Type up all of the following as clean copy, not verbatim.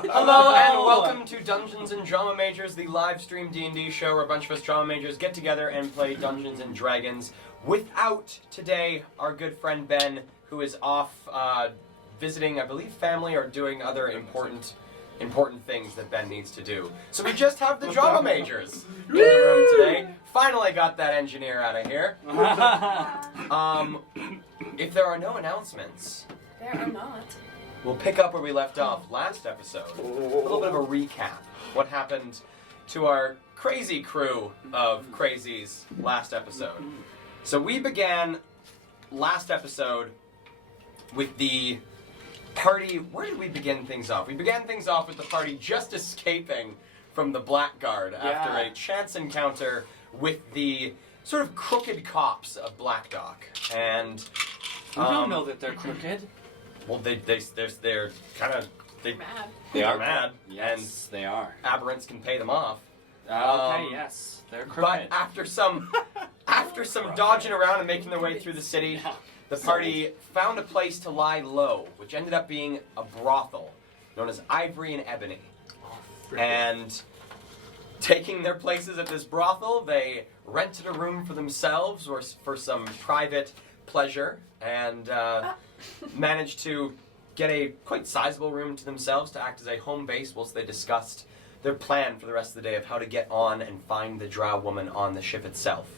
Hello and welcome to Dungeons and Drama Majors, the live stream D&D show where a bunch of us drama majors get together and play Dungeons and Dragons. Without today our good friend Ben, who is off visiting, I believe, family or doing other important things that Ben needs to do. So we just have the drama majors in the room today. Finally got that engineer out of here. If there are no announcements, There are not. we'll pick up where we left off last episode. A little bit of a recap. What happened to our crazy crew of crazies last episode. So we began last episode with the party. Where did we begin things off? We began things off with the party just escaping from the Blackguard after a chance encounter with the sort of crooked cops of Black Dock. And we don't know that they're crooked. Well, they're kind of Mad. they are mad, Yes, they are. and aberrants can pay them off. Okay, yes, they're But crooked. after some dodging around and making their way through the city, the party found a place to lie low, which ended up being a brothel known as Ivory and Ebony. And taking their places at this brothel, they rented a room for themselves or for some private pleasure, and managed to get a quite sizable room to themselves to act as a home base whilst they discussed their plan for the rest of the day of how to get on and find the drow woman on the ship itself.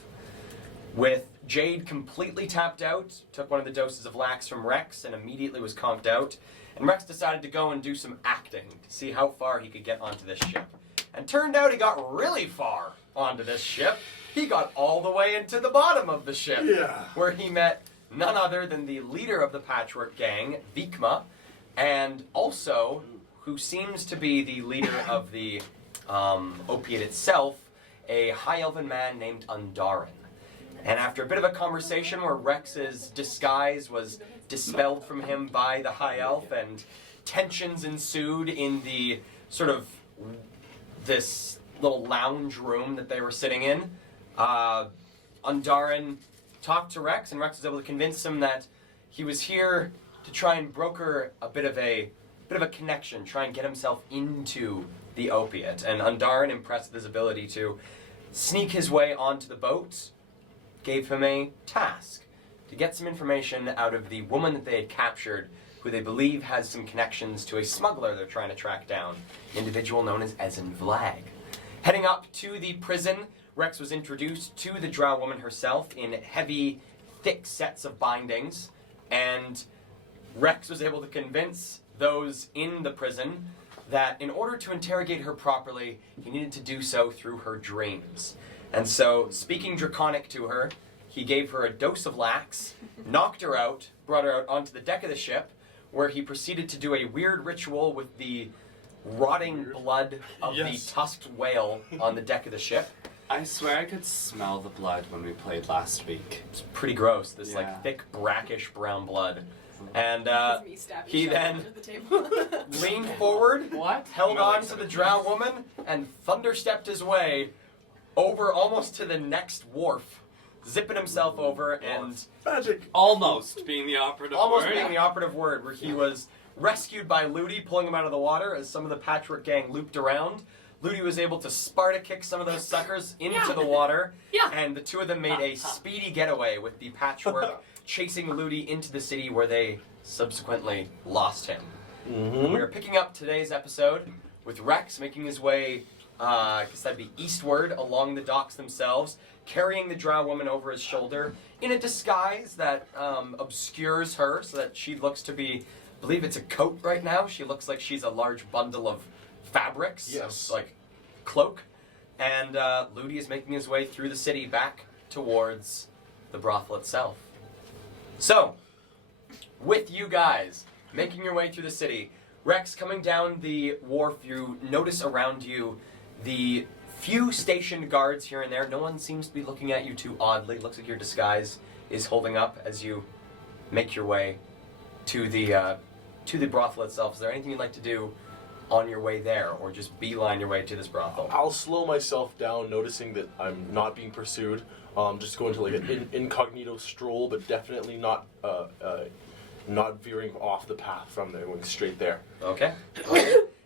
With Jade completely tapped out, took one of the doses of lax from Rex and immediately was conked out, and Rex decided to go and do some acting to see how far he could get onto this ship. And turned out he got really far onto this ship. He got all the way into the bottom of the ship, where he met none other than the leader of the Patchwork Gang, Vikma, and also, who seems to be the leader of the opiate itself, a high elven man named Undarin. And after a bit of a conversation where Rex's disguise was dispelled from him by the high elf and tensions ensued in the sort of this little lounge room that they were sitting in, Undarin talked to Rex, and Rex was able to convince him that he was here to try and broker a bit of a connection, try and get himself into the opiate. And Undarin, impressed with his ability to sneak his way onto the boat, gave him a task to get some information out of the woman that they had captured, who they believe has some connections to a smuggler they're trying to track down, an individual known as Ezen Vlag. Heading up to the prison, Rex was introduced to the drow woman herself in heavy, thick sets of bindings, and Rex was able to convince those in the prison that in order to interrogate her properly, he needed to do so through her dreams. And so, speaking Draconic to her, he gave her a dose of lax, knocked her out, brought her out onto the deck of the ship, where he proceeded to do a weird ritual with the rotting blood of the tusked whale on the deck of the ship. I swear I could smell the blood when we played last week. It's pretty gross, this like thick, brackish brown blood. And he then leaned forward, held on to the drow woman, and thunderstepped his way over almost to the next wharf, zipping himself over and... Magic! Almost being the operative word. Where he was rescued by Ludi, pulling him out of the water as some of the Patchwork Gang looped around. Ludi was able to Sparta kick some of those suckers into the water, and the two of them made a speedy getaway with the Patchwork chasing Ludi into the city where they subsequently lost him. Mm-hmm. We are picking up today's episode with Rex making his way, I guess that'd be eastward along the docks themselves, carrying the drow woman over his shoulder in a disguise that obscures her so that she looks to be, I believe it's a coat right now. She looks like she's a large bundle of fabrics, like cloak. And Ludi is making his way through the city back towards the brothel itself. So, with you guys making your way through the city, Rex coming down the wharf, you notice around you the few stationed guards here and there. No one seems to be looking at you too oddly. Looks like your disguise is holding up as you make your way to the brothel itself. Is there anything you'd like to do on your way there, or just beeline your way to this brothel? I'll slow myself down, noticing that I'm not being pursued. Just going to like an incognito stroll, but definitely not veering off the path from there, going straight there. Okay.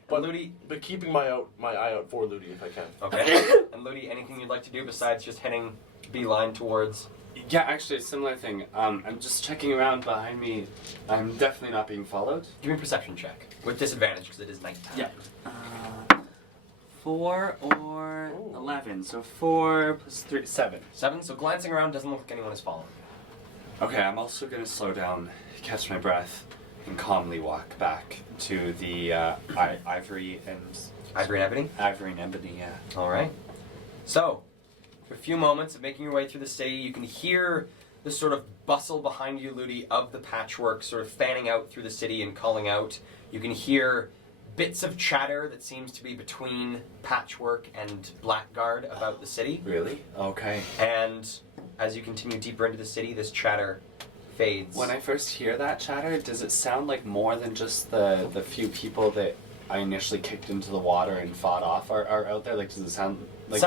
But Ludi, but keeping my eye out for Ludi if I can. okay. And Ludi, anything you'd like to do besides just heading beeline towards? Yeah, actually, a similar thing. I'm just checking around behind me. I'm definitely not being followed. Give me a perception check with disadvantage because it is nighttime. Yeah. 4 or 11. So 4 plus 3, 7. 7. So glancing around doesn't look like anyone is following you. Okay, I'm also going to slow down, catch my breath, and calmly walk back to the Ivory and Ivory and Ebony. Ivory and Ebony. Yeah. All right. So, for a few moments of making your way through the city, you can hear the sort of bustle behind you, Ludi, of the patchwork sort of fanning out through the city and calling out. You can hear bits of chatter that seems to be between Patchwork and Blackguard about the city. Really? Okay. And as you continue deeper into the city, this chatter fades. When I first hear that chatter, does it sound like more than just the few people that I initially kicked into the water and fought off are out there? Like, does it sound like...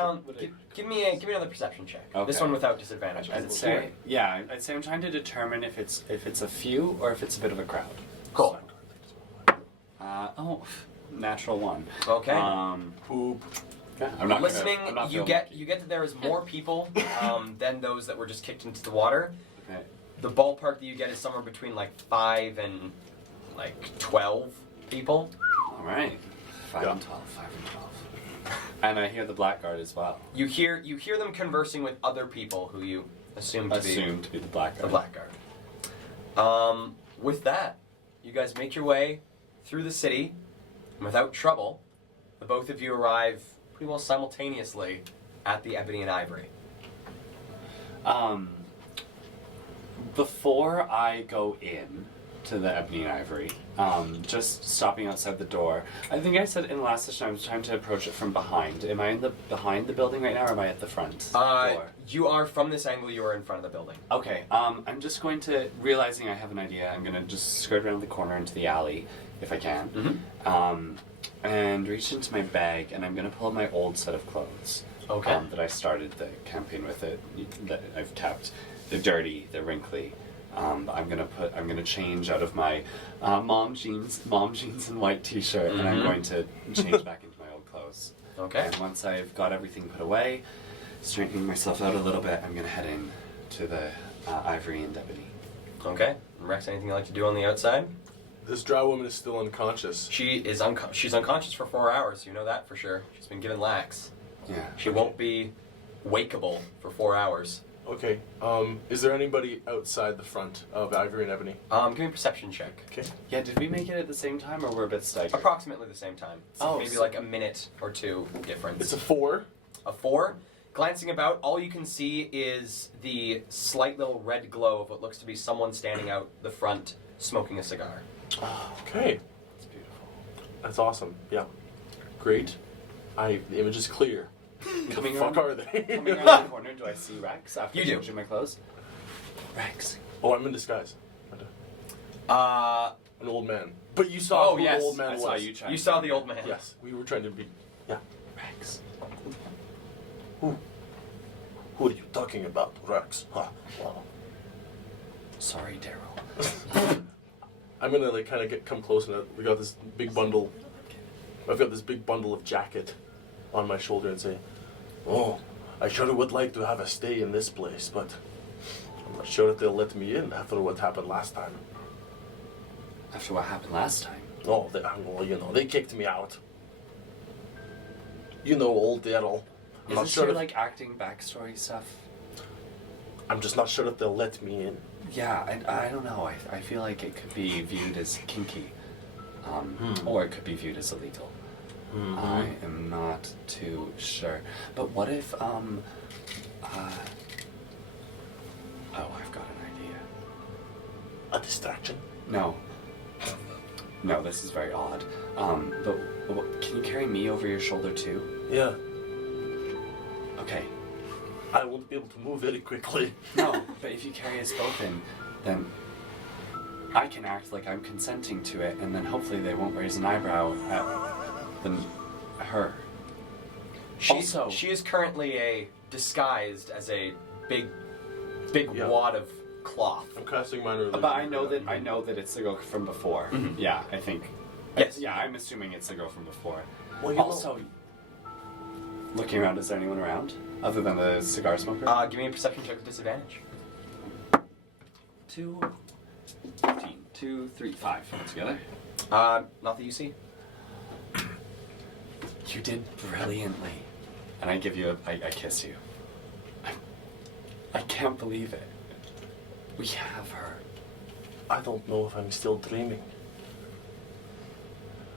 Give me another perception check. Okay. This one without disadvantage. I'd say I'm trying to determine if it's a few or if it's a bit of a crowd. Cool. Natural 1. Okay. Poop. Yeah, I'm not listening. I'm not you feeling get lucky. you get that there is more people than those that were just kicked into the water. Okay. The ballpark that you get is somewhere between like 5 and like 12 people. All right. 5 and 12. 5 and 12. And I hear the Blackguard as well. You hear them conversing with other people who you assume to be the Blackguard. the Blackguard. With that, you guys make your way through the city and without trouble. The both of you arrive pretty well simultaneously at the Ebony and Ivory. Before I go in to the Ebony and Ivory, just stopping outside the door. I think I said in the last session I was trying to approach it from behind. Am I behind the building right now, or am I at the front door? You are from this angle. You are in front of the building. Okay. I'm just going to, realizing I have an idea, I'm going to just skirt around the corner into the alley, if I can, and reach into my bag, and I'm going to pull out my old set of clothes. Okay. That I started the campaign with that I've kept. They're dirty, they're wrinkly. I'm gonna change out of my mom jeans and white t-shirt, and I'm going to change back into my old clothes. Okay. And once I've got everything put away, straightening myself out a little bit, I'm gonna head in to the Ivory and Ebony. Okay. Rex, anything you'd like to do on the outside? This drow woman is still unconscious. She is she's unconscious for 4 hours. You know that for sure. She's been given lax. Yeah. She won't be wakeable for 4 hours. Okay. Is there anybody outside the front of Ivory and Ebony? Give me a perception check. Okay. Yeah, did we make it at the same time, or we're a bit staggered? Approximately the same time. So Oh, maybe so- like a minute or two difference. It's a 4. A 4. Glancing about, all you can see is the slight little red glow of what looks to be someone standing out the front smoking a cigar. Okay. It's beautiful. That's awesome. Yeah. Great. The image is clear. Who Coming the fuck around- are they? Coming around the corner, do I see Rex after You do. changing my clothes? Rex. Oh, I'm in disguise. Uh, An old man. But you saw Oh, who yes. the old man I was. saw you trying. you saw the old man. Yes, we were trying to be. Yeah. Rex. Who are you talking about, Rex? Huh. Wow. Sorry, Daryl. I'm gonna like kind of come close, and we got this big bundle. I've got this big bundle of jacket on my shoulder, and say, "Oh, I sure would like to have a stay in this place, but I'm not sure if they'll let me in after what happened last time." After what happened last time. Oh, well, they kicked me out. You know, old Daryl. I'm Is not this sure your, if, like, acting backstory stuff? I'm just not sure if they'll let me in. Yeah, I don't know. I feel like it could be viewed as kinky. Or it could be viewed as illegal. I am not too sure. But what if, oh, I've got an idea. A distraction? No. No, this is very odd. But can you carry me over your shoulder too? Yeah. Okay. I won't be able to move very quickly. No, but if you carry us both in, then I can act like I'm consenting to it, and then hopefully they won't raise an eyebrow at her. Also- She is currently disguised as a big Yeah. wad of cloth. I'm casting minor illusion. But I know that it's the girl from before. Yeah, I think. Yes. Yeah, I'm assuming it's the girl from before. Well, you Also, looking around, is there anyone around other than the cigar smoker? Give me a perception check with disadvantage. 2, 15, 2, 3, 5 together. Not that you see. You did brilliantly. And I give you I kiss you. I can't believe it. We have her. I don't know if I'm still dreaming.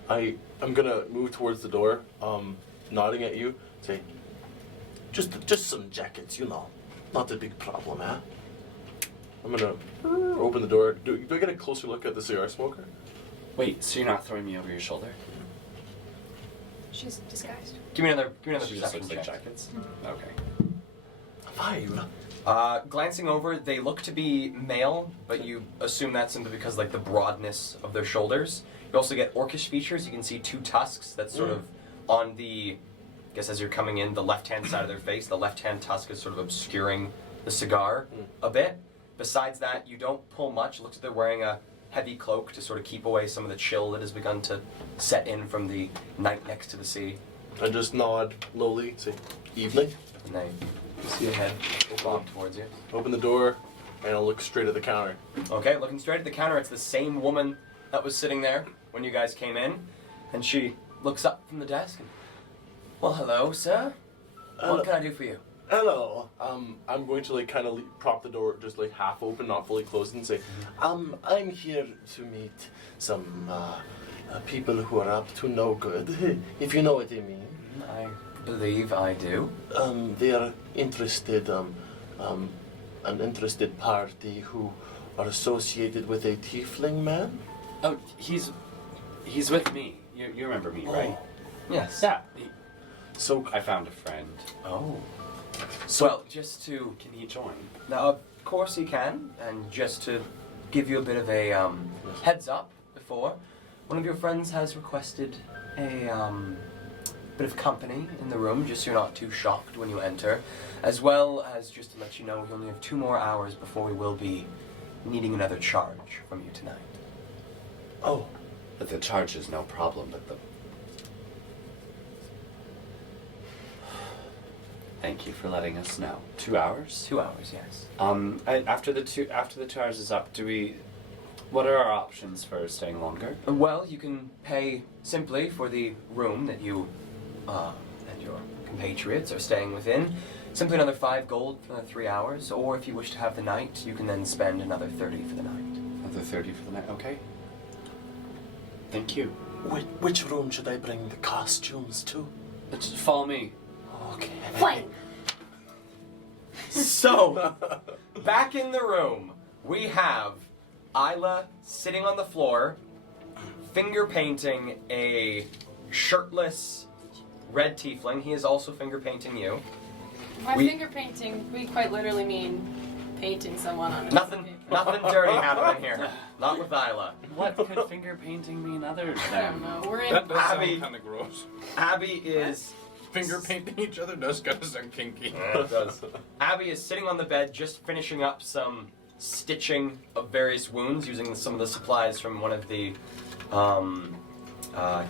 I'm gonna move towards the door, nodding at you, say, just some jackets, you know, not a big problem, huh? I'm gonna open the door. Do I get a closer look at the cigar smoker? Wait, so you're not throwing me over your shoulder? She's disguised. Give me another She just perception looks like check. jackets? Okay. 5. Glancing over, they look to be male, but you assume that's simply because like the broadness of their shoulders. You also get orcish features. You can see 2 tusks that's sort of on the, I guess as you're coming in, the left-hand side of their face. The left-hand tusk is sort of obscuring the cigar a bit. Besides that, you don't pull much. It looks like they're wearing a heavy cloak to sort of keep away some of the chill that has begun to set in from the night next to the sea. I just nod lowly, say, evening. And they see a head bob towards you. Open the door, and I'll look straight at the counter. Okay, looking straight at the counter, it's the same woman that was sitting there when you guys came in. And she looks up from the desk and, well, hello, sir. Hello. What can I do for you? Hello. I'm going to like kind of prop the door just like half open, not fully closed, and say, I'm here to meet some people who are up to no good, if you know what I mean. I believe I do. They are interested, an interested party who are associated with a tiefling man. Oh, he's with me. You remember me, right? Yes. Yeah. So I found a friend. Oh. Well, just to... Can he join? Now, of course he can, and just to give you a bit of a heads up before, one of your friends has requested a bit of company in the room, just so you're not too shocked when you enter, as well as just to let you know we only have 2 more hours before we will be needing another charge from you tonight. Oh, But the charge is no problem, but the... Thank you for letting us know. 2 hours? 2 hours, yes. After the 2 hours is up, what are our options for staying longer? Well, you can pay simply for the room that you and your compatriots are staying within. Simply another 5 gold for the 3 hours, or if you wish to have the night, you can then spend another 30 for the night. Another 30 for the night. Okay. Thank you. which room should I bring the costumes to? Just follow me. Okay. Flame. So, back in the room, we have Isla sitting on the floor, finger painting a shirtless red tiefling. He is also finger painting you. By We- finger painting, we quite literally mean painting someone on a piece of Nothing paper. dirty happening here. Not with Isla. What could finger painting mean other I than? don't know. We're in. That does Abby. sound kind of gross. Abby is... Finger painting each other does kind of sound kinky. It does. Abby is sitting on the bed just finishing up some stitching of various wounds using some of the supplies from one of the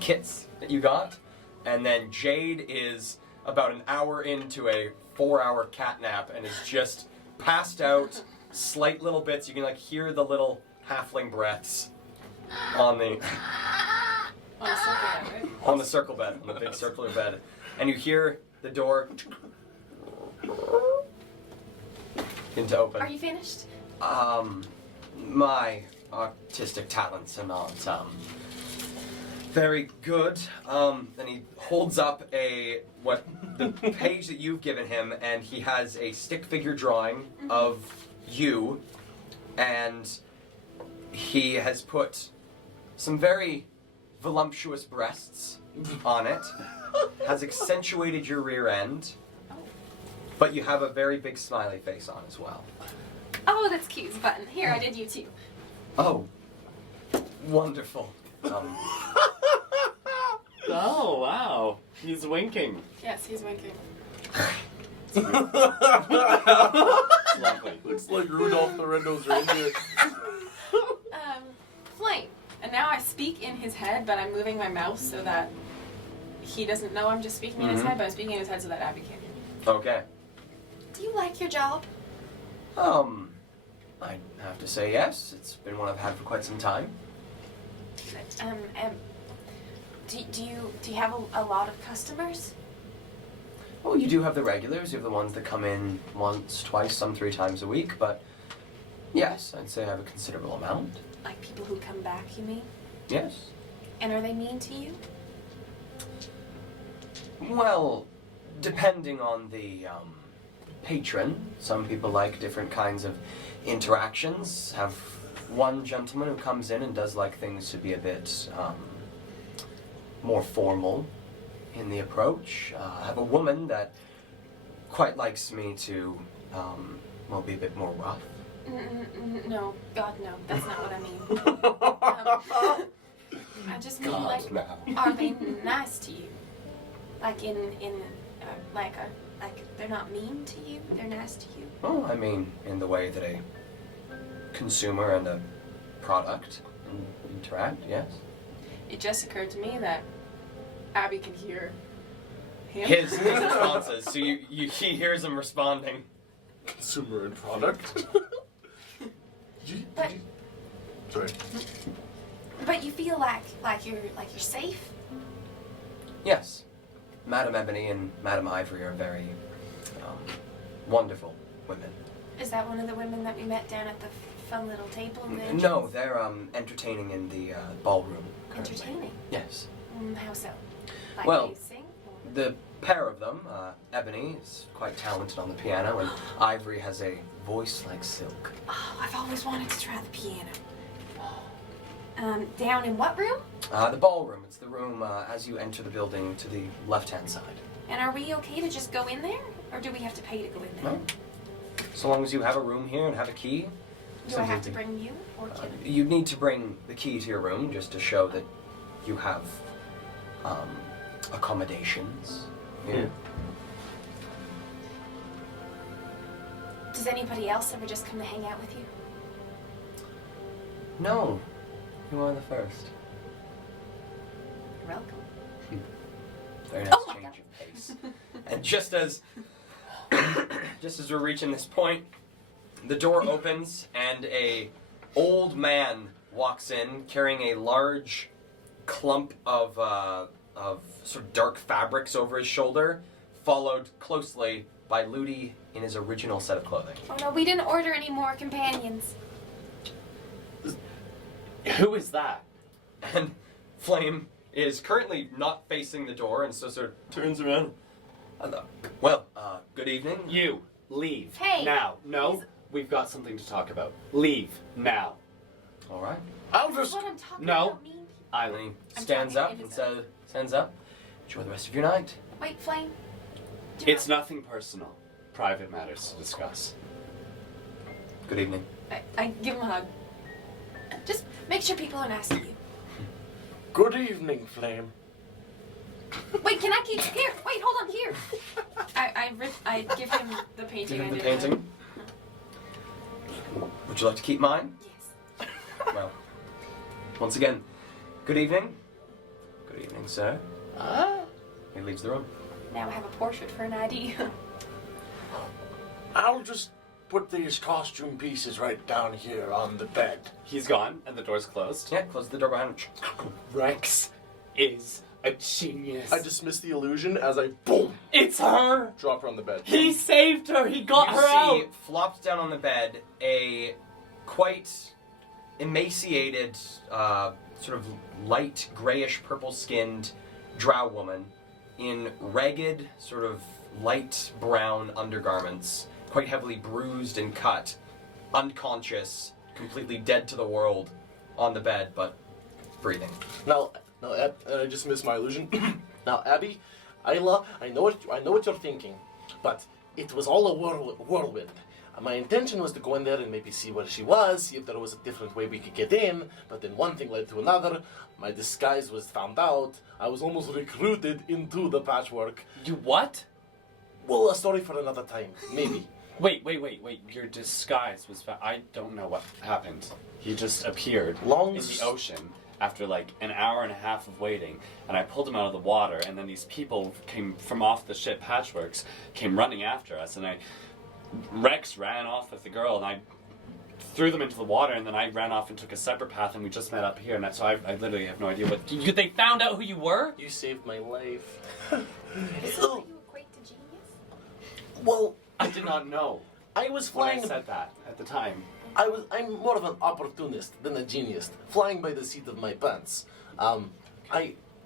kits that you got. And then Jade is about an hour into a 4-hour cat nap and is just passed out, slight little bits. You can like hear the little halfling breaths on the On a circle bed, right? on the circle bed, on the big circular bed. And you hear the door into open. Are you finished? My artistic talents are not, very good. And he holds up the page that you've given him, and he has a stick figure drawing of you, and he has put some very voluptuous breasts on it, has accentuated your rear end, but you have a very big smiley face on as well. Oh, that's cute. It's a button. Here, I did you too. Oh, wonderful. Oh wow, he's winking. Yes, he's winking. Lovely. Looks like Rudolph the Red-Nosed Reindeer. Flame. And now I speak in his head, but I'm moving my mouth so that he doesn't know I'm just speaking in his head, but I'm speaking in his head so that Abby can't hear me. Okay. Do you like your job? I have to say yes. It's been one I've had for quite some time. Do you have a lot of customers? Well, you do have the regulars. You have the ones that come in once, twice, some 3 times a week. But yes, I'd say I have a considerable amount. Like people who come back, you mean? Yes. And are they mean to you? Well, depending on the patron, some people like different kinds of interactions. Have one gentleman who comes in and does like things to be a bit more formal in the approach. I have a woman that quite likes me to, well, be a bit more rough. No, God, no. That's not what I mean. I just mean, God, like, no. are they nice to you? Like like they're not mean to you? They're nice to you? Well, I mean, in the way that a consumer and a product interact, yes. It just occurred to me that Abby can hear him. His responses. So he hears him responding. Consumer and product. But Sorry. but you feel like you're safe? Yes. Madame Ebony and Madame Ivory are very wonderful women. Is that one of the women that we met down at the fun little table in the No, entrance? they're entertaining in the ballroom currently. Entertaining? Yes. How so? Like Well, they sing? Or- The pair of them, Ebony is quite talented on the piano, and Ivory has a voice like silk. Oh, I've always wanted to try the piano. Down in what room? The ballroom, it's the room as you enter the building to the left-hand side. And are we okay to just go in there? Or do we have to pay to go in there? No? So long as you have a room here and have a key. Do I have to bring you or can You need to bring the key to your room just to show that you have accommodations here. Does anybody else ever just come to hang out with you? No, you are the first. You're welcome. Very nice Oh my change God. of pace. And just as we're reaching this point, the door opens and a old man walks in carrying a large clump of sort of dark fabrics over his shoulder, followed closely by Ludi in his original set of clothing. Oh no, we didn't order any more companions. Who is that? And Flame is currently not facing the door and so sort of turns around. Well, good evening. You leave. Hey, now. No, he's- we've got something to talk about. Leave now. All right. I'll This is just. what I'm talking No. about, mean. And he I'm stands talking up to and him. stands up. Enjoy the rest of your night. Wait, Flame. Do It's not- nothing personal. Private matters to discuss. Good evening. I give him a hug. Just make sure people are nice to you. Good evening, Flame. Wait, can I keep here? Wait, hold on here. I give him the painting. Give him I the did. painting. Would you like to keep mine? Yes. Well, once again, good evening. Good evening, sir. He leaves the room. Now I have a portrait for an ID. I'll just put these costume pieces right down here on the bed. He's gone, and the door's closed. Yeah, close the door behind him. Rex is a genius. I dismiss the illusion as I boom It's her. drop her on the bed. He saved her. He got You her see, out. flopped down on the bed, a quite emaciated, sort of light grayish purple-skinned drow woman in ragged, sort of light brown undergarments, quite heavily bruised and cut, unconscious, completely dead to the world, on the bed, but breathing. Now, I dismiss my illusion. Now, Abby, I know what you're thinking, but it was all a whirlwind. My intention was to go in there and maybe see where she was, see if there was a different way we could get in, but then one thing led to another. My disguise was found out. I was almost recruited into the patchwork. You what? Well, a story for another time, maybe. Wait. Your disguise was. I don't know what happened. He just appeared Long in s- the ocean after like an hour and a half of waiting, and I pulled him out of the water, and then these people came from off the ship, Patchworks, came running after us, and Rex ran off with the girl, and I threw them into the water, and then I ran off and took a separate path, and we just met up here, and so I literally have no idea what... They found out who you were? You saved my life. So you equate to genius? Well, I did not know I was when I flying. said that at the time. I'm more of an opportunist than a genius, flying by the seat of my pants.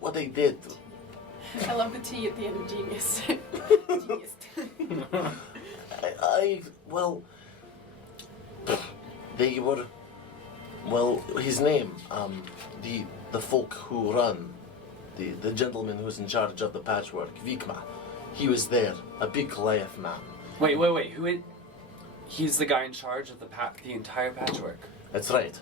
What I did. I love the T at the end of genius. Genius. Well, they were, well, his name, the folk who run, the gentleman who's in charge of the patchwork, Vikma, he was there, a big Goliath man. Wait, who is... He's the guy in charge of the entire patchwork. That's right.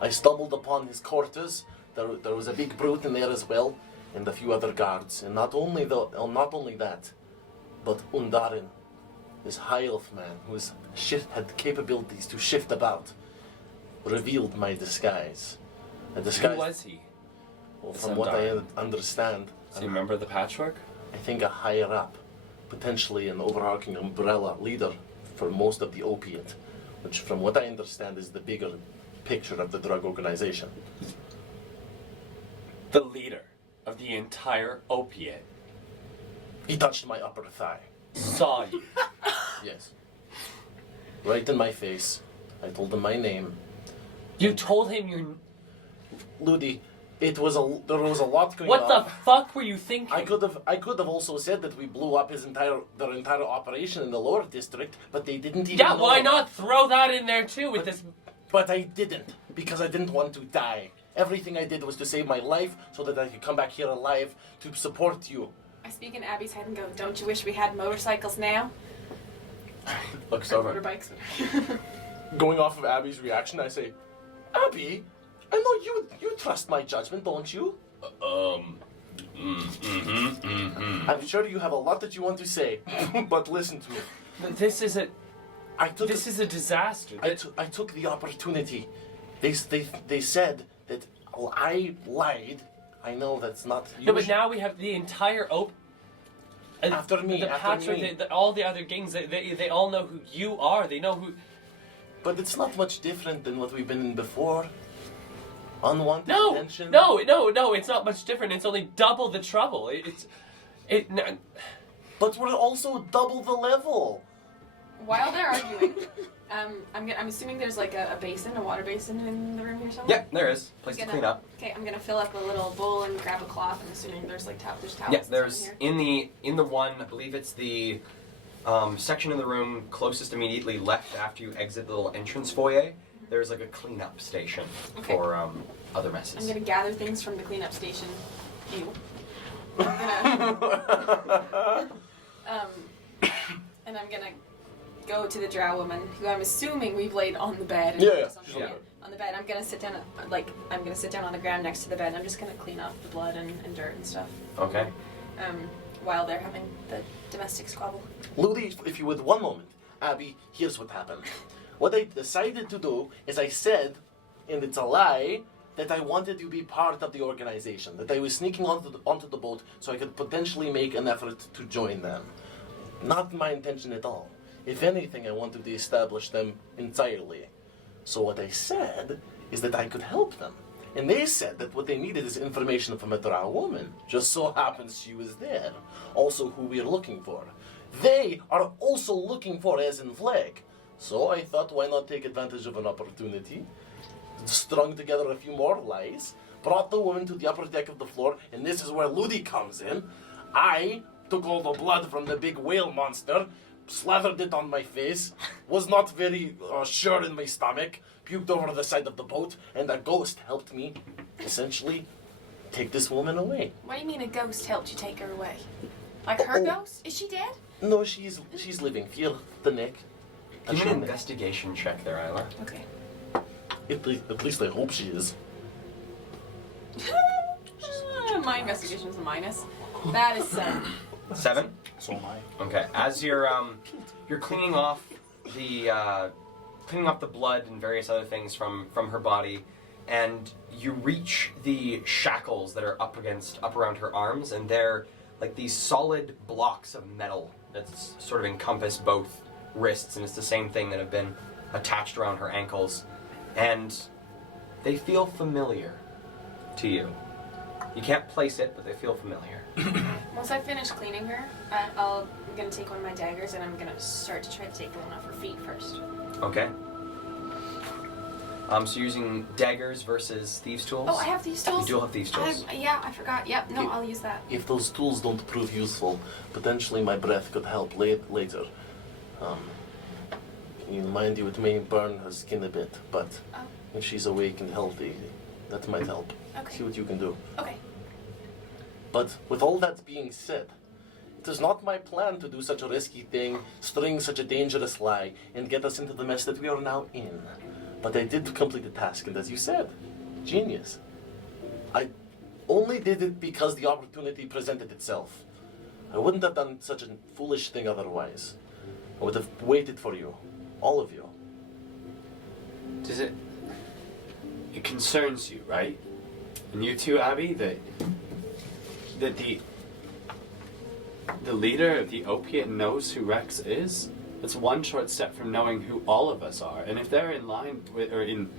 I stumbled upon his quarters. There was a big brute in there as well, and a few other guards. And not only that, but Undarin, this high elf man whose had capabilities to shift about, revealed my disguise. A disguise. Who was he? Well, This from what I Undarin. understand, Do you remember the patchwork? I think a higher up, potentially an overarching umbrella leader for most of the opiate, which from what I understand is the bigger picture of the drug organization. The leader of the entire opiate He touched my upper thigh. saw you. Yes. Right in my face. I told him my name. You told him your... Ludi, there was a lot going What on. the fuck were you thinking? I could have also said that we blew up their entire operation in the lower district, but they didn't even Yeah, know. why not throw that in there too with this... But I didn't, because I didn't want to die. Everything I did was to save my life so that I could come back here alive to support you. I speak in Abby's head and go, don't you wish we had motorcycles now? Looks Or over. motorbikes. Going off of Abby's reaction, I say, Abby, I know you trust my judgment, don't you? I'm sure you have a lot that you want to say, but listen to me. This is a... This is a disaster. I took the opportunity. They said that I lied. I know that's not. No, but now we have the entire After me, the after Patchwork, me. all the other gangs, they all know who you are. They know who... But it's not much different than what we've been in before. Unwanted No, attention. no, it's not much different. It's only double the trouble. But we're also double the level. While they're arguing, I'm assuming there's like a basin, a water basin in the room here somewhere? Yeah, there is. Place to clean up. Okay, I'm gonna fill up a little bowl and grab a cloth. I'm assuming there's like there's towels. Yeah, and stuff there's in here. in the one, I believe it's the section of the room closest immediately left after you exit the little entrance foyer. There's like a cleanup station Okay. for other messes. I'm gonna gather things from the cleanup station. Ew. I'm gonna and I'm gonna go to the drow woman, who I'm assuming we've laid on the bed. and Yeah. something on the bed. I'm gonna sit down, on the ground next to the bed. And I'm just gonna clean off the blood and dirt and stuff. Okay. While they're having the domestic squabble. Ludi, if you would, one moment. Abby, here's what happened. What I decided to do is I said, and it's a lie, that I wanted to be part of the organization. That I was sneaking onto the boat so I could potentially make an effort to join them. Not my intention at all. If anything, I wanted to establish them entirely. So what I said is that I could help them. And they said that what they needed is information from a drow woman. Just so happens she was there. Also who we're looking for. They are also looking for as in Flag. So I thought, why not take advantage of an opportunity? Strung together a few more lies, brought the woman to the upper deck of the floor, and this is where Ludi comes in. I took all the blood from the big whale monster, slathered it on my face, was not very sure in my stomach, puked over the side of the boat, and a ghost helped me, essentially, take this woman away. What do you mean a ghost helped you take her away? Like her ghost? Is she dead? No, she's living. Feel the neck. Give me an investigation check there, Isla. Okay. At least I hope she is. My investigation is a minus. That is 7. 7? So am I. Okay. As you're cleaning off the blood and various other things from her body, and you reach the shackles that are up around her arms, and they're like these solid blocks of metal that sort of encompass both wrists, and it's the same thing that have been attached around her ankles, and they feel familiar to you. You can't place it, but they feel familiar. Once I finish cleaning her, I'm gonna take one of my daggers and I'm gonna start to try to take the one off her feet first. Okay. So you're using daggers versus thieves' tools? Oh, I have these tools? You do have thieves' tools. Yeah, I forgot. Yep, no, I'll use that. If those tools don't prove useful, potentially my breath could help later. Mind you, it may burn her skin a bit, but Oh. if she's awake and healthy, that might help. Okay. See what you can do. Okay. But with all that being said, it is not my plan to do such a risky thing, string such a dangerous lie, and get us into the mess that we are now in. But I did complete the task, and as you said, genius. I only did it because the opportunity presented itself. I wouldn't have done such a foolish thing otherwise. I would have waited for you, all of you. Does it? It concerns you, right? And you too, Abby, that the leader of the opiate knows who Rex is. It's one short step from knowing who all of us are. And if they're in line with, or in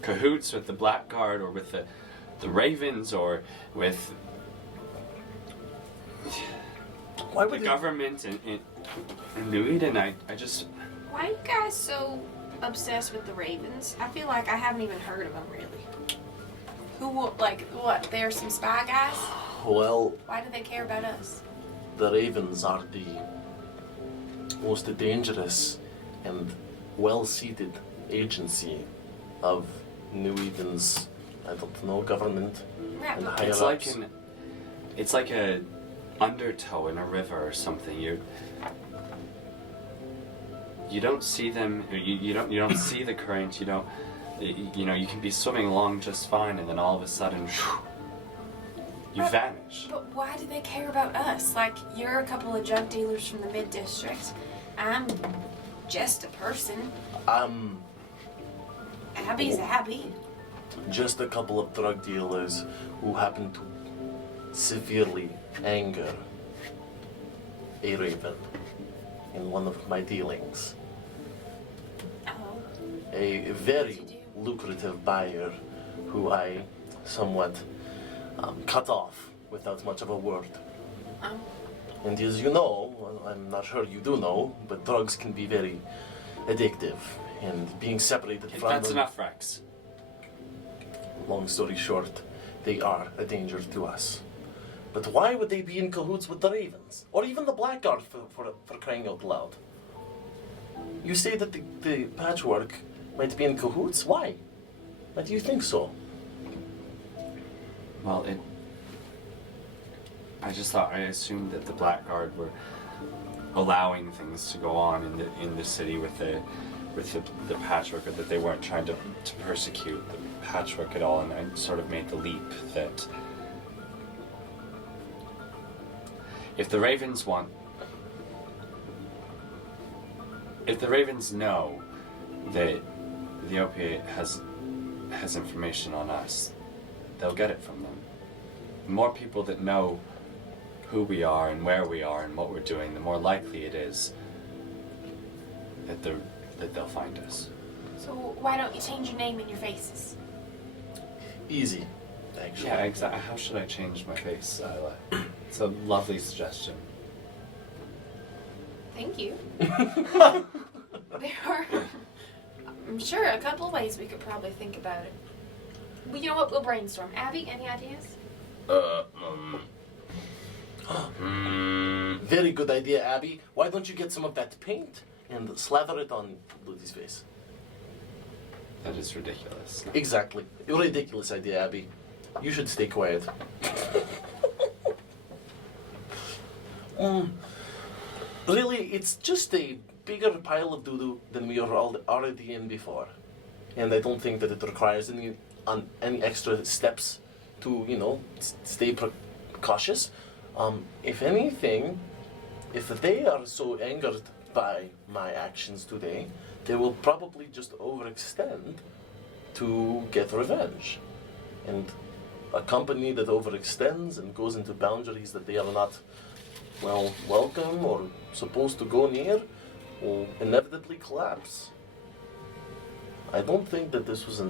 cahoots with the Blackguard, or with the Ravens, or with the government in New Eden, I just. Why are you guys so obsessed with the Ravens? I feel like I haven't even heard of them really. What? They're some spy guys? Well, Why do they care about us? the Ravens are the most dangerous and well-seated agency of New Eden's, I don't know, government Right, and but higher ups. It's like a undertow in a river or something. You don't see them. You don't see the current. You don't. You can be swimming along just fine, and then all of a sudden, you vanish. But why do they care about us? Like, you're a couple of drug dealers from the mid-district. I'm just a person. Abby's Abby. Just a couple of drug dealers who happen to severely anger a Raven in one of my dealings. Oh. A very lucrative buyer who I somewhat cut off without much of a word. Oh. And as you know, well, I'm not sure you do know, but drugs can be very addictive, and being separated from That's them, enough, Rex. long story short, they are a danger to us. But why would they be in cahoots with the Ravens? Or even the Blackguard, for crying out loud? You say that the Patchwork might be in cahoots? Why? Why do you think so? Well, I assumed that the Blackguard were allowing things to go on in the city with the Patchwork, or that they weren't trying to persecute the Patchwork at all, and I sort of made the leap that if the Ravens know that the opiate has information on us, they'll get it from them. The more people that know who we are and where we are and what we're doing, the more likely it is that they'll find us. So why don't you change your name and your faces? Easy, actually. Yeah, exactly. How should I change my face, Isla? It's a lovely suggestion. Thank you. There are, I'm sure, a couple of ways we could probably think about it. Well, you know what? We'll brainstorm. Abby, any ideas? Very good idea, Abby. Why don't you get some of that paint and slather it on Lucy's face? That is ridiculous. Exactly. A ridiculous idea, Abby. You should stay quiet. Really, it's just a bigger pile of doo-doo than we are already in before. And I don't think that it requires any extra steps to, stay cautious. If anything, if they are so angered by my actions today, they will probably just overextend to get revenge. And a company that overextends and goes into boundaries that they are not, well, welcome or supposed to go near will inevitably collapse. I don't think that this was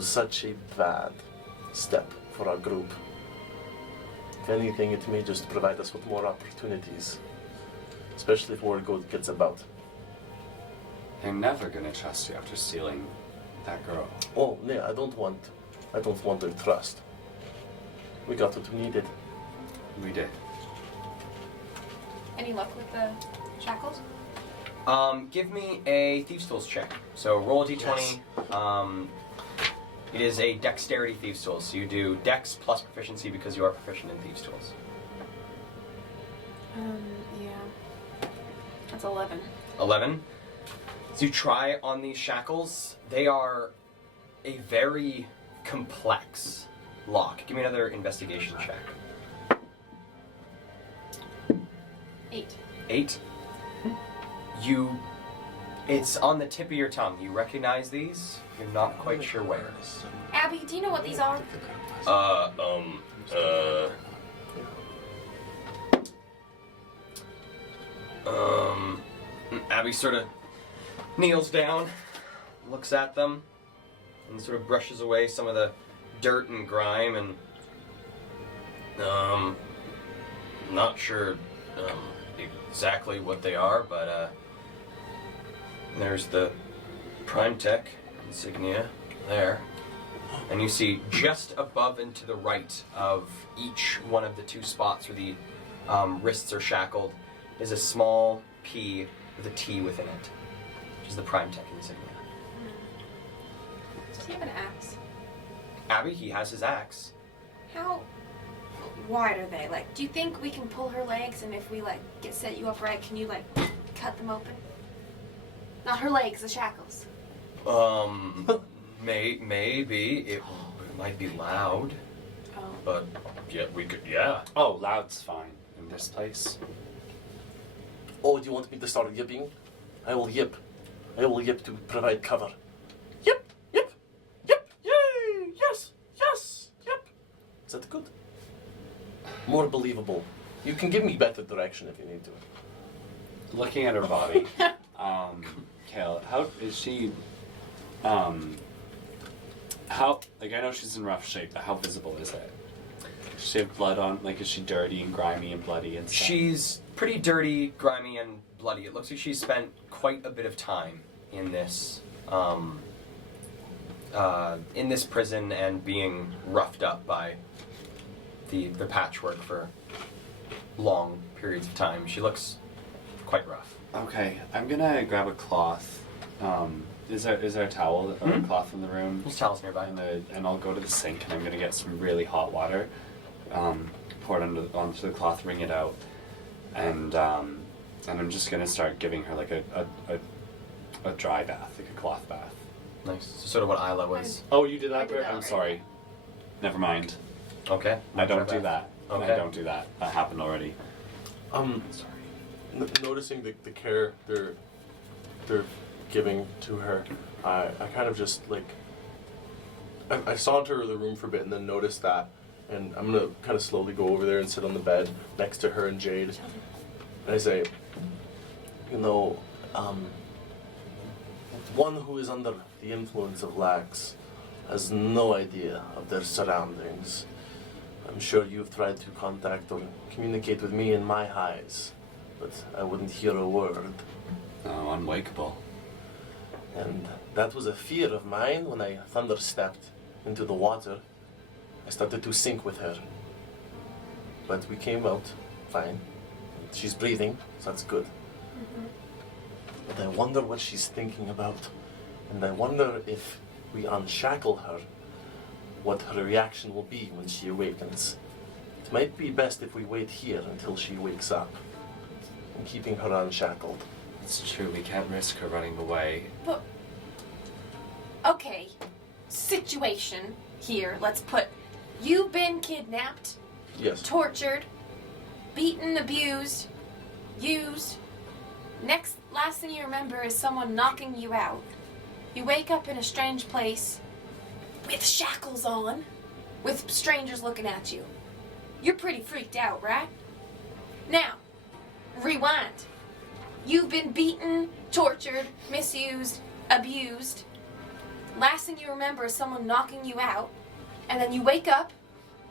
such a bad step for our group. If anything, it may just provide us with more opportunities, especially if word gets about. They're never gonna trust you after stealing that girl. Oh, yeah, I don't want their trust. We got what we needed. We did. Any luck with the shackles? Give me a Thieves' Tools check. So roll a d20. It is a Dexterity Thieves' Tools. So you do Dex plus proficiency because you are proficient in Thieves' Tools. Yeah. That's 11. 11. So you try on these shackles. They are a very complex lock. Give me another investigation check. 8. 8. It's on the tip of your tongue. You recognize these. You're not quite sure where. Abby, do you know what these are? Abby sort of kneels down, looks at them, and sort of brushes away some of the dirt and grime, and not sure exactly what they are, but there's the Prime Tech insignia there. And you see just above and to the right of each one of the two spots where the wrists are shackled is a small P with a T within it, which is the Prime Tech insignia. Does he have an axe? Abby, he has his axe. How wide are they? Like, do you think we can pull her legs, and if we set you up right, can you cut them open? Not her legs, the shackles. Maybe it might be loud, Oh. but yeah, we could. Yeah. Oh, loud's fine in this place. Oh, do you want me to start yipping? I will yip. I will yip to provide cover. Yip, yip, yip, yay! Yes, yes, yip. Is that good? More believable. You can give me better direction if you need to. Looking at her body, Kale, how is she? How I know she's in rough shape, but how visible is it? Does she have blood on? Is she dirty and grimy and bloody and stuff? She's pretty dirty, grimy, and bloody. It looks like she's spent quite a bit of time in this prison and being roughed up by the patchwork for long periods of time. She looks quite rough. Okay, I'm gonna grab a cloth. Is there a towel or a cloth in the room? There's towels nearby. And I'll go to the sink and I'm gonna get some really hot water, pour it onto the cloth, wring it out, and I'm just gonna start giving her a dry bath, a cloth bath. Nice. So sort of what Isla was. Oh, you did that? I did that I'm already. sorry. Never mind. Okay. I don't do that. Okay. I don't do that. That happened already. Sorry. Noticing the care they're giving to her, I kind of just I saunter the room for a bit and then notice that, and I'm gonna kind of slowly go over there and sit on the bed next to her and Jade, and I say, one who is under the influence of lax has no idea of their surroundings. I'm sure you've tried to contact or communicate with me in my highs, but I wouldn't hear a word. Oh, unwakeable. And that was a fear of mine when I thunderstepped into the water. I started to sink with her. But we came out fine. She's breathing, so that's good. Mm-hmm. But I wonder what she's thinking about. And I wonder if we unshackle her, what her reaction will be when she awakens. It might be best if we wait here until she wakes up, and keeping her unshackled. It's true, we can't risk her running away. But okay, situation here. Let's put you've been kidnapped, Yes. tortured, beaten, abused, used. Last thing you remember is someone knocking you out. You wake up in a strange place with shackles on, with strangers looking at you. You're pretty freaked out, right? Now, rewind. You've been beaten, tortured, misused, abused. Last thing you remember is someone knocking you out, and then you wake up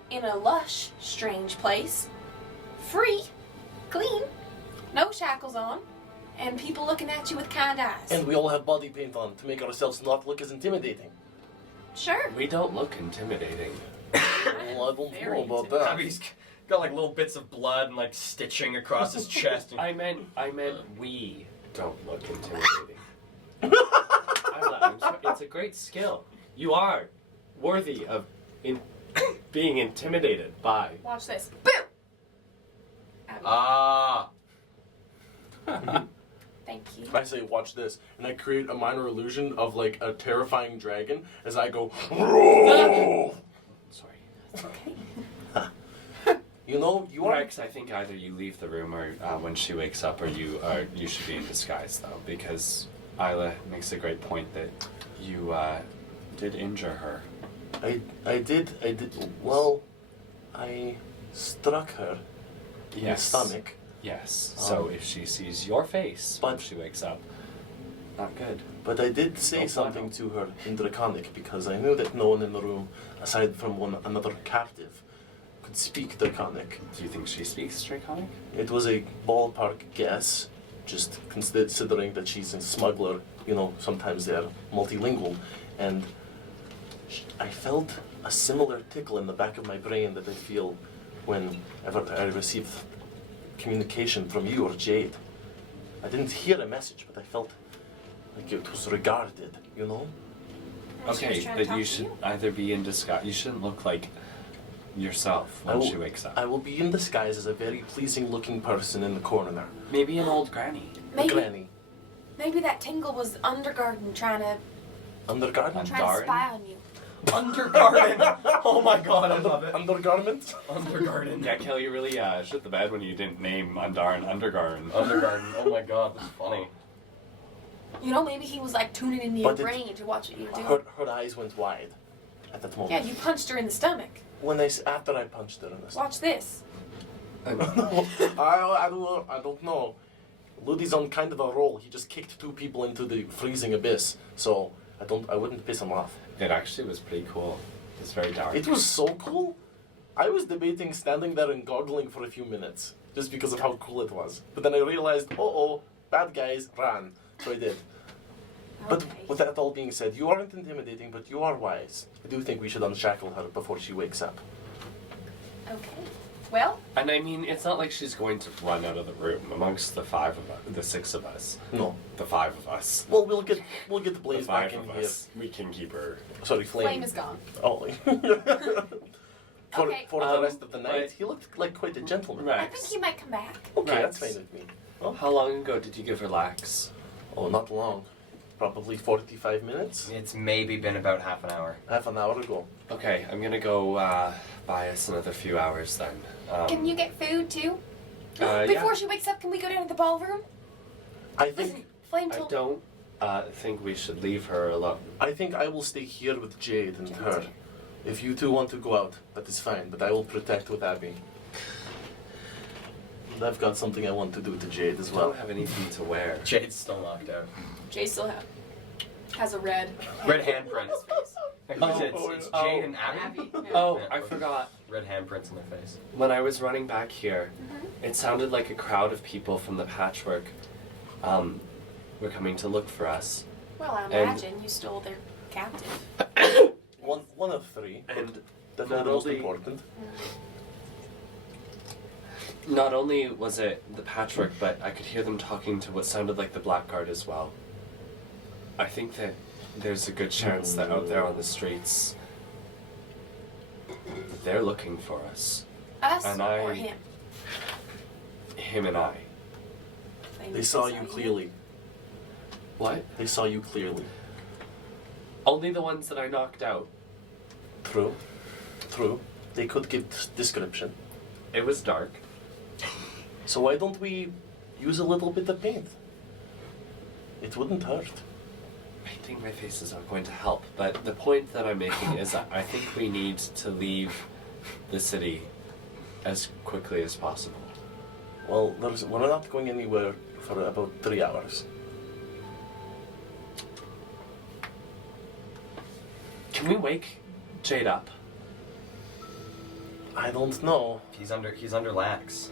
in a lush, strange place, free, clean, no shackles on, and people looking at you with kind eyes. And we all have body paint on to make ourselves not look as intimidating. Sure. We don't look intimidating. Well, I don't Very know about that. Abby's got like little bits of blood and like stitching across his chest. And I meant we don't look intimidating. It's a great skill. You are worthy of being intimidated by. Watch this. Boo! Ah. Thank you. I say, watch this, and I create a minor illusion of like a terrifying dragon as I go. Sorry. Okay. You know, you are. Rex, I think either you leave the room or when she wakes up, or you should be in disguise though, because Isla makes a great point that you did injure her. I did. Well, I struck her in the Yes. stomach. Yes. So if she sees your face when she wakes up, not good. But I did say No something final. to her in Draconic because I knew that no one in the room, aside from another captive, could speak Draconic. Do you think she speaks Draconic? It was a ballpark guess, just considering that she's a smuggler. You know, sometimes they're multilingual, and I felt a similar tickle in the back of my brain that I feel whenever I receive communication from you or Jade. I didn't hear a message, but I felt like it was regarded, you know? She was Okay, trying to but talk you to should you. either be in disguise. You shouldn't look like yourself when she wakes up. I will be in disguise as a very pleasing looking person in the corner. Maybe an old granny. Maybe, Granny. maybe that tingle was Undergarden trying to Undergarden? spy on you. Undergarden. Oh my god, I love it. Undergarment? Undergarden. Yeah, Kelly, you really shit the bed when you didn't name Undarn Undergarden. Undergarden. Oh my god, that's funny. You know, maybe he was like tuning into But your it- brain to watch what you were doing. Her eyes went wide at that moment. Yeah, you punched her in the stomach. After I punched her in the stomach. Watch this. I don't know. Ludi's on kind of a roll. He just kicked 2 people into the freezing abyss. So I wouldn't piss him off. It actually was pretty cool. It's very dark. It was so cool. I was debating standing there and goggling for a few minutes just because of how cool it was. But then I realized, bad guys, ran. So I did. But Okay. with that all being said, you aren't intimidating, but you are wise. I do think we should unshackle her before she wakes up. Okay. Well, And I mean, it's not like she's going to run out of the room amongst the 6 of us. No. The 5 of us. Well, we'll get The Blaze back 5 in of here. us. We can keep her. Sorry, Flame. Flame is gone. Oh. Okay. For the rest of the night, right. he looked like quite a gentleman. I Rex, think he might come back. Okay, Rex. that's fine with me. how long ago did you give her lax? Oh, not long. Probably 45 minutes. It's maybe been about half an hour. Half an hour ago. Okay, I'm gonna go buy us another few hours then. Can you get food too? Yeah. Before she wakes up, can we go down to the ballroom? I Listen, think Flame I told don't think we should leave her alone. I will stay here with Jade and her. If you two want to go out, that is fine, but I will protect with Abby. And I've got something I want to do to Jade as I well. don't have anything to wear. Jade's still knocked out. Jay still has a red handprint. Oh, It's Jade and Abby. Oh, Yeah. I forgot. Red handprints on their face. When I was running back here, it sounded like a crowd of people from the patchwork were coming to look for us. Well, I And- imagine you stole their captive. One of 3. And Definitely not the most only- important. not only was it the patchwork, but I could hear them talking to what sounded like the Blackguard as well. I think that there's a good chance that out there on the streets, they're looking for us. Us And or I- him? Him and I. Flame They saw you you. clearly. What? They saw you clearly. Only the ones that I knocked out. True. True. They could give description. It was dark. So why don't we use a little bit of paint? It wouldn't hurt. painting my face is not going to help, but the point that I'm making is that I think we need to leave the city as quickly as possible. Well, we're not going anywhere for about 3 hours. Can we wake Jade up? I don't know. He's under lax.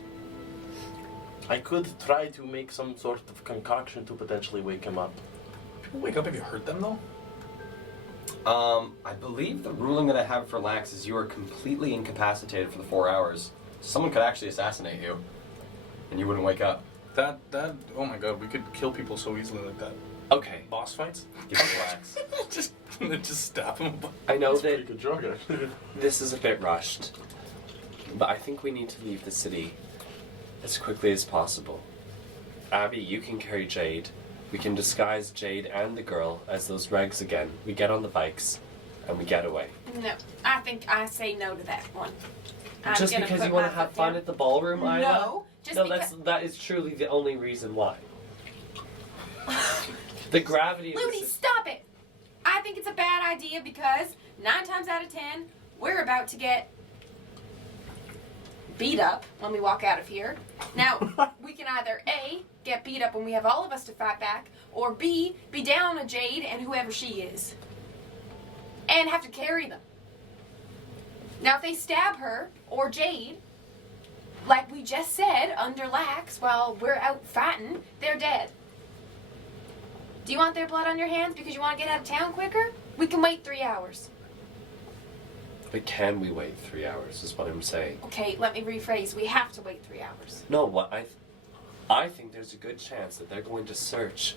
I could try to make some sort of concoction to potentially wake him up. People wake up if you hurt them, though? I believe the ruling that I have for lax is you are completely incapacitated for the 4 hours. Someone could actually assassinate you, and you wouldn't wake up. That, oh my god, we could kill people so easily like that. Okay. Boss fights? Give him lax. just stab them. I know That's a pretty that good drug, actually. this is a bit rushed, but I think we need to leave the city as quickly as possible. Abby, you can carry Jade. We can disguise Jade and the girl as those regs again. We get on the bikes, and we get away. No, I think I say no to that one. I'm Just gonna because put you want my to have foot fun down. at the ballroom, Isla? No, just no, because. that is truly the only reason why. The gravity of Looney, this. stop it! I think it's a bad idea because 9 times out of 10, we're about to get beat up when we walk out of here. Now, we can either A, get beat up when we have all of us to fight back, or B, be down on Jade and whoever she is. And have to carry them. Now, if they stab her or Jade, like we just said, under lax while we're out fighting, they're dead. Do you want their blood on your hands because you want to get out of town quicker? We can wait 3 hours. But can we wait 3 hours? Is what I'm saying. Okay, let me rephrase. We have to wait 3 hours. No, what I think there's a good chance that they're going to search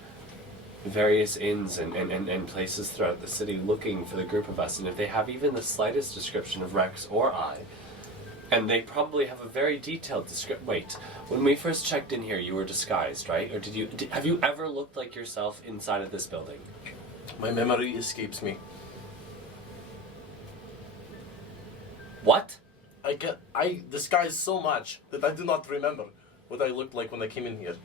various inns and places throughout the city looking for the group of us, and if they have even the slightest description of Rex or I, and they probably have a very detailed description. Wait, when we first checked in here, you were disguised, right? Or have you ever looked like yourself inside of this building? My memory escapes me. What? I disguise so much that I do not remember what I looked like when I came in here.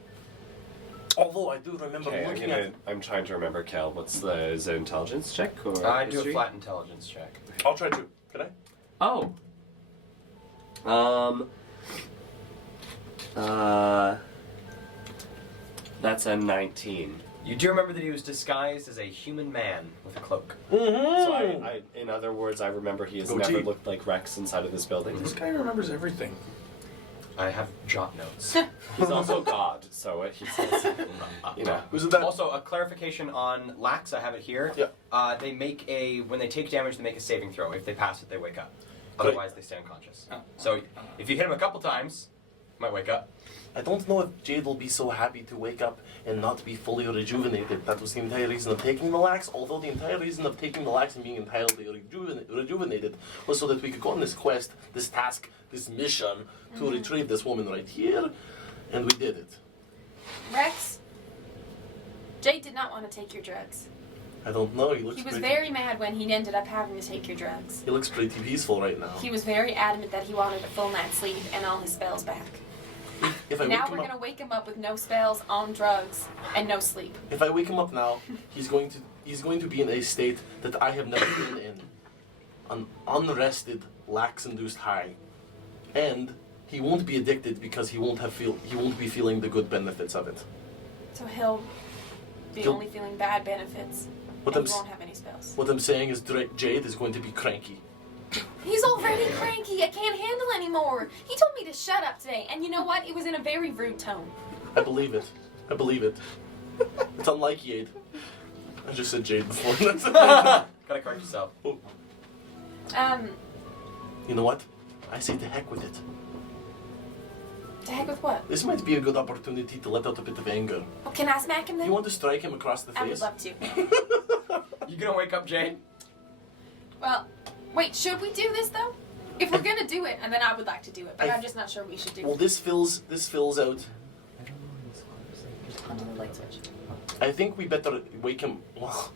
Although I do remember Okay, looking at. I'm trying to remember, Kel. Is it intelligence check or I do a history? flat intelligence check. I'll try to. Can I? Oh. That's a 19. You do remember that he was disguised as a human man with a cloak. Mm-hmm. So I in other words, I remember he has Goatee. never looked like Rex inside of this building. This guy remembers everything. I have jot notes. He's also God, so he says, you know. Who's that? Also, a clarification on lax. I have it here. Yeah. They make when they take damage, they make a saving throw. If they pass it, they wake up. Great. Otherwise, they stay unconscious. So if you hit him a couple times, you might wake up. I don't know if Jade will be so happy to wake up and not be fully rejuvenated. That was the entire reason of taking the lax, although the entire reason of taking the lax and being entirely rejuvenated was so that we could go on this quest, this task, this mission to retrieve this woman right here, and we did it. Rex, Jade did not want to take your drugs. I don't know, he looks He was pretty... very mad when he ended up having to take your drugs. He looks pretty peaceful right now. He was very adamant that he wanted a full night's sleep and all his spells back. If I Now wake we're him up, gonna wake him up with no spells, on drugs, and no sleep. if I wake him up now, he's going to be in a state that I have never been in. An unrested, lax-induced high. And he won't be addicted because he won't be feeling the good benefits of it. So he'll be He'll- only feeling bad benefits, What and I'm he s- won't have any spells. What I'm saying is Jade is going to be cranky. He's already cranky. I can't handle anymore. He told me to shut up today, and you know what? It was in a very rude tone. I believe it. I believe it. It's unlike Jade. I just said Jade before. Gotta correct yourself. You know what? I say to heck with it. To heck with what? This might be a good opportunity to let out a bit of anger. Oh, can I smack him then? You want to strike him across the I would face? love to. You gonna wake up, Jade? Well, wait, should we do this though? If we're gonna do it, and then I would like to do it, but I- I'm just not sure we should do Well, it. this fills out. Onto the light switch. I think we better wake him. Well,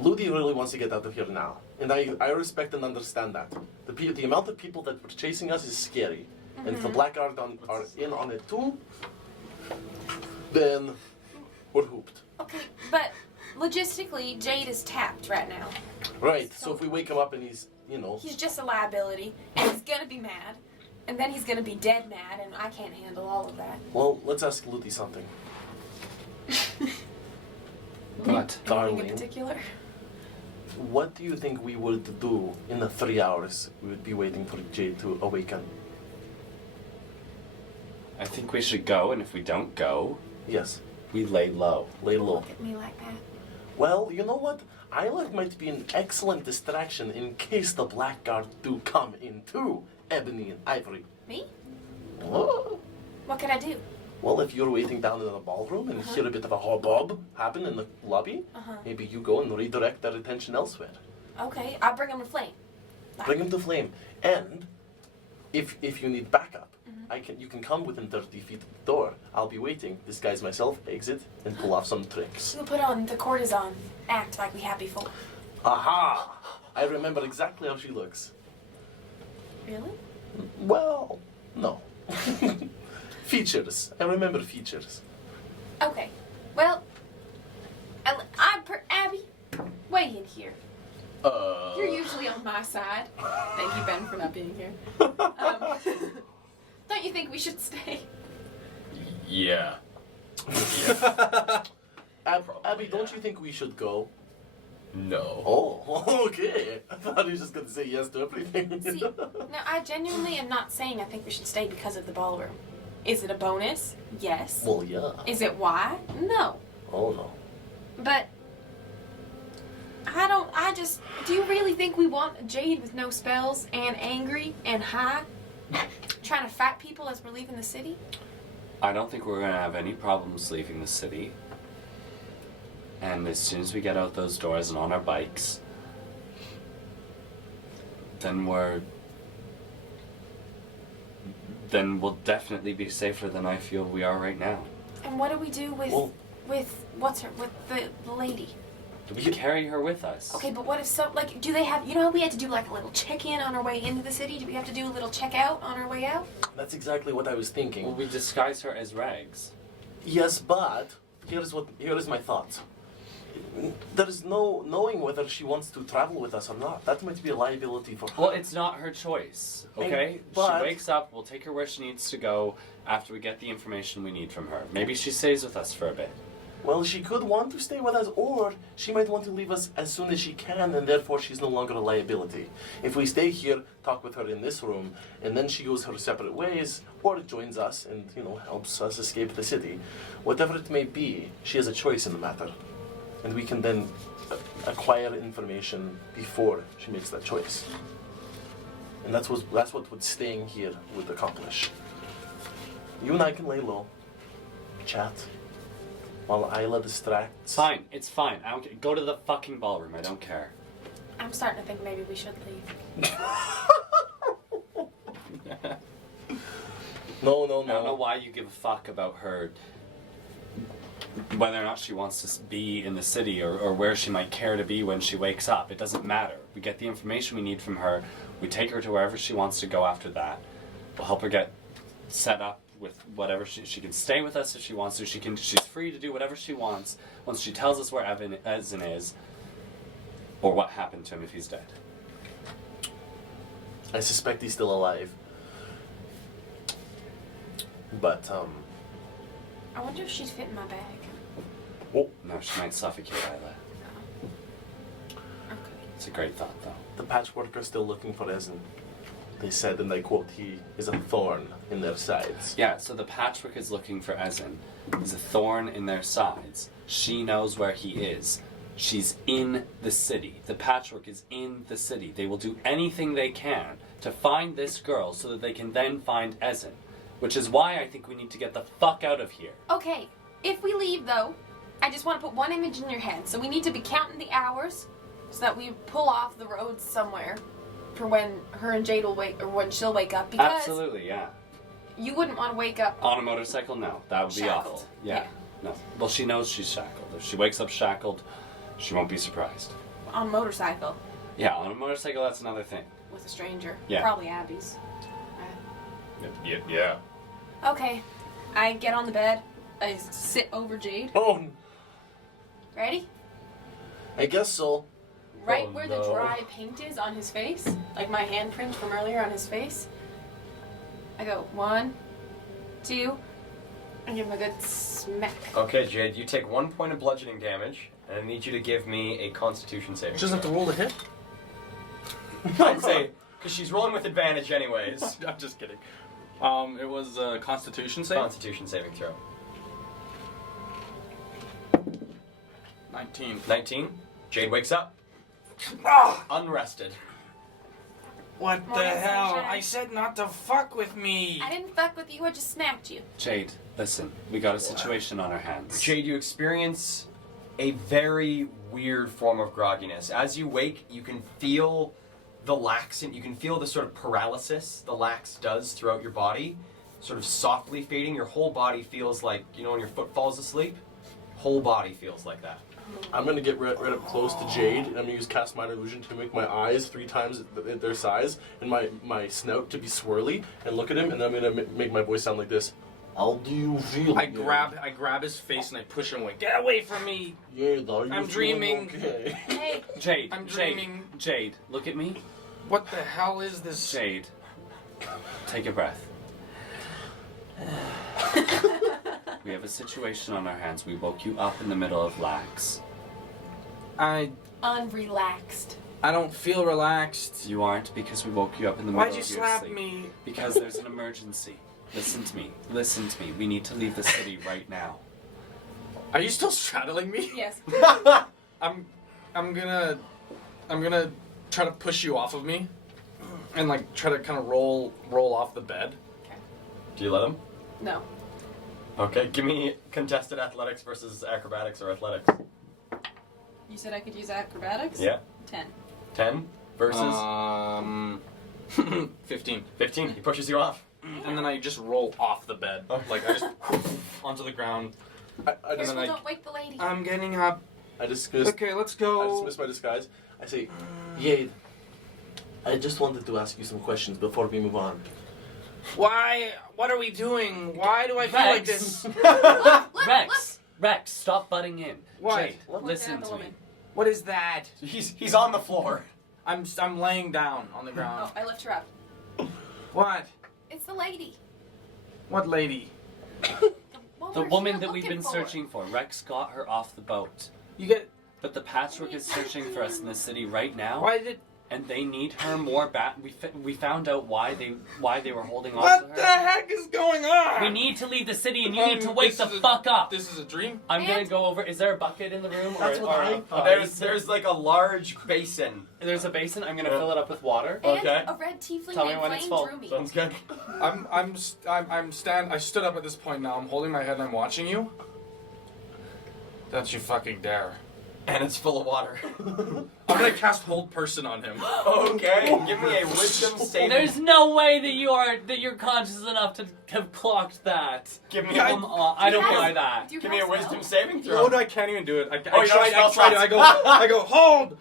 Ludi really wants to get out of here now, and I respect and understand that. The amount of people that were chasing us is scary, and if the Blackguard are in on it too, then we're hooped. Okay, but logistically, Jade is tapped right now. Right. So if we wake him up and he's, you know, He's just a liability, and he's gonna be mad, and then he's gonna be dead mad, and I can't handle all of that. well, let's ask Luty something. What? Anything in Darling, particular? what do you think we would do in the 3 hours we would be waiting for Jade to awaken? I think we should go, and if we don't go, Yes. we lay low. Lay low. Look at me like that. Well, you know what? Isla might be an excellent distraction in case the Blackguard do come in too, Ebony and Ivory. Me? Oh. What can I do? Well, if you're waiting down in the ballroom and hear a bit of a hubbub happen in the lobby, maybe you go and redirect their attention elsewhere. Okay, I'll bring him a flame. Bring him to flame. And if you need backup, you can come within 30 feet of the door. I'll be waiting, disguise myself, exit, and pull off some tricks. We'll put on the cortisone. Act like we have before. Aha! I remember exactly how she looks. Really? Well, no. Features. I remember features. Okay. Well, Abby, weigh in here. You're usually on my side. Thank you, Ben, for not being here. Don't you think we should stay? Yeah. Abby, don't you think we should go? No. Oh, okay. I thought he was just going to say yes to everything. See, now I genuinely am not saying I think we should stay because of the ballroom. Is it a bonus? Yes. Well, yeah. Is it why? No. Oh, no. But do you really think we want Jade with no spells and angry and high trying to fight people as we're leaving the city? I don't think we're gonna have any problems leaving the city. And as soon as we get out those doors and on our bikes, then we'll definitely be safer than I feel we are right now. And what do we do with Well- with the lady? We carry her with us. Okay, but what if do they have, you know, we had to do like a little check-in on our way into the city? Do we have to do a little check-out on our way out? That's exactly what I was thinking. Well, we disguise her as rags. Yes, but here is my thought. There is no knowing whether she wants to travel with us or not. That might be a liability for her. Well, it's not her choice, okay? But- She wakes up, we'll take her where she needs to go after we get the information we need from her. Maybe she stays with us for a bit. Well, she could want to stay with us, or she might want to leave us as soon as she can, and therefore she's no longer a liability. If we stay here, talk with her in this room, and then she goes her separate ways, or joins us and, helps us escape the city, whatever it may be, she has a choice in the matter. And we can then acquire information before she makes that choice. And that's what staying here would accomplish. You and I can lay low, chat, while Isla distracts. Fine, it's fine. I don't care. Go to the fucking ballroom, I don't care. I'm starting to think maybe we should leave. No. I don't know why you give a fuck about her, whether or not she wants to be in the city or where she might care to be when she wakes up. It doesn't matter. We get the information we need from her. We take her to wherever she wants to go after that. We'll help her get set up with whatever she can stay with us if she wants to. She's free to do whatever she wants once she tells us where Evan is or what happened to him if he's dead. I suspect he's still alive. But, I wonder if she'd fit in my bag. No, she might suffocate Isla. Okay. It's a great thought, though. the patchwork are still looking for Ezen. They said, and I quote, he is a thorn in their sides. Yeah, so the patchwork is looking for Ezen. He's a thorn in their sides. She knows where he is. She's in the city. The patchwork is in the city. They will do anything they can to find this girl so that they can then find Ezen. Which is why I think we need to get the fuck out of here. Okay, if we leave though, I just want to put one image in your head. So we need to be counting the hours so that we pull off the road somewhere for when her and Jade will wake, or when she'll wake up. Because Absolutely, yeah. you wouldn't want to wake up On a motorcycle? No, that would be shackled. awful. Yeah, no. Well, she knows she's shackled. If she wakes up shackled, she won't be surprised. on a motorcycle Yeah, on a motorcycle, that's another thing. with a stranger. Yeah. Probably Abby's. Yeah. Okay, I get on the bed. I sit over Jade. Oh, Ready? I guess so. Right Oh, where no. the dry paint is on his face, like my handprint from earlier on his face. I go 1, 2, and give him a good smack. Okay, Jade, you take 1 point of bludgeoning damage, and I need you to give me a Constitution saving. She doesn't have to roll to hit. I'd say, because she's rolling with advantage anyways. I'm just kidding. It was Constitution save. Constitution saving throw. 19. 19. Jade wakes up. Ah! Unrested. What Morning, the hell? sunshine. I said not to fuck with me. I didn't fuck with you, I just smacked you. Jade, listen, we got a situation on our hands. Jade, you experience a very weird form of grogginess. As you wake, you can feel the laxant, you can feel the sort of paralysis the lax does throughout your body, sort of softly fading. Your whole body feels like, you know, when your foot falls asleep? Whole body feels like that. I'm gonna get right up close to Jade, and I'm gonna use Cast Minor Illusion to make my eyes 3 times their size, and my snout to be swirly, and look at him, and then I'm gonna make my voice sound like this. How do you feel? I grab his face and I push him away. Get away from me! Yeah, are you I'm feeling dreaming. Okay? Hey, Jade, I'm Jade, dreaming. Jade, look at me. What the hell is this? Jade, take a breath. We have a situation on our hands. We woke you up in the middle of lax. I unrelaxed. don't feel relaxed. You aren't because we woke you up in the middle Why'd you of your slap sleep. me? Because there's an emergency. Listen to me. Listen to me. We need to leave the city right now. Are you still straddling me? Yes. I'm gonna try to push you off of me, and like try to kind of roll off the bed. Do you let him? No. Okay, give me contested athletics versus acrobatics or athletics. You said I could use acrobatics? Yeah. 10. 10 versus 15. 15. He pushes you off. And then I just roll off the bed, Oh. like I just onto the ground. I And just, then Careful, I- don't wake the lady. I'm getting up. I just Okay, let's go. dismiss my disguise. I say, Jade, I just wanted to ask you some questions before we move on. Why? What are we doing? Why do I feel like this? Rex, stop butting in. What? Jade, listen to me. What is that? He's on the floor. I'm laying down on the Oh, ground. I lift her up. What? It's the lady. What lady? The we're woman here that we've looking been for. searching for. Rex got her off the boat. You get? But the patchwork is searching for us in the city right now. Why did? And they need her more bad. We found out why they were holding on to What her. the heck is going on? We need to leave the city, and you need to wake This the is a- fuck up. This is a dream. I'm gonna And- go over. Is there a bucket in the room? That's or, what or I a thought. basin? There's like a large basin. There's a basin. I'm gonna fill it up with water. And Okay. a red tiefling Tell me named when it's Flame full. drew me. Sounds good. I stood up at this point now. I'm holding my head and I'm watching you. Don't you fucking dare. And it's full of water. I'm gonna cast Hold Person on him. Okay, give me a wisdom saving. There's no way that you're conscious enough to have clocked that. Give me Yeah, a, I don't Yes. buy that. Do you give me a have wisdom spells? saving Oh throw. no, I can't even do it. I Oh, you don't tried. spell I tried. slots. I go. Hold.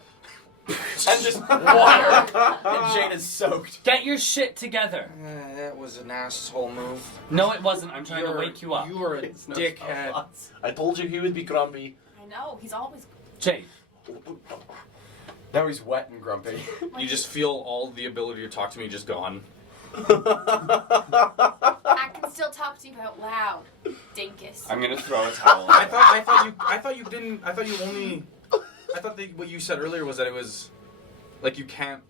And just water. And Jade is soaked. Get your shit together. That was an asshole move. No, it wasn't. I'm trying to You're- wake you up. You are a It's no spell dickhead. slots. I told you he would be grumpy. I know, he's always. Jade, Now he's wet and grumpy. You just feel all the ability to talk to me just gone. I can still talk to you out loud, dinkus. I'm gonna throw a towel. I thought you didn't. I thought you only. I thought that what you said earlier was that it was, like you can't.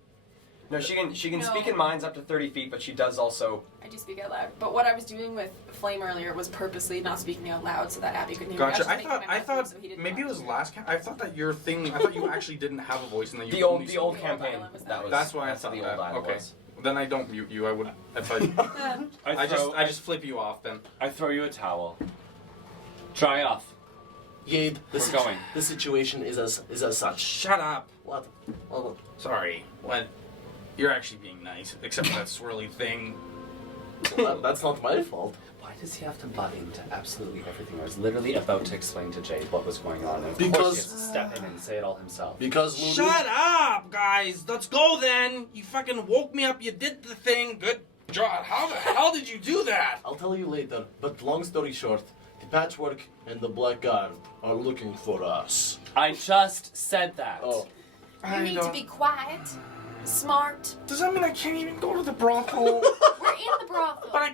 No, she can No. speak in minds up to 30 feet, but she does also. I do speak out loud. But what I was doing with Flame earlier was purposely not speaking out loud so that Abby couldn't hear me. Gotcha. was I just thought. making my I mouth thought move so he didn't maybe it know. was last. I thought that your thing. I thought you actually didn't have a voice and that you The only old spoke. campaign. Island was That that. was. That's why I that's thought the that. old island Okay. was. Then I don't mute you. I would. If I just flip you off then. I throw you a towel. Dry off. Jade, We're going. the situation is as such. Shut up. What? What? Sorry. What? You're actually being nice, except for that swirly thing. That's not my fault. Why does he have to butt into absolutely everything? I was literally about to explain to Jade what was going on. And of course Because- he has to step in and say it all himself. Because Lulu, Shut up, guys. Let's go then. You fucking woke me up. You did the thing. Good job. How the hell did you do that? I'll tell you later, but long story short, the Patchwork and the Black Guard are looking for us. I just said that. Oh, You need to be quiet, smart. Does that mean I can't even go to the brothel? We're in the brothel. But I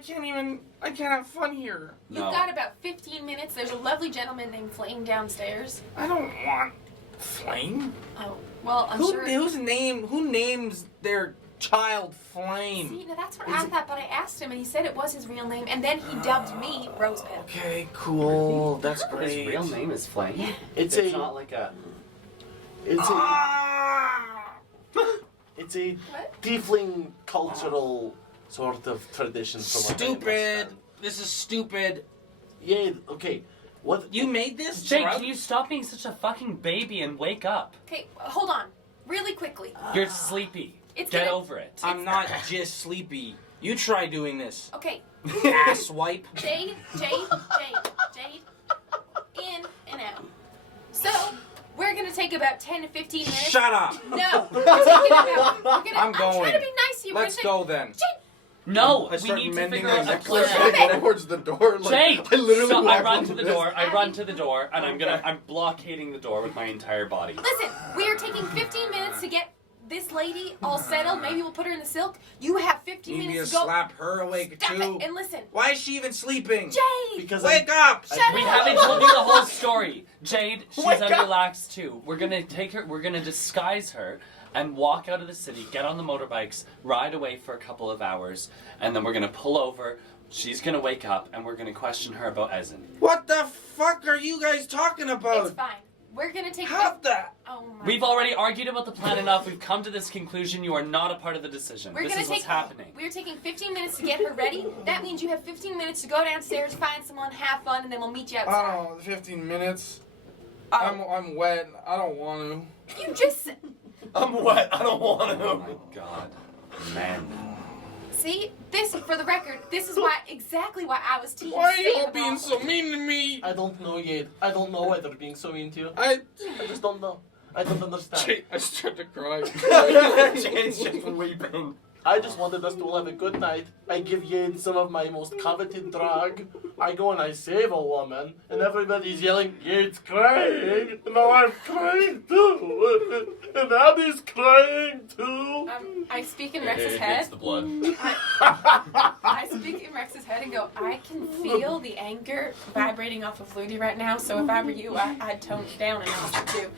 can't have fun here. You've No. got about 15 minutes. There's a lovely gentleman named Flame downstairs. I don't want Flame. Oh, well, I'm sure. Who names their child Flame? See, now that's what I thought, but I asked him and he said it was his real name, and then he dubbed me Rosebud. Okay, cool. That's His great. real name is Flame. Yeah. it's not like a. it's Ah! it's a What? tiefling cultural sort of tradition from what I Stupid. understand. This is stupid. Yeah. Okay. What? You made this, Jake, Drug? can you stop being such a fucking baby and wake up? Okay, hold on. Really quickly. You're sleepy. It's Get gonna- over it. I'm not just sleepy. You try doing this. Okay, Ass wipe. Jade. In and out. So, we're gonna take about 10 to 15 minutes. Shut up. No, we're taking about. I'm trying going. to be nice to you. Let's go then. Jade, No, I we start need to mending figure my out a necklace. Stop plan. it. Towards the door. Like, Jake, I literally so I walked run like to the this. door. I run to the door, and I'm blockading the door with my entire body. listen, we are taking 15 minutes to get this lady all settled. Maybe we'll put her in the silk. You have 15 You need me to minutes to go. slap her awake Stop too? it and listen. Why is she even sleeping? Jade! Because Wake up! Shut We up! haven't told you the whole story. Jade, she's Wake under up. lax too. We're gonna take her, we're gonna disguise her and walk out of the city, get on the motorbikes, ride away for a couple of hours, and then we're gonna pull over. She's gonna wake up and we're gonna question her about Ezen. What the fuck are you guys talking about? It's fine. We're gonna take. Have that. Oh my. We've God. already argued about the plan enough. We've come to this conclusion. You are not a part of the decision. We're This gonna is what's take. happening. We're taking 15 minutes to get her ready. That means you have 15 minutes to go downstairs, find someone, have fun, and then we'll meet you outside. Oh, 15 minutes. Oh. I'm wet. I don't want to. You just said- I'm wet. I don't want Oh to. my god. Man. see this for the record. This is exactly why I was teaching. Why are you Sam all being about- so mean to me? I don't know yet. I don't know why they're being so mean to you. I just don't know. I don't understand. I started to cry. Jade's just weeping. I just wanted us to all have a good night. I give Yade some of my most coveted drug. I go and I save a woman, and everybody's yelling, Yade's crying, and now I'm crying too. And Abby's crying too. I speak in Rex's head. It's the blood. I speak in Rex's head and go, I can feel the anger vibrating off of Ludi right now, so if I were you, I'd tone it down and off too.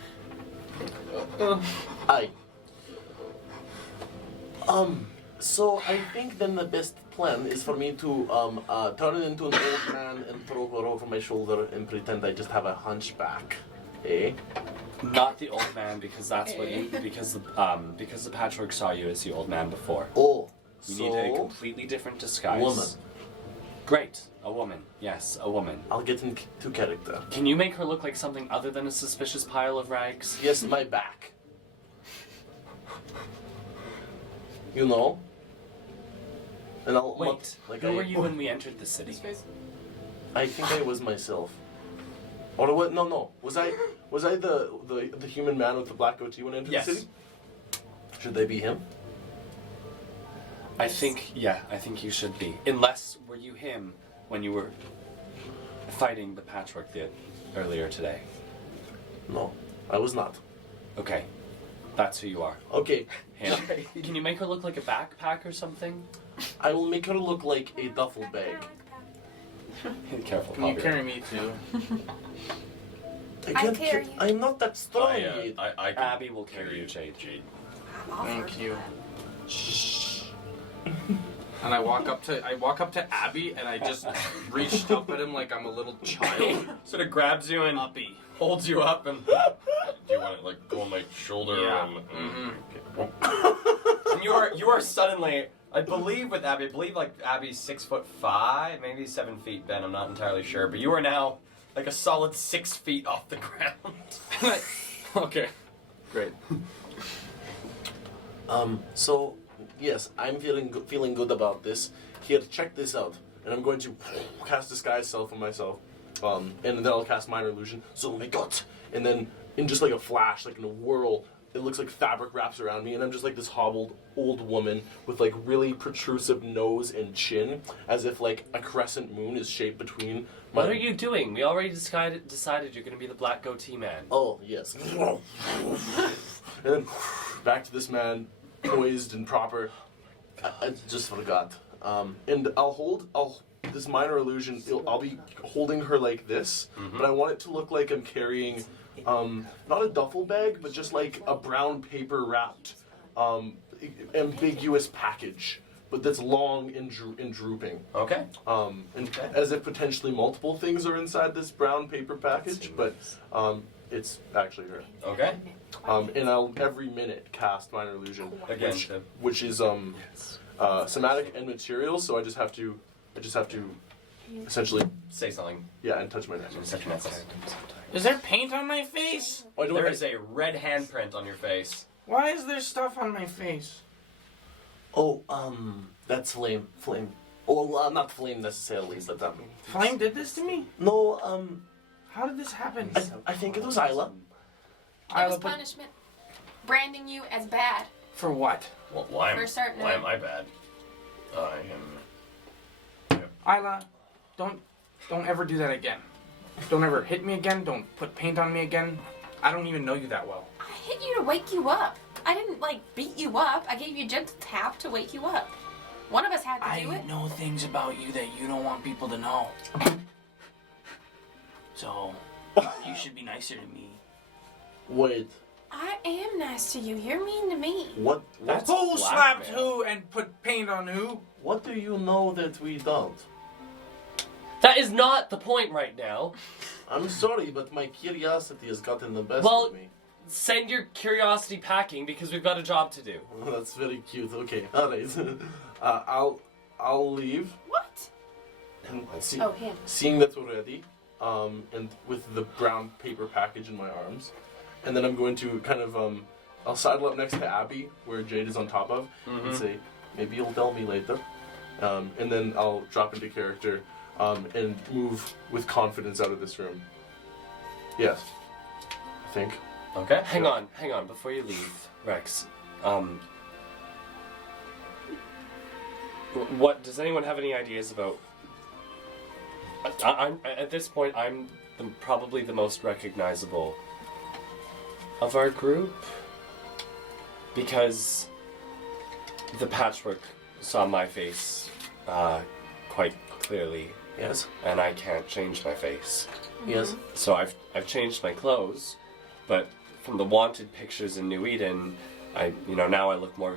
So I think then the best plan is for me to turn into an old man and throw her over my shoulder and pretend I just have a hunchback. Eh? Not the old man, because that's what you because the patchwork saw you as the old man before. Oh, You so need a completely different disguise. woman. Great. A woman. Yes, a woman. I'll get into character. Can you make her look like something other than a suspicious pile of rags? Yes, my back. You know? And I'll Wait, like who were you when we entered the city? I think I was myself. Or what? No. Was I the human man with the black goatee when I entered Yes. the city? Should they be him? I think you should be. Unless, were you him when you were fighting the patchwork earlier today? No, I was not. Okay, that's who you are. Okay, Him. Can you make her look like a backpack or something? I will make her look like a duffel bag. Careful, Can you Bobby. carry me too? I can't carry you. I'm not that strong I yet. can Abby will carry you, Jade. Thank you. And I walk up to Abby and I just reached up at him like I'm a little child. Sort of grabs you and Uppy. holds you up and. Do you want to like go on my shoulder? Yeah. And you are suddenly. I believe with Abby. I believe like Abby's 6'5", maybe 7 feet. Ben, I'm not entirely sure, but you are now like a solid 6 feet off the ground. Okay. Great. So yes, I'm feeling good about this. Here, check this out. And I'm going to cast Disguise Self on myself. And then I'll cast Minor Illusion. So, oh my god. And then, in just like a flash, like in a whirl, it looks like fabric wraps around me, and I'm just like this hobbled old woman with like really protrusive nose and chin, as if like a crescent moon is shaped between my... What are you doing? We already decided you're going to be the black goatee man. Oh, yes. And then back to this man, poised and proper. I just forgot. And this minor illusion, I'll be holding her like this, but I want it to look like I'm carrying, not a duffel bag, but just like a brown paper wrapped, ambiguous package, but that's long and drooping. Okay. And as if potentially multiple things are inside this brown paper package, but it's actually her. Okay. And I'll every minute cast minor illusion, Again, which is somatic and material. So I just have to essentially say something. and touch my neck. Is there paint on my face? Oh, I don't There is a red handprint on your face. Why is there stuff on my face? Oh, that's flame. Oh, not flame necessarily, but Flame did this to me? no, How did this happen? I think it was Isla. It was punishment. Branding you as bad. For what? Well, why For certain. am I bad? I am. Isla, don't ever do that again. Don't ever hit me again. Don't put paint on me again. I don't even know you that well. I hit you to wake you up. I didn't beat you up. I gave you a gentle tap to wake you up. One of us had to do it. I know things about you that you don't want people to know. So, you should be nicer to me. Wait, I am nice to you. You're mean to me. what? Who slapped who and put paint on who? What do you know that we don't? That is not the point right now. I'm sorry, but my curiosity has gotten the best Well- of me. Send your curiosity packing because we've got a job to do. Oh, that's very cute. Okay, all right. I'll leave. What? And Oh, him. seeing that we're ready, and with the brown paper package in my arms, and then I'm going to kind of I'll sidle up next to Abby, where Jade is on top of, and say, maybe you'll tell me later, and then I'll drop into character, and move with confidence out of this room. Yes, I think. Okay. Hang on, before you leave, Rex. What does anyone have any ideas about? I'm at this point. I'm probably the most recognizable of our group because the patchwork saw my face quite clearly, Yes. and I can't change my face. Yes. So I've changed my clothes, but from the wanted pictures in New Eden, now I look more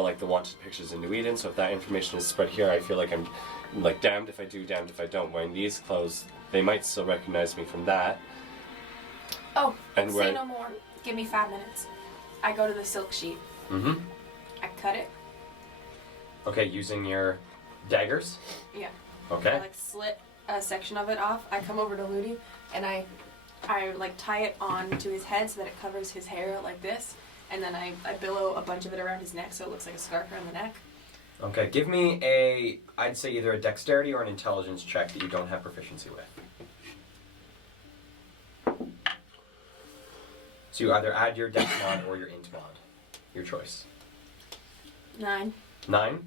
like the wanted pictures in New Eden. So if that information is spread here, I feel like I'm like damned if I do, damned if I don't. Wearing these clothes, they might still recognize me from that. Oh, And say we're- no more. Give me 5 minutes. I go to the silk sheet. Mm-hmm. I cut it. Okay, using your daggers. Yeah. Okay. I slit a section of it off. I come over to Ludi and I tie it onto his head so that it covers his hair like this, and then I billow a bunch of it around his neck so it looks like a scarf around the neck. Okay, give me I'd say either a dexterity or an intelligence check that you don't have proficiency with. So you either add your dex mod or your int mod. Your choice. 9. 9.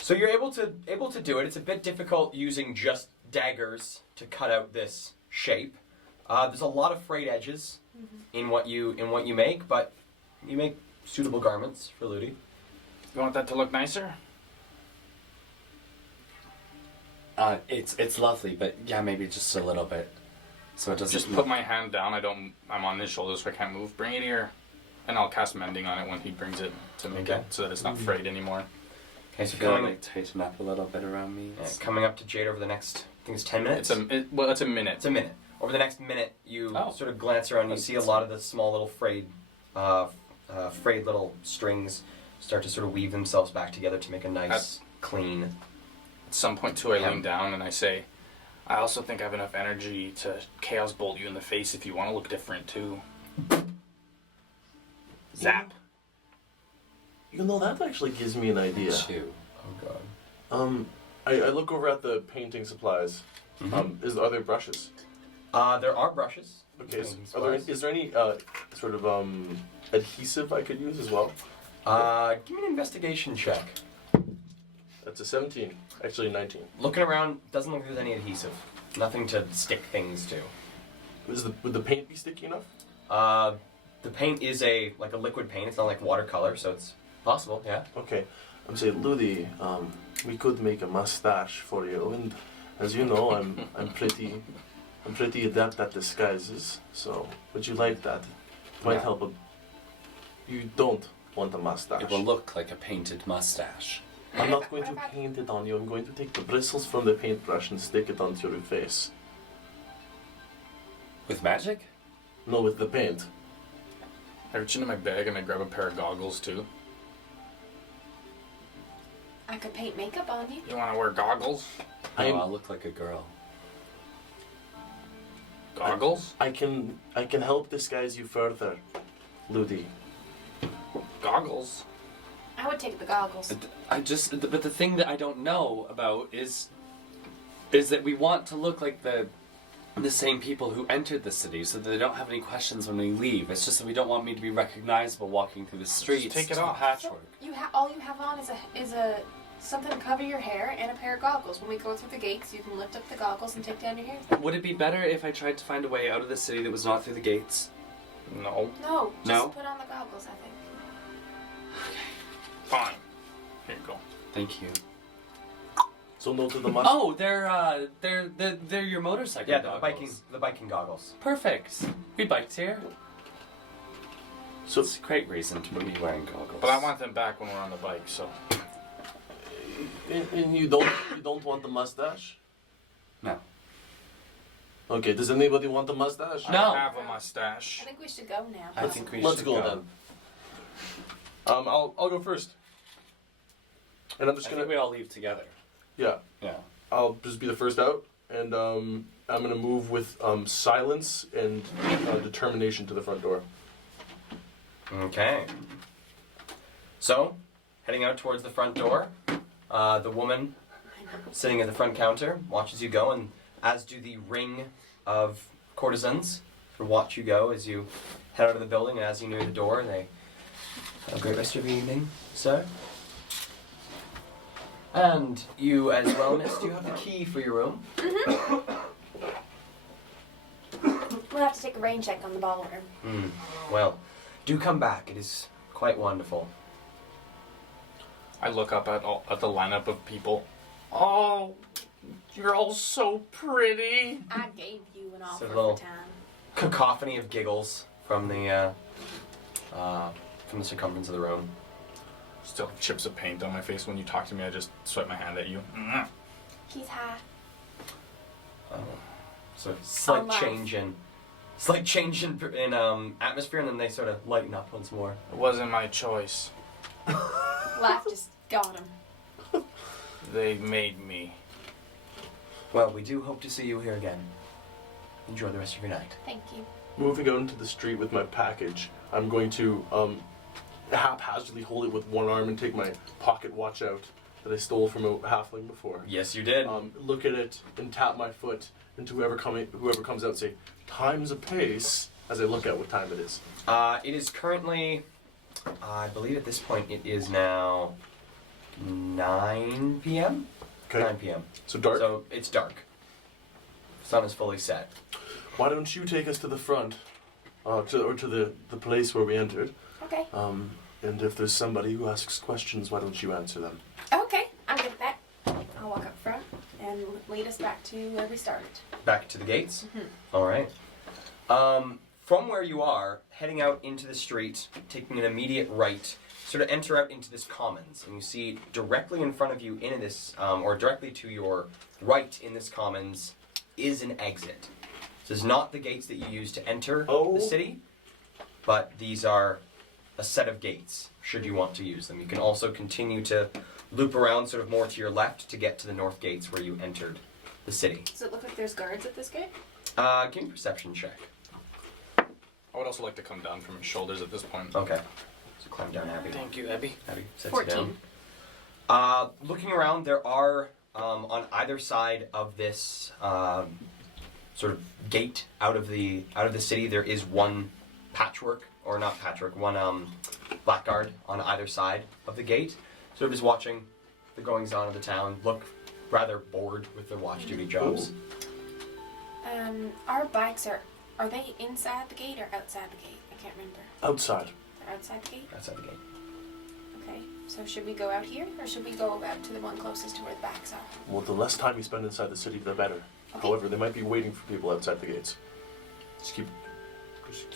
So you're able to do it. It's a bit difficult using just daggers to cut out this shape. There's a lot of frayed edges in what you make, but you make suitable garments for Ludi. You want that to look nicer? It's lovely, but yeah, maybe just a little bit, so it doesn't. Just put my hand down. I'm on his shoulder, so I can't move. Bring it here, and I'll cast mending on it when he brings it to make Okay. it so that it's not frayed anymore. Okay, so Feel coming, like tighten up a little bit around me. coming up to Jade over the next, I think it's 10 minutes. It's a minute. It's a minute. Over the next minute, you Oh. sort of glance around and you see a lot of the small little frayed little strings start to sort of weave themselves back together to make a nice, clean. At some point, too, I Yeah. lean down and I say, I also think I have enough energy to chaos bolt you in the face if you want to look different, too. Zap. You know, that actually gives me an idea. Two. Oh god. I look over at the painting supplies. Are there brushes? There are brushes. Okay. Painting Is there any sort of adhesive I could use as well? Give me an investigation check. That's a 17. Actually, 19. Looking around, doesn't look like there's any adhesive. Nothing to stick things to. Would the paint be sticky enough? The paint is a liquid paint. It's not like watercolor, so it's possible. Yeah. Okay. I'm saying, Ludi, we could make a mustache for you, and as you know, I'm pretty adept at disguises. So, would you like that? Might Yeah. help. You don't want a mustache. It will look like a painted mustache. I'm not going to paint it on you. I'm going to take the bristles from the paintbrush and stick it onto your face. With magic? No, with the paint. I reach into my bag and I grab a pair of goggles too. I could paint makeup on you. You want to wear goggles? No, I'm- I'll look like a girl. Goggles? I can help disguise you further, Ludi. Goggles? I would take the goggles. But the thing that I don't know about is that we want to look like the same people who entered the city, so that they don't have any questions when we leave. It's just that we don't want me to be recognizable walking through the streets. take it to off. Patchwork. All you have on is a something to cover your hair and a pair of goggles. When we go through the gates, you can lift up the goggles and take down your hair. Would it be better if I tried to find a way out of the city that was not through the gates? No. No, just No? put on the goggles, I think. Fine. Here you go. Thank you. So no to the mustache. Oh, they're your motorcycle Yeah, goggles. the biking goggles. Perfect. We biked here. So It's a great reason to be wearing goggles. But I want them back when we're on the bike, so. and you don't want the mustache? No. Okay. Does anybody want the mustache? No. I have a mustache. I think we should go now. I think we Let's should go then. I'll go first. And I'm I just think gonna we all leave together. yeah. Yeah. I'll just be the first out, and I'm gonna move with silence and determination to the front door. Okay. So, heading out towards the front door, the woman sitting at the front counter watches you go, and as do the ring of courtesans who watch you go as you head out of the building. And as you near the door, they have a great rest of your evening, sir. And you as well, miss, do you have the key for your room? We'll have to take a rain check on the ballroom. Well, do come back. It is quite wonderful. I look up at the lineup of people. Oh, you're all so pretty. I gave you an offer a little- for time. Cacophony of giggles from the circumference of the room. Still have chips of paint on my face when you talk to me. I just swipe my hand at you. He's high. So slight Alive. change in atmosphere, and then they sort of lighten up once more. It wasn't my choice. Laugh just got him. They made me. Well, we do hope to see you here again. Enjoy the rest of your night. Thank you. Moving out into the street with my package, I'm going to haphazardly hold it with one arm and take my pocket watch out that I stole from a halfling before. Yes, you did. Look at it and tap my foot into whoever comes out and say, "Time's apace," as I look at what time it is. It is currently, I believe at this point it is now 9 p.m. Okay. 9 p.m. So dark. So it's dark. Sun is fully set. Why don't you take us to the front, to the place where we entered? Okay. And if there's somebody who asks questions, why don't you answer them? Okay, I'm good at that. I'll walk up front and lead us back to where we started. Back to the gates. All right. From where you are, heading out into the street, taking an immediate right, sort of enter out into this commons, and you see directly in front of you in this, or directly to your right in this commons, is an exit. This is not the gates that you use to enter the city, but these are a set of gates, should you want to use them. You can also continue to loop around sort of more to your left to get to the north gates where you entered the city. Does it look like there's guards at this gate? Give me a perception check. I would also like to come down from his shoulders at this point. Okay. So climb down, Abby. Thank you, Abby. Abby, sets 14. you down. Looking around, there are on either side of this sort of gate out of the city. There is one patchwork, or not patchwork, one blackguard on either side of the gate, sort of just watching the goings on of the town. Look rather bored with their watch duty jobs. Our bikes are they inside the gate or outside the gate? I can't remember. Outside. They're outside the gate? Outside the gate. Okay. So should we go out here or should we go out to the one closest to where the backs are? Well, the less time you spend inside the city, the better. Okay. However, they might be waiting for people outside the gates. Just keep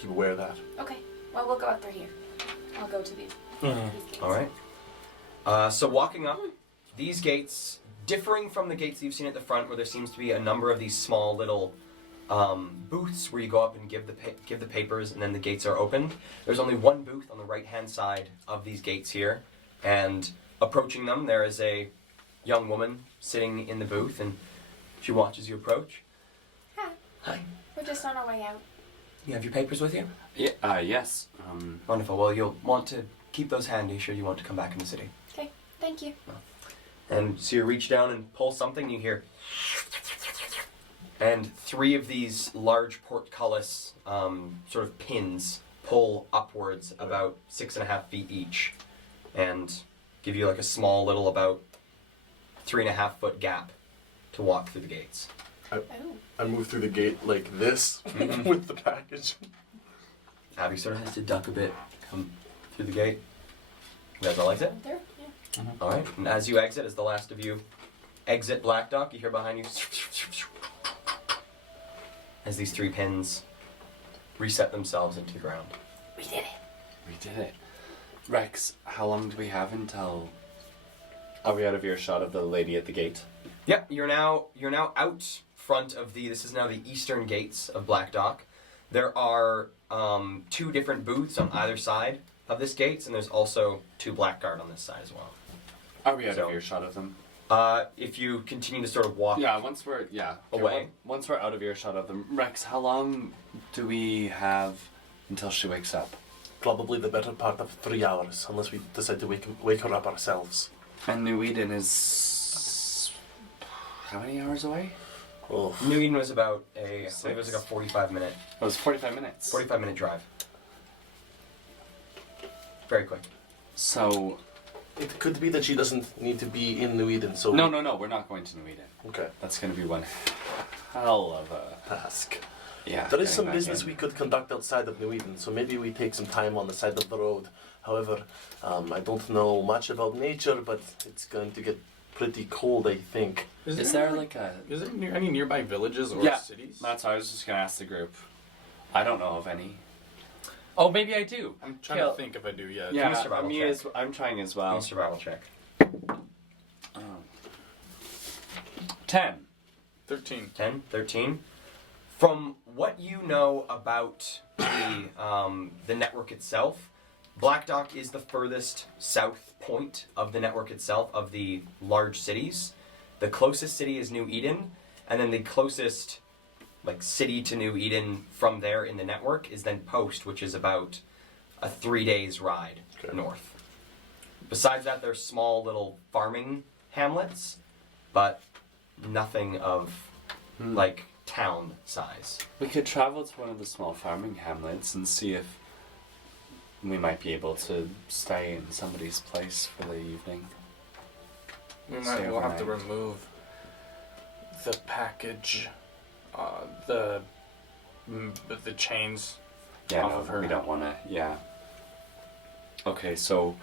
aware of that. Okay. Well, we'll go out through here. I'll go to these gates. All right. So walking up, these gates, differing from the gates that you've seen at the front, where there seems to be a number of these small little booths where you go up and give the papers, and then the gates are opened. There's only one booth on the right-hand side of these gates here, and approaching them, there is a young woman sitting in the booth, and she watches you approach. Hi. Hi. We're just on our way out. You have your papers with you? Yeah. Yes. Wonderful. Well, you'll want to keep those handy should you want to come back in the city. Okay. Thank you. And so you reach down and pull something, you hear... And 3 of these large portcullis sort of pins pull upwards about 6.5 feet each, and give you like a small little about 3.5 foot gap to walk through the gates. I move through the gate like this with the package. Abby sort of has to duck a bit, come through the gate. You guys all exit? There? Yeah. All right. And as you exit, as the last of you exit Black Dock, you hear behind you as these 3 pins reset themselves into the ground. We did it. We did it. Rex, how long do we have until... Are we out of earshot of the lady at the gate? Yep, you're now out front of this is now the eastern gates of Black Dock. There are 2 different booths on either side of this gates, and there's also 2 blackguard on this side as well. Are we out of earshot of them? If you continue to sort of walk Once we're away. Once we're out of earshot of them, Rex, how long do we have until she wakes up? Probably the better part of 3 hours, unless we decide to wake her up ourselves. And New Eden is how many hours away? Oh. New Eden was about I believe it was like a 45 minute. It was 45 minutes. 45 minute drive. Very quick. So It could be that she doesn't need to be in New Eden, so... No, we're not going to New Eden. Okay. That's going to be one hell of a Task. yeah. There is getting some back business in. we could conduct outside of New Eden, so maybe we take some time on the side of the road. However, I don't know much about nature, but it's going to get pretty cold, I think. Is there like a... Is there any nearby villages or Yeah, cities? that's what I was just going to ask the group. I don't know of any. Oh, maybe I do. I'm trying Kale. to think if I do yet. Yeah, survival me check. I'm trying as well. Survival check. 10. 13. 10, 13. From what you know about the network itself, Black Dock is the furthest south point of the network itself, of the large cities. The closest city is New Eden, and then the closest city to New Eden from there in the network is then Post, which is about a 3 days ride north. Besides that, there's small little farming hamlets, but nothing of town size. We could travel to one of the small farming hamlets and see if we might be able to stay in somebody's place for the evening. We'll Stay have to overnight. remove the package, the chains Yeah, off no, of her. we don't want to. Yeah. Okay, so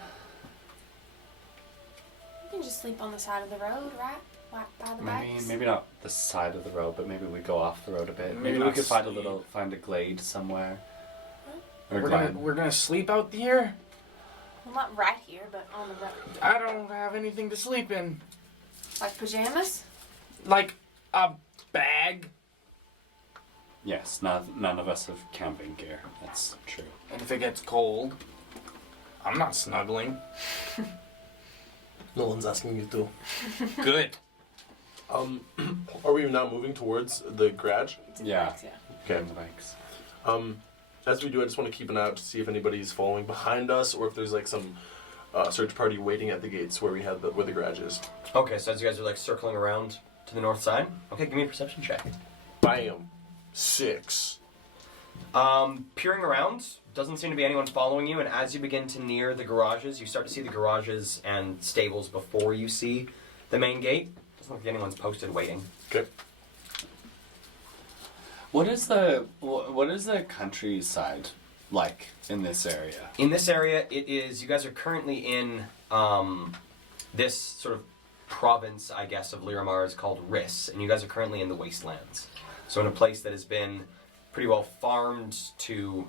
You can just sleep on the side of the road, right? By the bikes. maybe not the side of the road, but maybe we go off the road a bit. Maybe Maybe we not could find sleep. find a glade somewhere. Or We're gonna sleep out here. Well, not right here, but on the road. I don't have anything to sleep in. Like pajamas? Like a bag. Yes, none of us have camping gear. That's true. And if it gets cold, I'm not snuggling. No one's asking you to. Good. Are we now moving towards the garage? Yeah. Okay. On the bikes. As we do, I just want to keep an eye out to see if anybody's following behind us, or if there's some search party waiting at the gates where where the garage is. Okay, so as you guys are circling around to the north side, okay, give me a perception check. Bam. 6. Peering around, doesn't seem to be anyone following you, and as you begin to near the garages, you start to see the garages and stables before you see the main gate. Doesn't look like anyone's posted waiting. Okay. What is the countryside like in this area? In this area, it is, you guys are currently in this sort of province, I guess, of Liramar is called Riss, and you guys are currently in the wastelands. So in a place that has been pretty well farmed to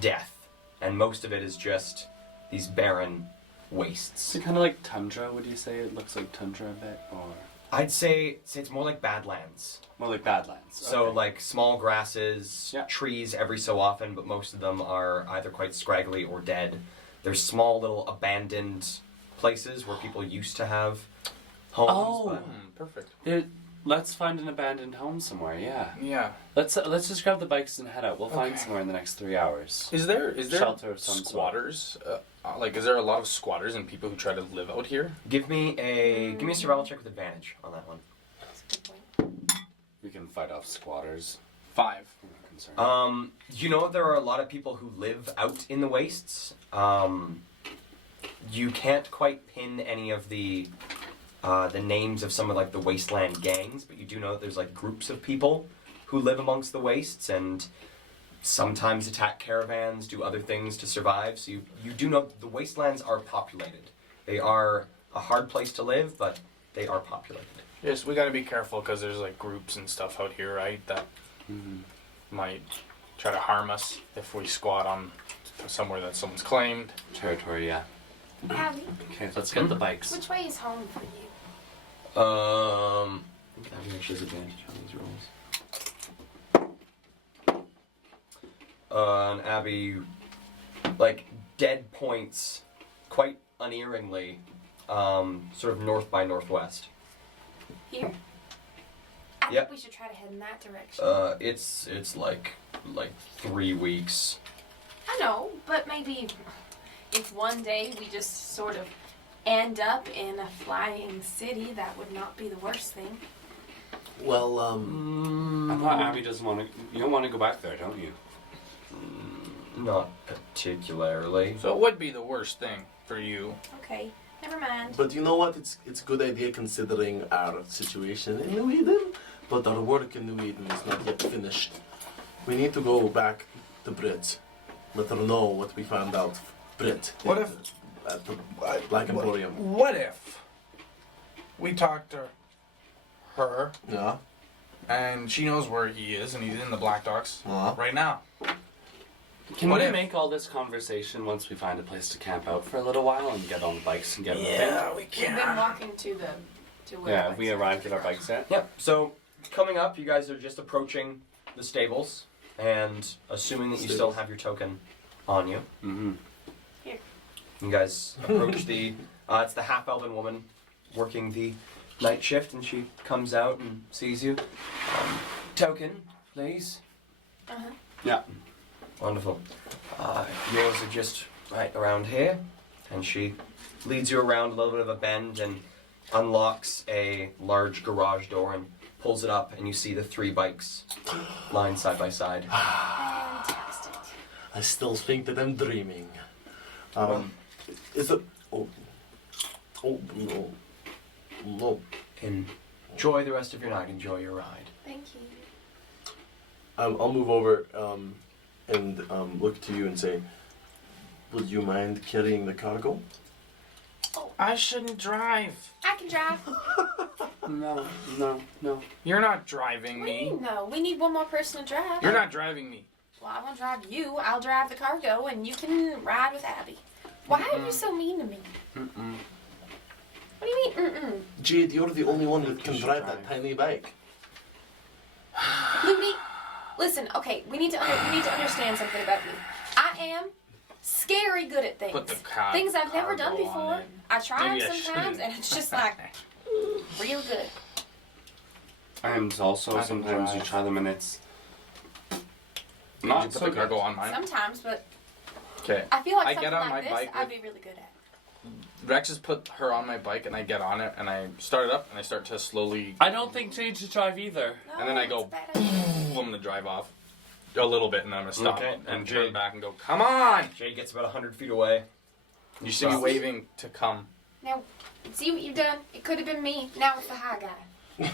death, and most of it is just these barren wastes. Is it kind of like tundra? Would you say it looks like tundra a bit, or I'd say it's more like badlands. more like badlands? So Okay. like small grasses, Yeah. trees every so often, but most of them are either quite scraggly or dead. There's small little abandoned places where people used to have homes. Oh. but- Perfect. Let's find an abandoned home somewhere. Yeah. Yeah. Let's just grab the bikes and head out. We'll find Okay. somewhere in the next 3 hours. Is there Shelter of some sort. squatters? Like, is there a lot of squatters and people who try to live out here? Give me a survival check with advantage on that one. That's a good point. We can fight off squatters. 5. I'm not concerned. You know there are a lot of people who live out in the wastes. You can't quite pin any of the names of some of like the wasteland gangs, but you do know that there's like groups of people who live amongst the wastes and sometimes attack caravans, do other things to survive. So you do know that the wastelands are populated. They are a hard place to live, but they are populated. Yes, we gotta be careful because there's like groups and stuff out here, right? That might try to harm us if we squat on somewhere that someone's claimed. Territory, yeah. Abby, Okay, let's get the bikes. which way is home for you? I think that actually has advantage on these rolls. And Abby, like, dead points quite unerringly, sort of north by northwest. Here. I Yep. think we should try to head in that direction. It's like 3 weeks. I know, but maybe if one day we just sort of end up in a flying city, that would not be the worst thing. Well, I thought Abby doesn't want to. You don't want to go back there, don't you? Not particularly. So it would be the worst thing for you. Okay, never mind. but you know what? It's a good idea considering our situation in New Eden, but our work in New Eden is not yet finished. We need to go back to Brit. Let her know what we found out. Brit. What if- At the Black Emporium. What if we talk to her Yeah. and she knows where he is and he's in the Black Docks Uh-huh. right now? Can What we if- make all this conversation once we find a place to camp out for a little while and get on the bikes and get moving? we We've been walking to where Yeah, the we bikes arrived are. at our bikes yet? Yep. So coming up, you guys are just approaching the stables, and assuming that you still have your token on you, Mm-hmm. you guys approach the. It's the half-elven woman working the night shift, and she comes out and sees you. Token, please. Uh-huh. Yeah. Wonderful. Yours are just right around here, and she leads you around a little bit of a bend and unlocks a large garage door and pulls it up, and you see the 3 bikes lined side by side. Fantastic. I still think that I'm dreaming. Is it? Oh no. No. Enjoy the rest of your night. Enjoy your ride. Thank you. I'll move over and look to you and say, would you mind carrying the cargo? I shouldn't drive. I can drive. No. You're not driving What do you me. mean, no? We need one more person to drive. You're not driving me. Well, I won't drive you. I'll drive the cargo, and you can ride with Abby. Why are you so mean to me? Mm-mm. What do you mean, mm-mm? Jade, you're the only one that can should drive drive. that tiny bike. Looney, listen, okay, we need to understand something about me. I am scary good at things. Put the car- Things I've never done cargo on before. it. I try Maybe I them sometimes, shouldn't. and it's just like real good. And also I can sometimes you drive. try them and it's Did you not put so the good. cargo on mine? Sometimes, but Okay. I feel like I something get on like my this bike I'd with- be really good at. Rex has put her on my bike, and I get on it, and I start it up, and I start to slowly. I don't think Jade should drive either. No, And then I it's go, a bad idea. I'm gonna drive off a little bit, and then I'm gonna stop Okay, and okay. turn back and go, come on! Jade gets about 100 feet away. You see me waving to come. Now, see what you've done? It could have been me. Now it's the high guy.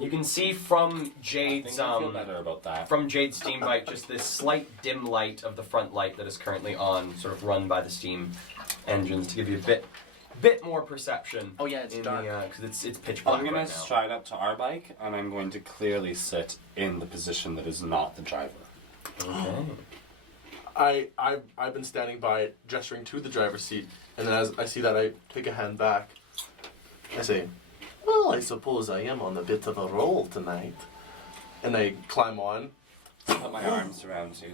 You can see from I think Jade's I feel better about that. from Jade's steam bike just this slight dim light of the front light that is currently on, sort of run by the steam engines to give you a bit more perception. Oh, yeah, it's in dark. because it's pitch black I'm gonna right now. stride up to our bike, and I'm going to clearly sit in the position that is not the driver. Okay. I've been standing by it, gesturing to the driver's seat, and then as I see that, I take a hand back. I say, "Well, I suppose I am on a bit of a roll tonight," and I climb on, Put my arms around you.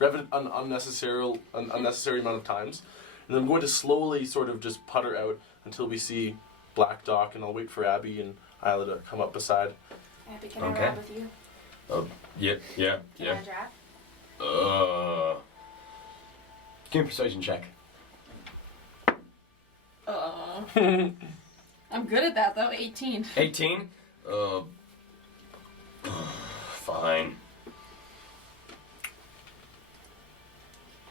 rev it an unnecessary amount of times, and I'm going to slowly sort of just putter out until we see Black Dock, and I'll wait for Abby and Isla to come up beside. Abby, can Okay. I ride with you? Yeah. Can I drive? Give me a persuasion check. I'm good at that though. 18. 18. Fine.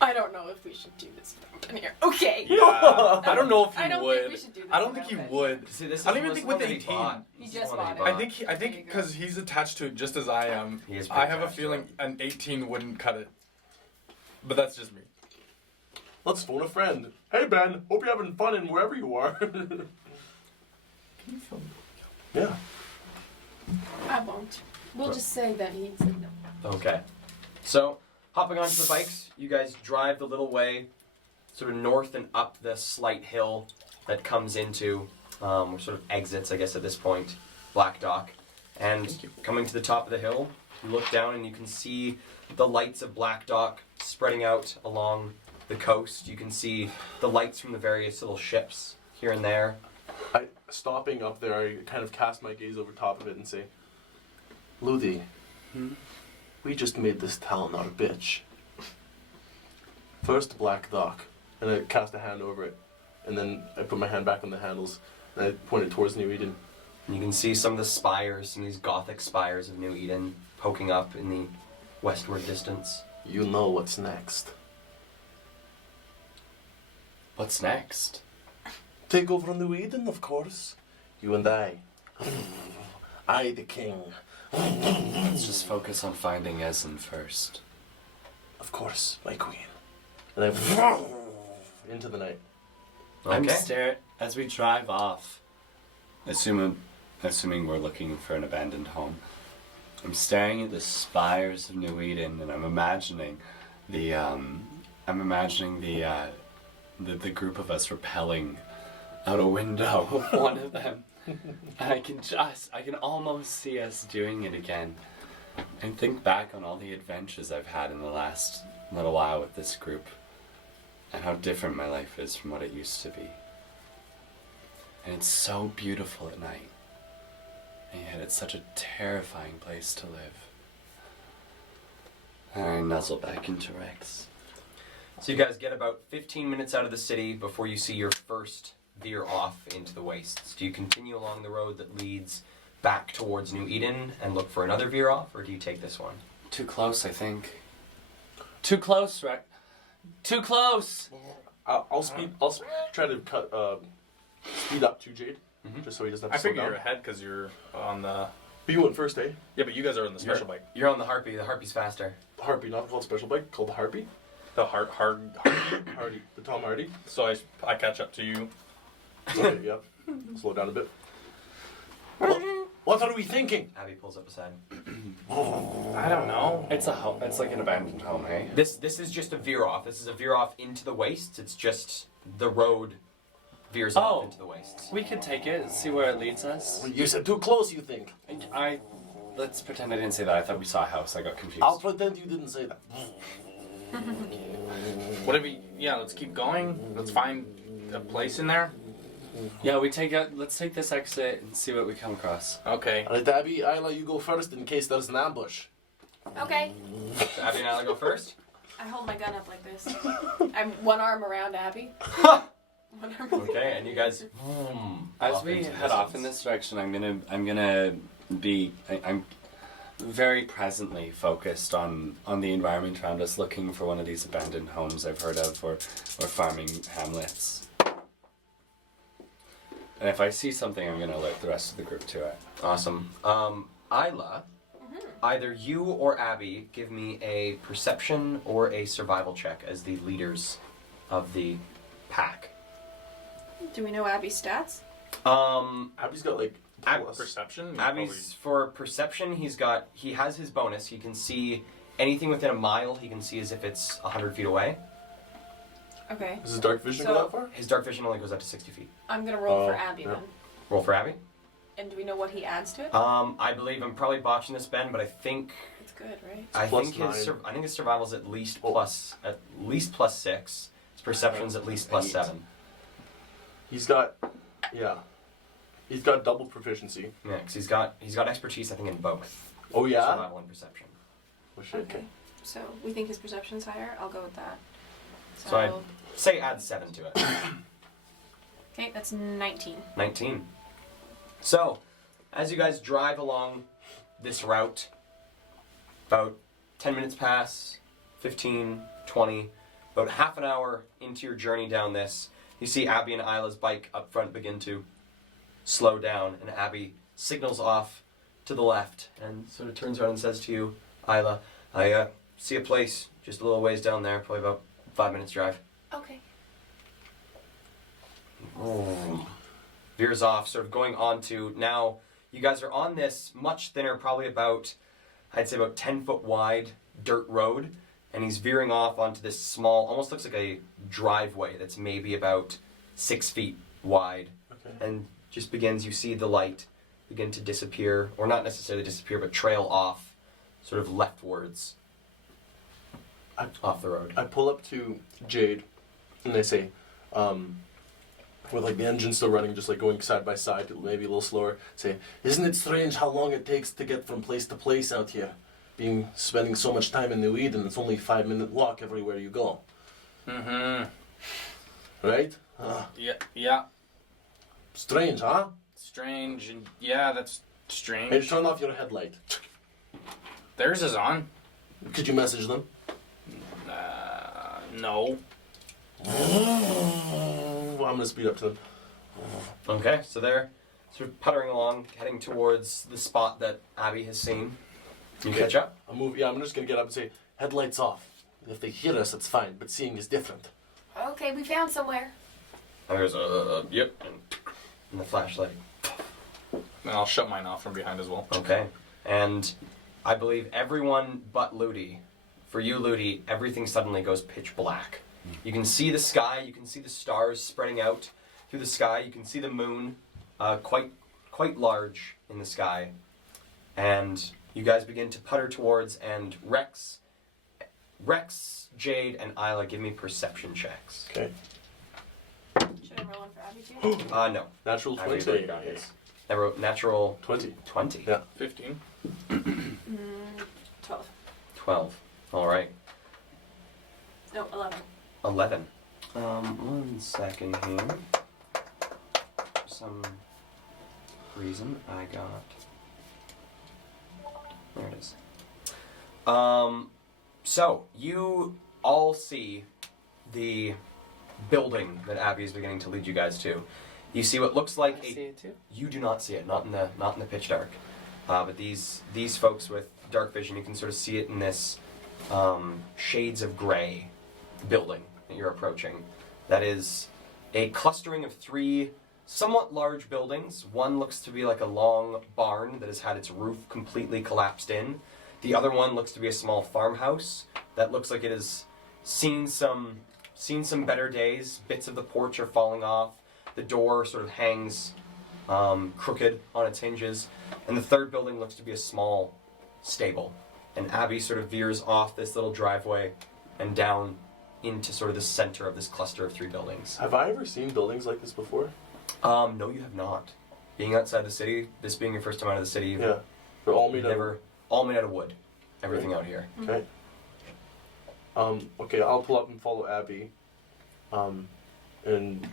I don't know if we should do this in here. Okay. Yeah. I don't know if he I don't would. think we should do this I don't think he without would. See, this is I don't even this think one with that he 18. bought. He This just is one that bought he it. I think There you go. because he's attached to it just as I am. He is I pretty have a attached to feeling it. an 18 wouldn't cut it. But that's just me. Let's phone a friend. Hey Ben, hope you're having fun in wherever you are. Yeah. I won't. We'll just say that he said no. Okay. So, hopping onto the bikes, you guys drive the little way, sort of north and up the slight hill that comes into, or sort of exits, I guess, at this point, Black Dock. And coming to the top of the hill, you look down and you can see the lights of Black Dock spreading out along the coast. You can see the lights from the various little ships here and there. Stopping up there, I kind of cast my gaze over top of it and say, Ludi, we just made this town our bitch. First Black Dock, and I cast a hand over it, and then I put my hand back on the handles, and I pointed towards New Eden. And you can see some of the spires, some of these Gothic spires of New Eden poking up in the westward distance. You know what's next. What's next? Take over New Eden, of course. You and I. I, the king. Let's just focus on finding Essen first. Of course, my queen. And I into the night. I'm Okay. staring as we drive off. Assuming we're looking for an abandoned home. I'm staring at the spires of New Eden, and I'm imagining the group of us rappelling out a window of one of them. And I can almost see us doing it again. And think back on all the adventures I've had in the last little while with this group. And how different my life is from what it used to be. And it's so beautiful at night. And yet it's such a terrifying place to live. And I nuzzle back into Rex. So you guys get about 15 minutes out of the city before you see your first veer off into the wastes. Do you continue along the road that leads back towards New Eden and look for another veer off, or do you take this one? Too close, I think. Too close, Rex. Too close! I'll try to cut speed up to Jade, just so he doesn't I have to slow figure you're down. ahead because you're on the. But you went first, eh? Yeah, but you guys are on the special bike. You're on the Harpy. The Harpy's faster. The Harpy, not called special bike, called the Harpy. The hard. Hardy, the Tom Hardy. So I catch up to you. Okay, yep. Slow down a bit. What are we thinking? Abby pulls up beside. I don't know. It's it's like an abandoned home, hey? This is just a veer off. This is a veer off into the wastes. It's just the road veers off into the wastes. We could take it, see where it leads us. You said too close, you think? Let's pretend I didn't say that. I thought we saw a house. I got confused. I'll pretend you didn't say that. Whatever. Yeah, let's keep going. Let's find a place in there. Yeah, let's take this exit and see what we come across. Okay. Alright, Abby, Isla, you go first in case there's an ambush. Okay. So Abby and Isla go first. I hold my gun up like this. I'm one arm around Abby. One arm. Okay, and you guys. As we head off in this direction, I'm gonna be I'm very presently focused on the environment around us, looking for one of these abandoned homes I've heard of, or farming hamlets. And if I see something, I'm gonna alert the rest of the group to it. Awesome. Isla, either you or Abby give me a perception or a survival check as the leaders of the pack. Do we know Abby's stats? Abby's got like plus. Perception? Abby's for perception. He has his bonus. He can see anything within a mile. He can see as if it's 100 feet away. Okay. Does his dark vision go that far? His dark vision only goes up to 60 feet. I'm gonna roll for Oh, Abby yeah. then. Roll for Abby. And do we know what he adds to it? I believe I'm probably botching this, Ben, but I think It's good, right? I plus think his 9. I think his survival's at least Oh. plus 6. His perception's at least plus 7. He's got, yeah. He's got double proficiency. Yeah, because he's got expertise, I think, in both Oh yeah? survival and perception. Oh shit. Okay. So we think his perception's higher. I'll go with that. So I'd say add 7 to it. Okay, that's 19. 19. So, as you guys drive along this route, about 10 minutes pass, 15, 20, about half an hour into your journey down this, you see Abby and Isla's bike up front begin to slow down, and Abby signals off to the left and sort of turns around and says to you, Isla, I see a place just a little ways down there, probably about 5 minutes drive. Okay. Veers off, sort of going on to, now you guys are on this much thinner, probably about, I'd say about 10 foot wide dirt road, and he's veering off onto this small, almost looks like a driveway that's maybe about 6 feet wide, Okay. and just begins, you see the light begin to disappear, or not necessarily disappear, but trail off, sort of leftwards off the road. I pull up to Jade, and they say, with like the engine still running, just like going side by side, maybe a little slower, say, isn't it strange how long it takes to get from place to place out here? Spending so much time in New Eden, it's only a 5-minute walk everywhere you go. Mm-hmm. Right? Yeah. Strange, huh? Strange. And yeah, that's strange. Hey, turn off your headlight. Theirs is on. Could you message them? No. I'm gonna speed up to them. Okay, so they're sort of puttering along, heading towards the spot that Abby has seen. You Okay. catch up? I'm just gonna get up and say, headlights off. If they hear us, it's fine, but seeing is different. Okay, we found somewhere. And there's yep, and the flashlight. And I'll shut mine off from behind as well. Okay, and I believe everyone but Ludi, for you Ludi, everything suddenly goes pitch black. You can see the sky, you can see the stars spreading out through the sky, you can see the moon quite large in the sky, and you guys begin to putter towards, and Rex, Jade, and Isla, give me perception checks. Okay. Should I roll one for Abby too? No. Natural Abby's 20. already got his. Natural 20. 20. Yeah. 15. 12. 12. All right. No, 11. 11. 1 second here. For some reason, I got. There it is. So you all see the building that Abby is beginning to lead you guys to. You see what looks like I see it too. You do not see it, not in the pitch dark. But these folks with dark vision, you can sort of see it in this shades of gray building that you're approaching. That is a clustering of 3 somewhat large buildings. One looks to be like a long barn that has had its roof completely collapsed in. The other one looks to be a small farmhouse that looks like it has seen some better days. Bits of the porch are falling off. The door sort of hangs crooked on its hinges. And the third building looks to be a small stable. And Abby sort of veers off this little driveway and down into sort of the center of this cluster of 3 buildings. Have I ever seen buildings like this before? No, you have not. Being outside the city, this being your first time out of the city, you've Yeah. They're all made out of... all made out of wood. Everything out here. Okay. Okay, I'll pull up and follow Abby. And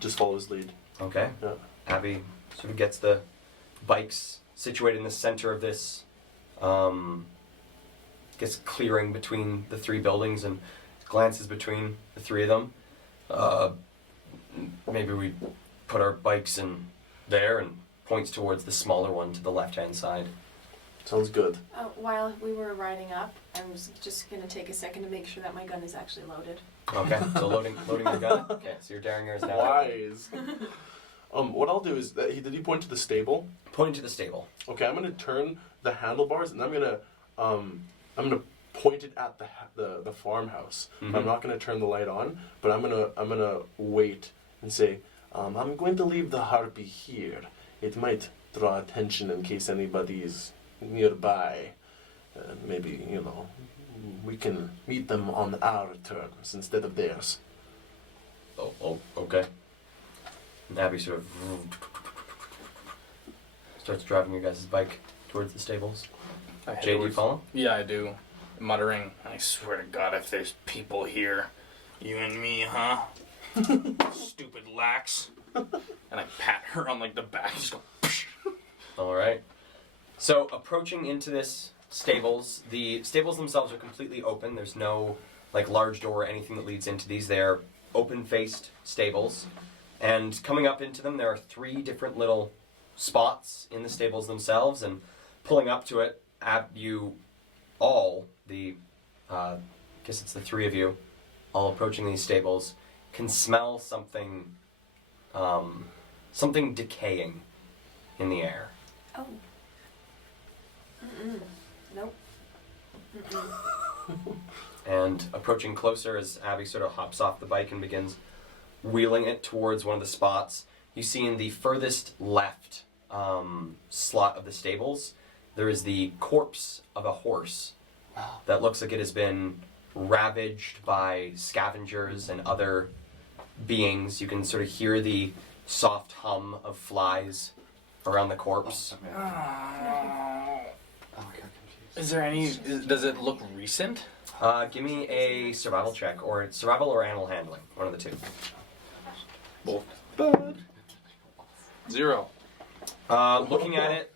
just follow his lead. Okay. Yeah. Abby sort of gets the bikes situated in the center of this, gets clearing between the three buildings and glances between the three of them. Maybe we put our bikes in there, and points towards the smaller one to the left-hand side. Sounds good. While we were riding up, I was just gonna take a second to make sure that my gun is actually loaded. Okay, so loading the gun. Okay, so your Derringer is now Wise. What I'll do is, did he point to the stable? pointing to the stable. Okay, I'm gonna turn the handlebars and I'm gonna point it at the farmhouse. Mhm. I'm not gonna turn the light on, but I'm gonna wait and say, I'm going to leave the harpy here. It might draw attention in case anybody's nearby. Maybe, we can meet them on our terms instead of theirs. Oh, okay. And Abby sort of starts driving your guys' bike towards the stables. I head Jay, do you towards- follow? Yeah, I do. Muttering, I swear to God, if there's people here, you and me, huh? Stupid lax. And I pat her on like the back, just go. All right. So approaching into this stables, the stables themselves are completely open. There's no large door or anything that leads into these. They're open-faced stables, and coming up into them, there are 3 different little spots in the stables themselves. And pulling up to it, you all I guess it's the 3 of you, all approaching these stables, can smell something decaying in the air. Oh. Nope. And approaching closer as Abby sort of hops off the bike and begins wheeling it towards one of the spots, you see in the furthest left slot of the stables, there is the corpse of a horse that looks like it has been ravaged by scavengers and other beings. You can sort of hear the soft hum of flies around the corpse. Oh, I got confused. Is there any? Does it look recent? Give me a survival check, or survival or animal handling, one of the 2. Both. Bad. 0. Looking at it,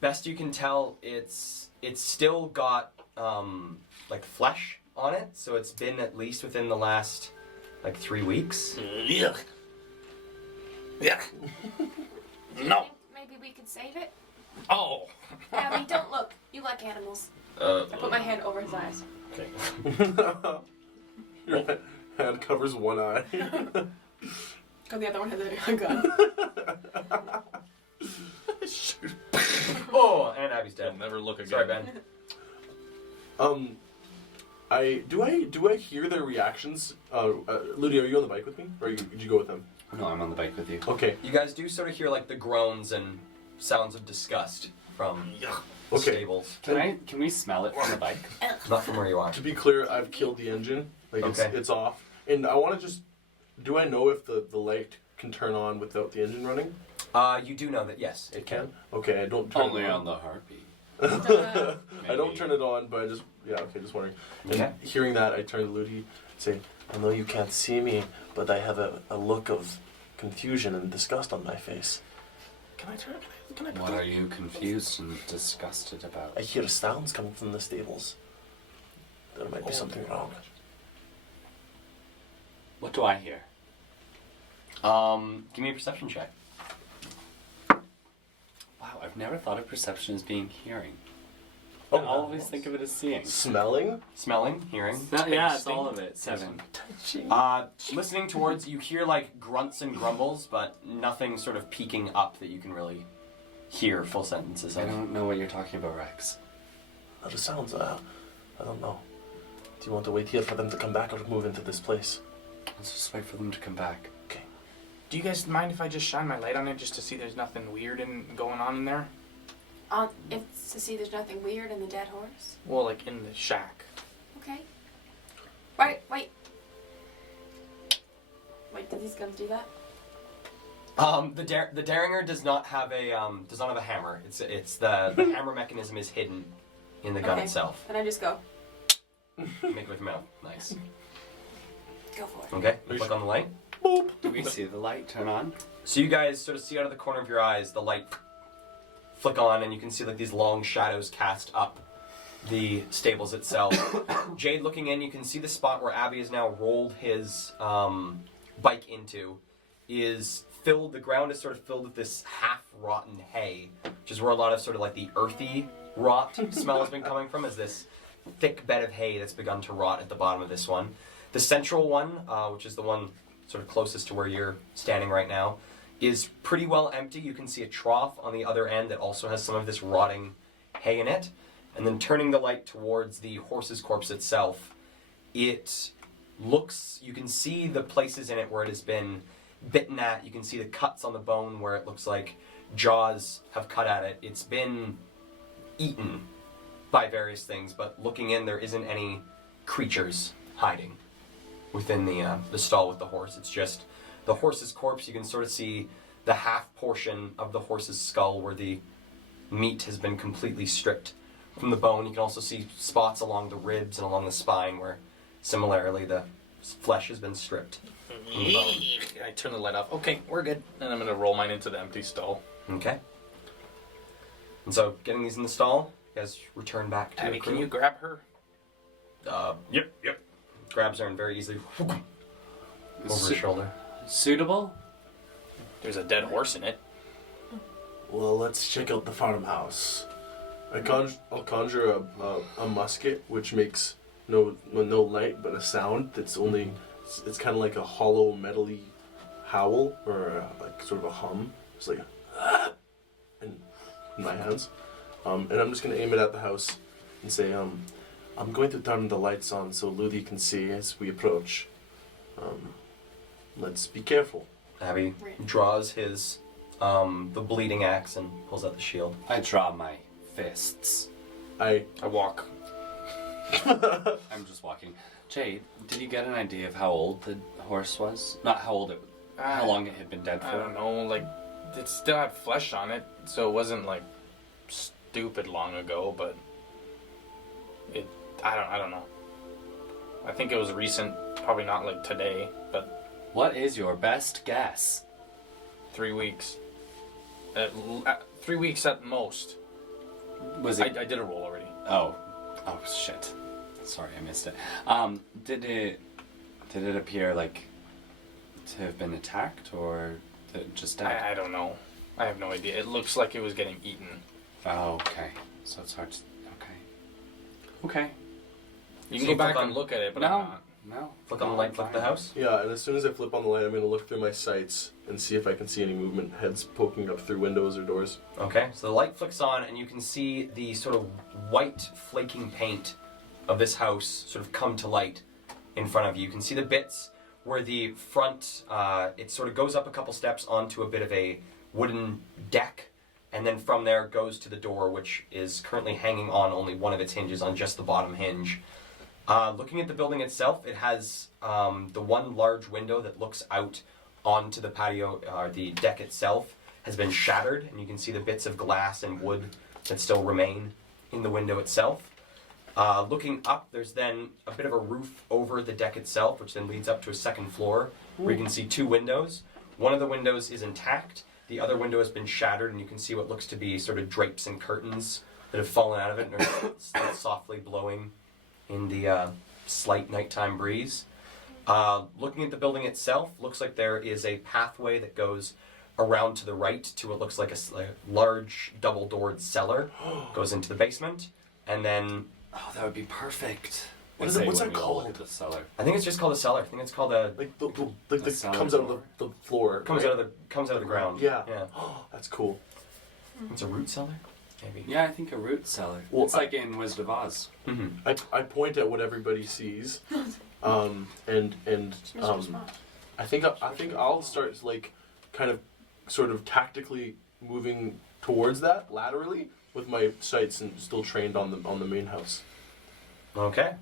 best you can tell, it's still got flesh on it, so it's been at least within the last 3 weeks. Yuck. Yuck. No. Maybe we could save it? Oh. Abby, don't look. You like animals. I put my hand over his eyes. Okay. Your hand covers one eye. Oh, the other one has a gun. Oh, and Abby's dead. I'll never look again. Sorry, Ben. Do I hear their reactions? Ludi, are you on the bike with me, or did you go with them? No, I'm on the bike with you. Okay. You guys do sort of hear the groans and sounds of disgust from the Okay. stables. Can we smell it from the bike? Not from where you are. To be clear, I've killed the engine. Okay. It's off, and I want to just. Do I know if the light can turn on without the engine running? You do know that, yes, it can. Okay, I don't turn Only it on the harpy. I don't turn it on, but just wondering. And Okay. hearing that, I turn to Ludi and say, I know you can't see me, but I have a look of confusion and disgust on my face. Can I turn? Can I put What this- are you confused and disgusted about? I hear sounds coming from the stables. There might be something wrong. What do I hear? Give me a perception check. Wow, I've never thought of perception as being hearing. Oh, I always think of it as seeing. Smelling? Smelling, hearing. Yeah, it's all of it. 7. Listening towards, you hear grunts and grumbles, but nothing sort of peeking up that you can really hear full sentences I of. don't know what you're talking about, Rex. That sounds, I don't know. Do you want to wait here for them to come back or move into this place? Let's just wait for them to come back. Okay. Do you guys mind if I just shine my light on it just to see there's nothing weird going on in there? It's to see there's nothing weird in the dead horse. Well, in the shack. Okay. Wait. Wait, do these guns do that? The Derringer does not have a hammer. It's the hammer mechanism is hidden in the gun Okay. itself. And I just go. Make it with your mouth. Nice. Go for it. Okay, click on the light. Do we see the light turn on? So you guys sort of see out of the corner of your eyes the light flick on, and you can see like these long shadows cast up the stables itself. Jade, looking in, you can see the spot where Abby has now rolled his bike into is filled. The ground is sort of filled with this half-rotten hay, which is where a lot of sort of like the earthy rot smell has been coming from. Is this thick bed of hay that's begun to rot at the bottom of this one. The central one, which is the one sort of closest to where you're standing right now, is pretty well empty. You can see a trough on the other end that also has some of this rotting hay in it. And then turning the light towards the horse's corpse itself, it looks, you can see the places in it where it has been bitten at. You can see the cuts on the bone where it looks like jaws have cut at it. It's been eaten by various things, but looking in, there isn't any creatures hiding within the stall with the horse. It's just the horse's corpse. You can sort of see the half portion of the horse's skull where the meat has been completely stripped from the bone. You can also see spots along the ribs and along the spine where similarly the flesh has been stripped from the bone. I turn the light off. Okay, we're good. And I'm gonna roll mine into the empty stall. Okay. And so getting these in the stall, you guys return back to Abby, the crew. can you grab her? Yep. Grabs her and very easily over his shoulder. Suitable? There's a dead horse in it. Well, let's check out the farmhouse. I'll conjure a musket, which makes no light, but a sound that's only, it's kind of like a hollow, metally howl, or like sort of a hum. It's like in my hands. And I'm just going to aim it at the house and say, I'm going to turn the lights on so Ludi can see as we approach. Let's be careful. Abby draws his the bleeding axe and pulls out the shield. I draw my fists. I walk. I'm just walking. Jade, did you get an idea of how old the horse was? Not how old it, how long it had been dead for? I don't know, like, it still had flesh on it, so it wasn't, like, stupid long ago, but I don't know. I think it was recent, probably not, like, today, but What is your best guess? 3 weeks. 3 weeks at most. Was I it? did a roll already. Oh shit. Sorry, I missed it. Did it appear like to have been attacked or just dead? I don't know. I have no idea. It looks like it was getting eaten. Oh, okay. So it's hard to. Okay. You So can go back click and on- look at it, but No. I'm not. No. Flick on the light, flick the house. Yeah, and as soon as I flip on the light, I'm going to look through my sights and see if I can see any movement, heads poking up through windows or doors. Okay, so the light flicks on and you can see the sort of white flaking paint of this house sort of come to light in front of you. You can see the bits where the front, it sort of goes up a couple steps onto a bit of a wooden deck, and then from there goes to the door, which is currently hanging on only one of its hinges on just the bottom hinge. Looking at the building itself, it has the one large window that looks out onto the patio, the deck itself has been shattered, and you can see the bits of glass and wood that still remain in the window itself. Looking up, there's then a bit of a roof over the deck itself, which then leads up to a second floor, where you can see two windows. One of the windows is intact, the other window has been shattered, and you can see what looks to be sort of drapes and curtains that have fallen out of it and are still softly blowing in the slight nighttime breeze. Looking at the building itself, looks like there is a pathway that goes around to the right to what looks like a large double-doored cellar, goes into the basement, and then Oh, that would be perfect. What is it? What's that called? The cellar. I think it's just called a cellar. I think it's called a Like the The cellar comes out of door. the floor. comes right? out of the ground. Yeah. Yeah. That's cool. It's a root cellar, maybe. Yeah, I think a root cellar. Well, It's like in Wizard of Oz. Mm-hmm. I point at what everybody sees, and I think I'll start like kind of sort of tactically moving towards that laterally with my sights and still trained on the main house. Okay.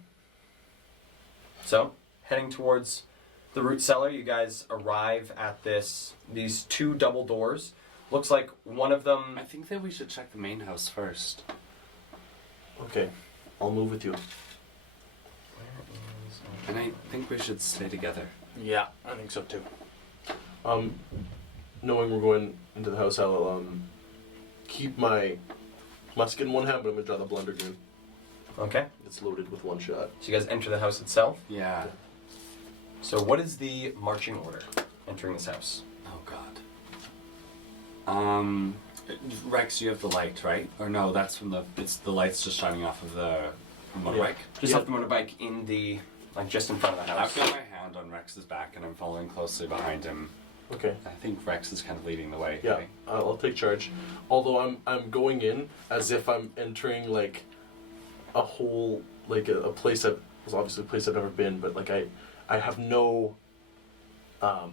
So, heading towards the root cellar, you guys arrive at these two double doors. Looks like one of them. I think that we should check the main house first. Okay, I'll move with you. And I think we should stay together. Yeah, I think so too. Knowing we're going into the house, I'll keep my musket in one hand, but I'm gonna draw the blundergoon. Okay. It's loaded with one shot. So you guys enter the house itself. Yeah. So what is the marching order entering this house? Oh God. Rex, you have the light, right? Or no, that's from the light's just shining off of the motorbike. Just off the motorbike in the, like just in front of the house. I've got my hand on Rex's back and I'm following closely behind him. Okay. I think Rex is kind of leading the way. Yeah, right? I'll take charge. Although I'm going in as if I'm entering like a whole like a place that was obviously a place I've never been, but like I have no I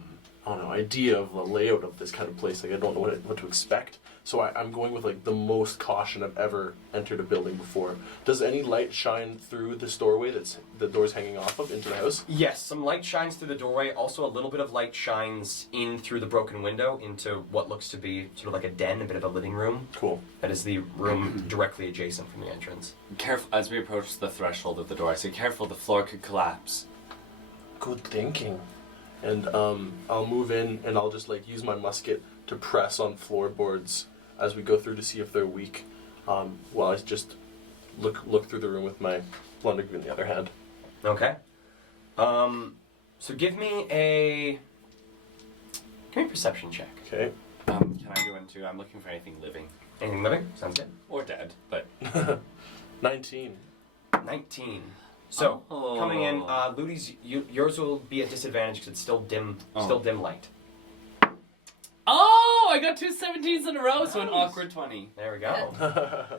don't know idea of the layout of this kind of place. Like I don't know what to expect. So I'm going with like the most caution I've ever entered a building before. Does any light shine through this doorway that's the door's hanging off of into the house? Yes, some light shines through the doorway. Also, a little bit of light shines in through the broken window into what looks to be sort of like a den, a bit of a living room. Cool. That is the room directly adjacent from the entrance. Careful as we approach the threshold of the door. I say, careful, the floor could collapse. Good thinking. And I'll move in and I'll just like use my musket to press on floorboards as we go through to see if they're weak. While I just look through the room with my blundergoon in the other hand. Okay. So give me a perception check. Okay. Can I go into? I'm looking for anything living Anything living? Sounds good. or dead, but 19. 19. So Oh. coming in, Ludi's yours will be at disadvantage because it's still dim, still dim light. oh, I got 2 17s in a row, so an awkward 20. There we go.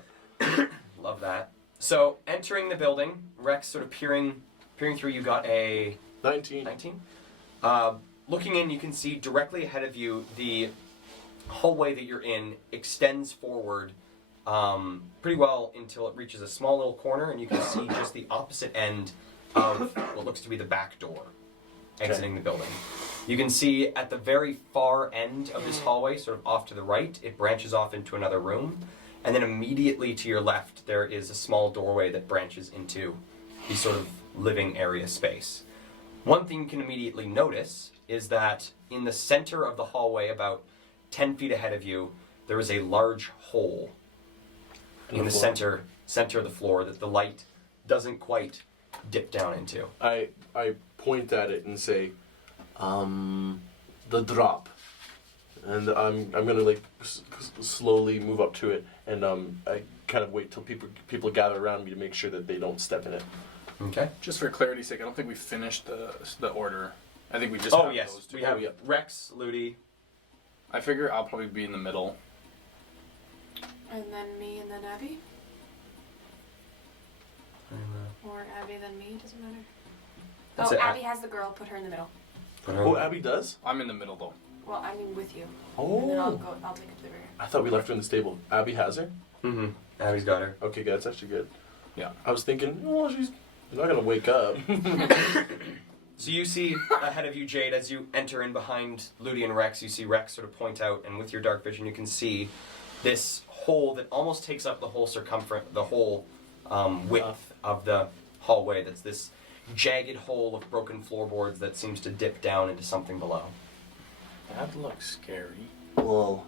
Love that. So entering the building, Rex sort of peering through. You got a 19. 19. Looking in, you can see directly ahead of you the hallway that you're in extends forward pretty well until it reaches a small little corner, and you can see just the opposite end of what looks to be the back door exiting the building. You can see at the very far end of this hallway, sort of off to the right, it branches off into another room, and then immediately to your left there is a small doorway that branches into the sort of living area space. One thing you can immediately notice is that in the center of the hallway, about 10 feet ahead of you, there is a large hole in the center of the floor that the light doesn't quite dip down into. I point at it and say, the drop. And I'm gonna like slowly move up to it, and I kind of wait till people gather around me to make sure that they don't step in it. Okay. Just for clarity's sake, I don't think we finished the order. I think we just Oh have yes, those two. we have yeah. Rex, Ludi. I figure I'll probably be in the middle. And then me and then Abby? Or Abby then me, doesn't matter. That's Oh, it. Abby has the girl. Put her in the middle. Oh, Abby does? I'm in the middle though. Well, I mean with you. And then I'll Oh. I'll take it to the rear. I thought we left her in the stable. Abby has her? Mm-hmm. Abby's got her. Okay, good. That's actually good. Yeah. I was thinking, oh, she's not gonna wake up. So you see ahead of you, Jade, as you enter in behind Ludi and Rex, you see Rex sort of point out, and with your dark vision, you can see this hole that almost takes up the whole circumference, the whole width of the hallway. That's this jagged hole of broken floorboards that seems to dip down into something below. That looks scary. Well,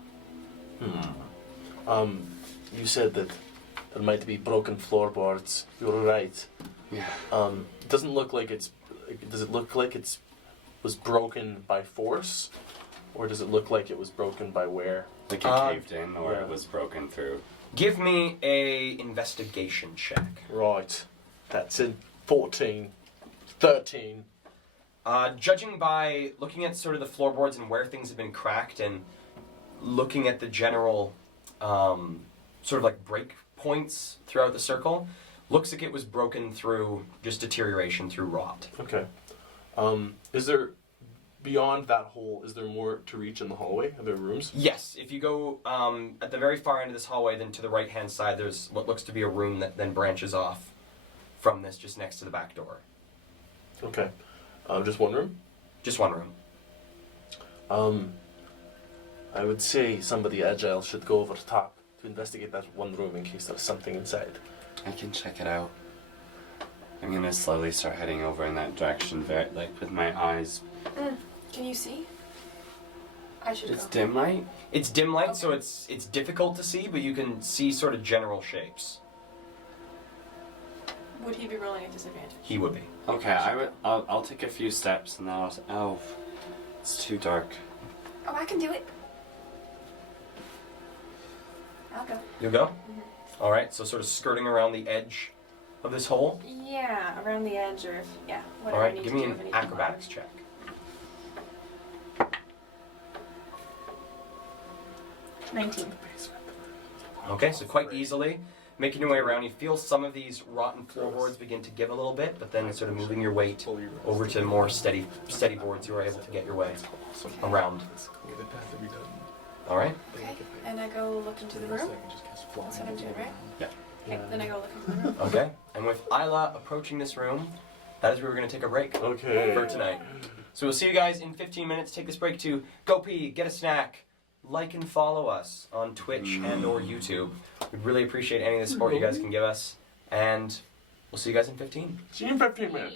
you said that there might be broken floorboards. You're right. Yeah. Doesn't look like it's. Does it look like it's was broken by force, or does it look like it was broken by wear? Like it caved in or yeah. it was broken through. Give me a investigation check. Right. That's in 14, 13. Judging by looking at sort of the floorboards and where things have been cracked, and looking at the general sort of like break points throughout the circle, looks like it was broken through just deterioration, through rot. Okay. Is there beyond that hole? Is there more to reach in the hallway? Are there rooms? Yes, if you go at the very far end of this hallway, then to the right-hand side, there's what looks to be a room that then branches off from this, just next to the back door. Okay. Just one room. Just one room. I would say somebody agile should go over top to investigate that one room in case there's something inside. I can check it out. I'm gonna slowly start heading over in that direction, like with my eyes. Can you see? I should It's go. dim light. It's dim light, so Okay. it's difficult to see, but you can see sort of general shapes. Would he be rolling at disadvantage? He would be. Okay, I'll take a few steps and then oh, it's too dark. Oh, I can do it. I'll go. You'll go? All right, so sort of skirting around the edge of this hole. Yeah, around the edge or if, yeah, All whatever I right, need give to me do an if anything acrobatics check. 19. Okay, so quite easily, making your way around, you feel some of these rotten floorboards begin to give a little bit, but then sort of moving your weight over to more steady boards, you are able to get your way around. All right. Okay, and I go look into the room. That's what I'm doing, right? Yeah. Okay, then I go look into the room. Okay, and with Isla approaching this room, that is where we're going to take a break Okay. for tonight. So we'll see you guys in 15 minutes. Take this break to go pee, get a snack, like and follow us on Twitch and or YouTube. We'd really appreciate any of the support you guys can give us, and we'll see you guys in 15. See you in 15 minutes.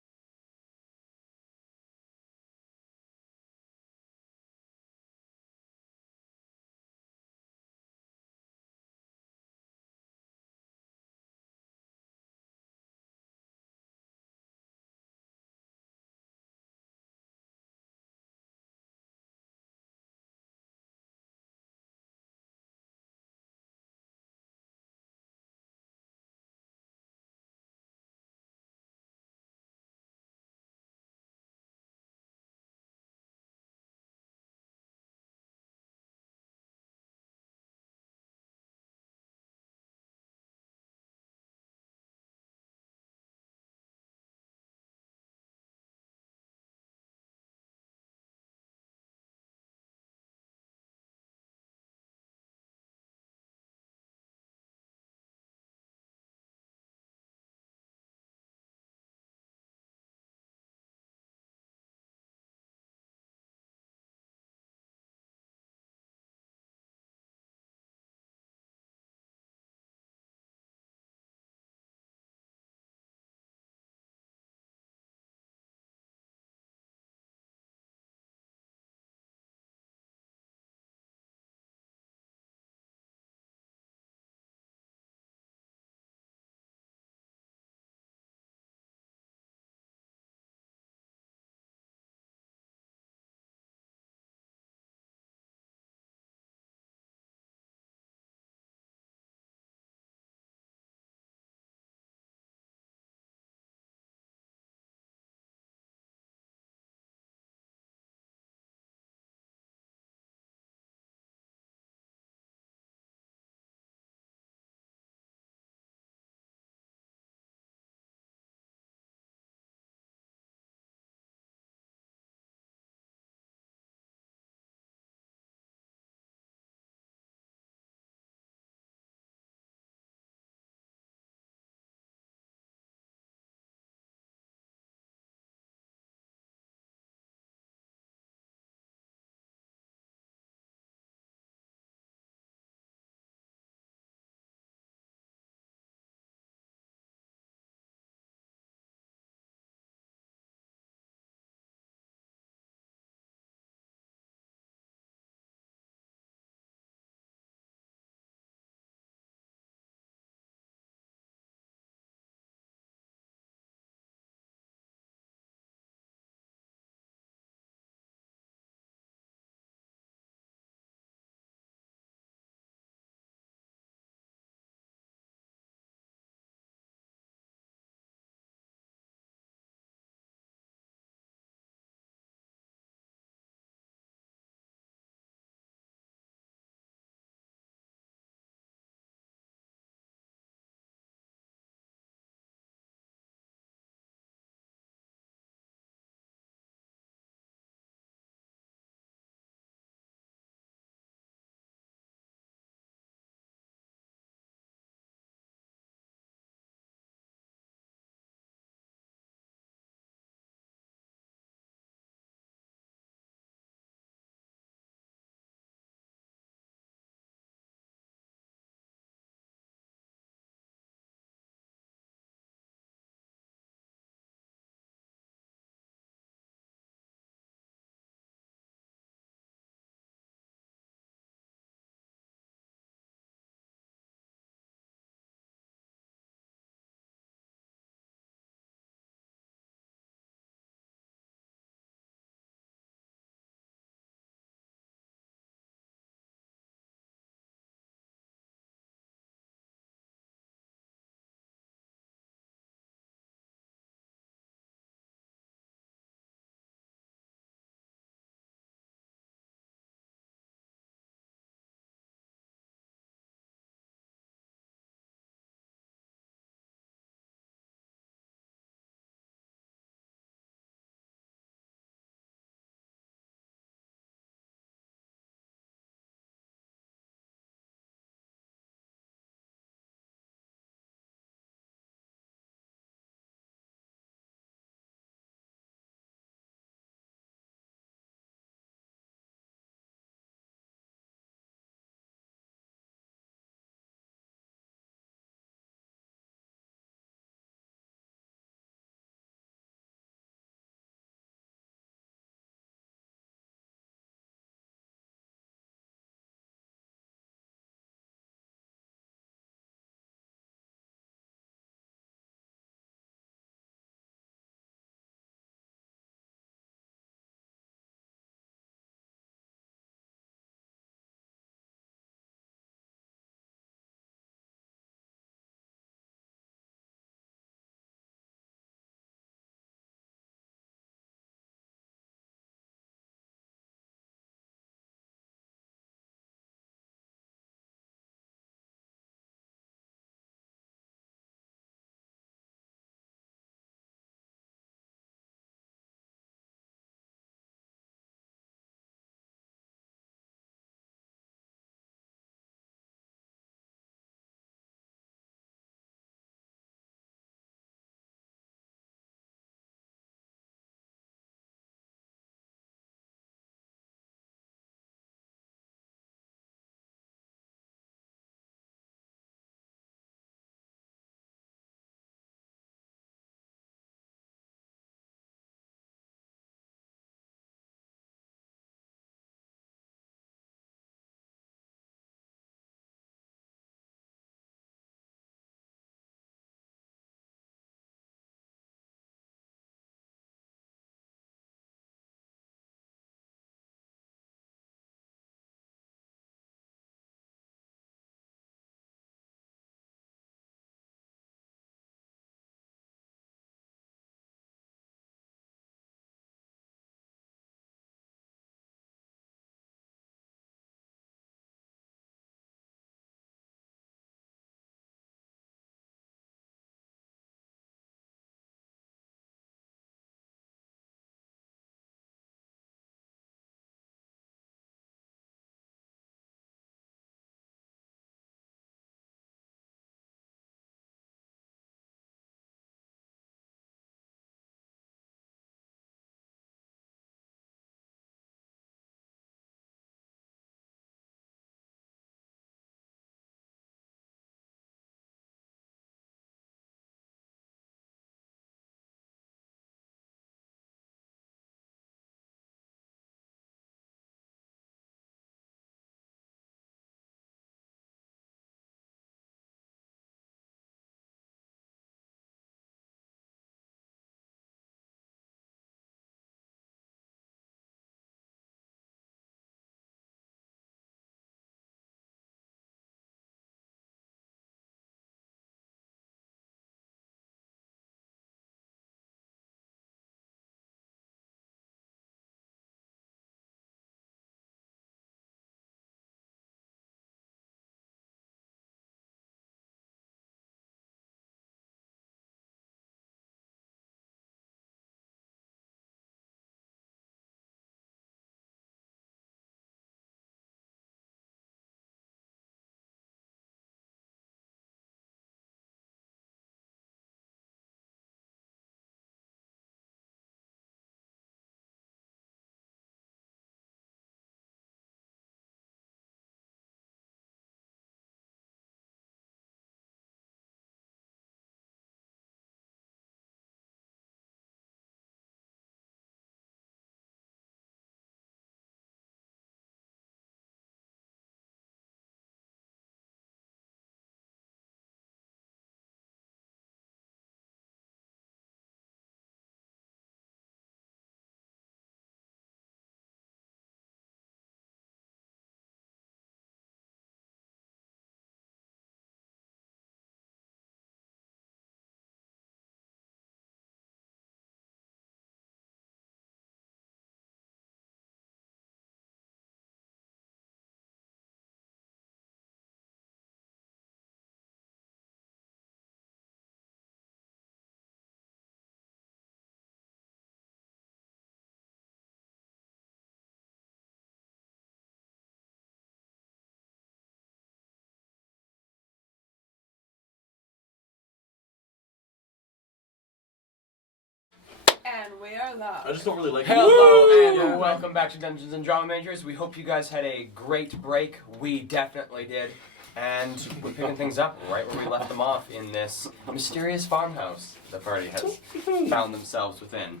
we are live. I just don't really like. Hello and welcome back to Dungeons and Drama Majors. We hope you guys had a great break. We definitely did. And we're picking things up right where we left them off in this mysterious farmhouse the party has found themselves within.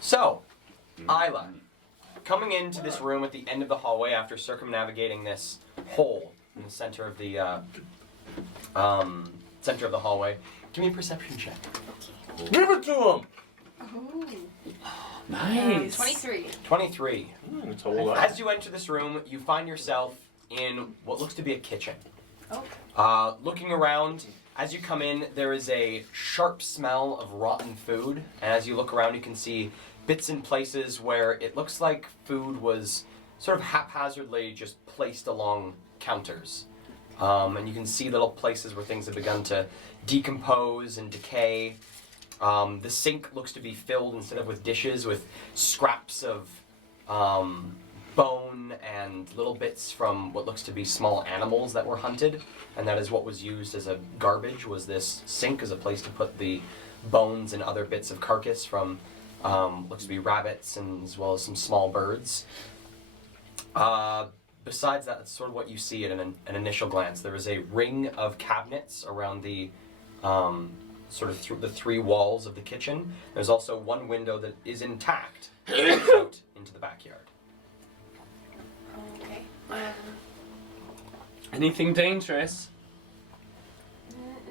So, Isla, coming into this room at the end of the hallway after circumnavigating this hole in the center of the hallway, give me a perception check. Give it to him. Nice. 23. 23. It's a whole lot. As you enter this room, you find yourself in what looks to be a kitchen. Oh. Looking around, as you come in, there is a sharp smell of rotten food. And as you look around, you can see bits and places where it looks like food was sort of haphazardly just placed along counters. And you can see little places where things have begun to decompose and decay. The sink looks to be filled, instead of with dishes, with scraps of bone and little bits from what looks to be small animals that were hunted. And that is what was used as a garbage, was this sink as a place to put the bones and other bits of carcass from looks to be rabbits and as well as some small birds. Besides that, that's sort of what you see at an initial glance. There is a ring of cabinets around the sort of through the three walls of the kitchen. There's also one window that is intact out into the backyard. Okay. Anything dangerous?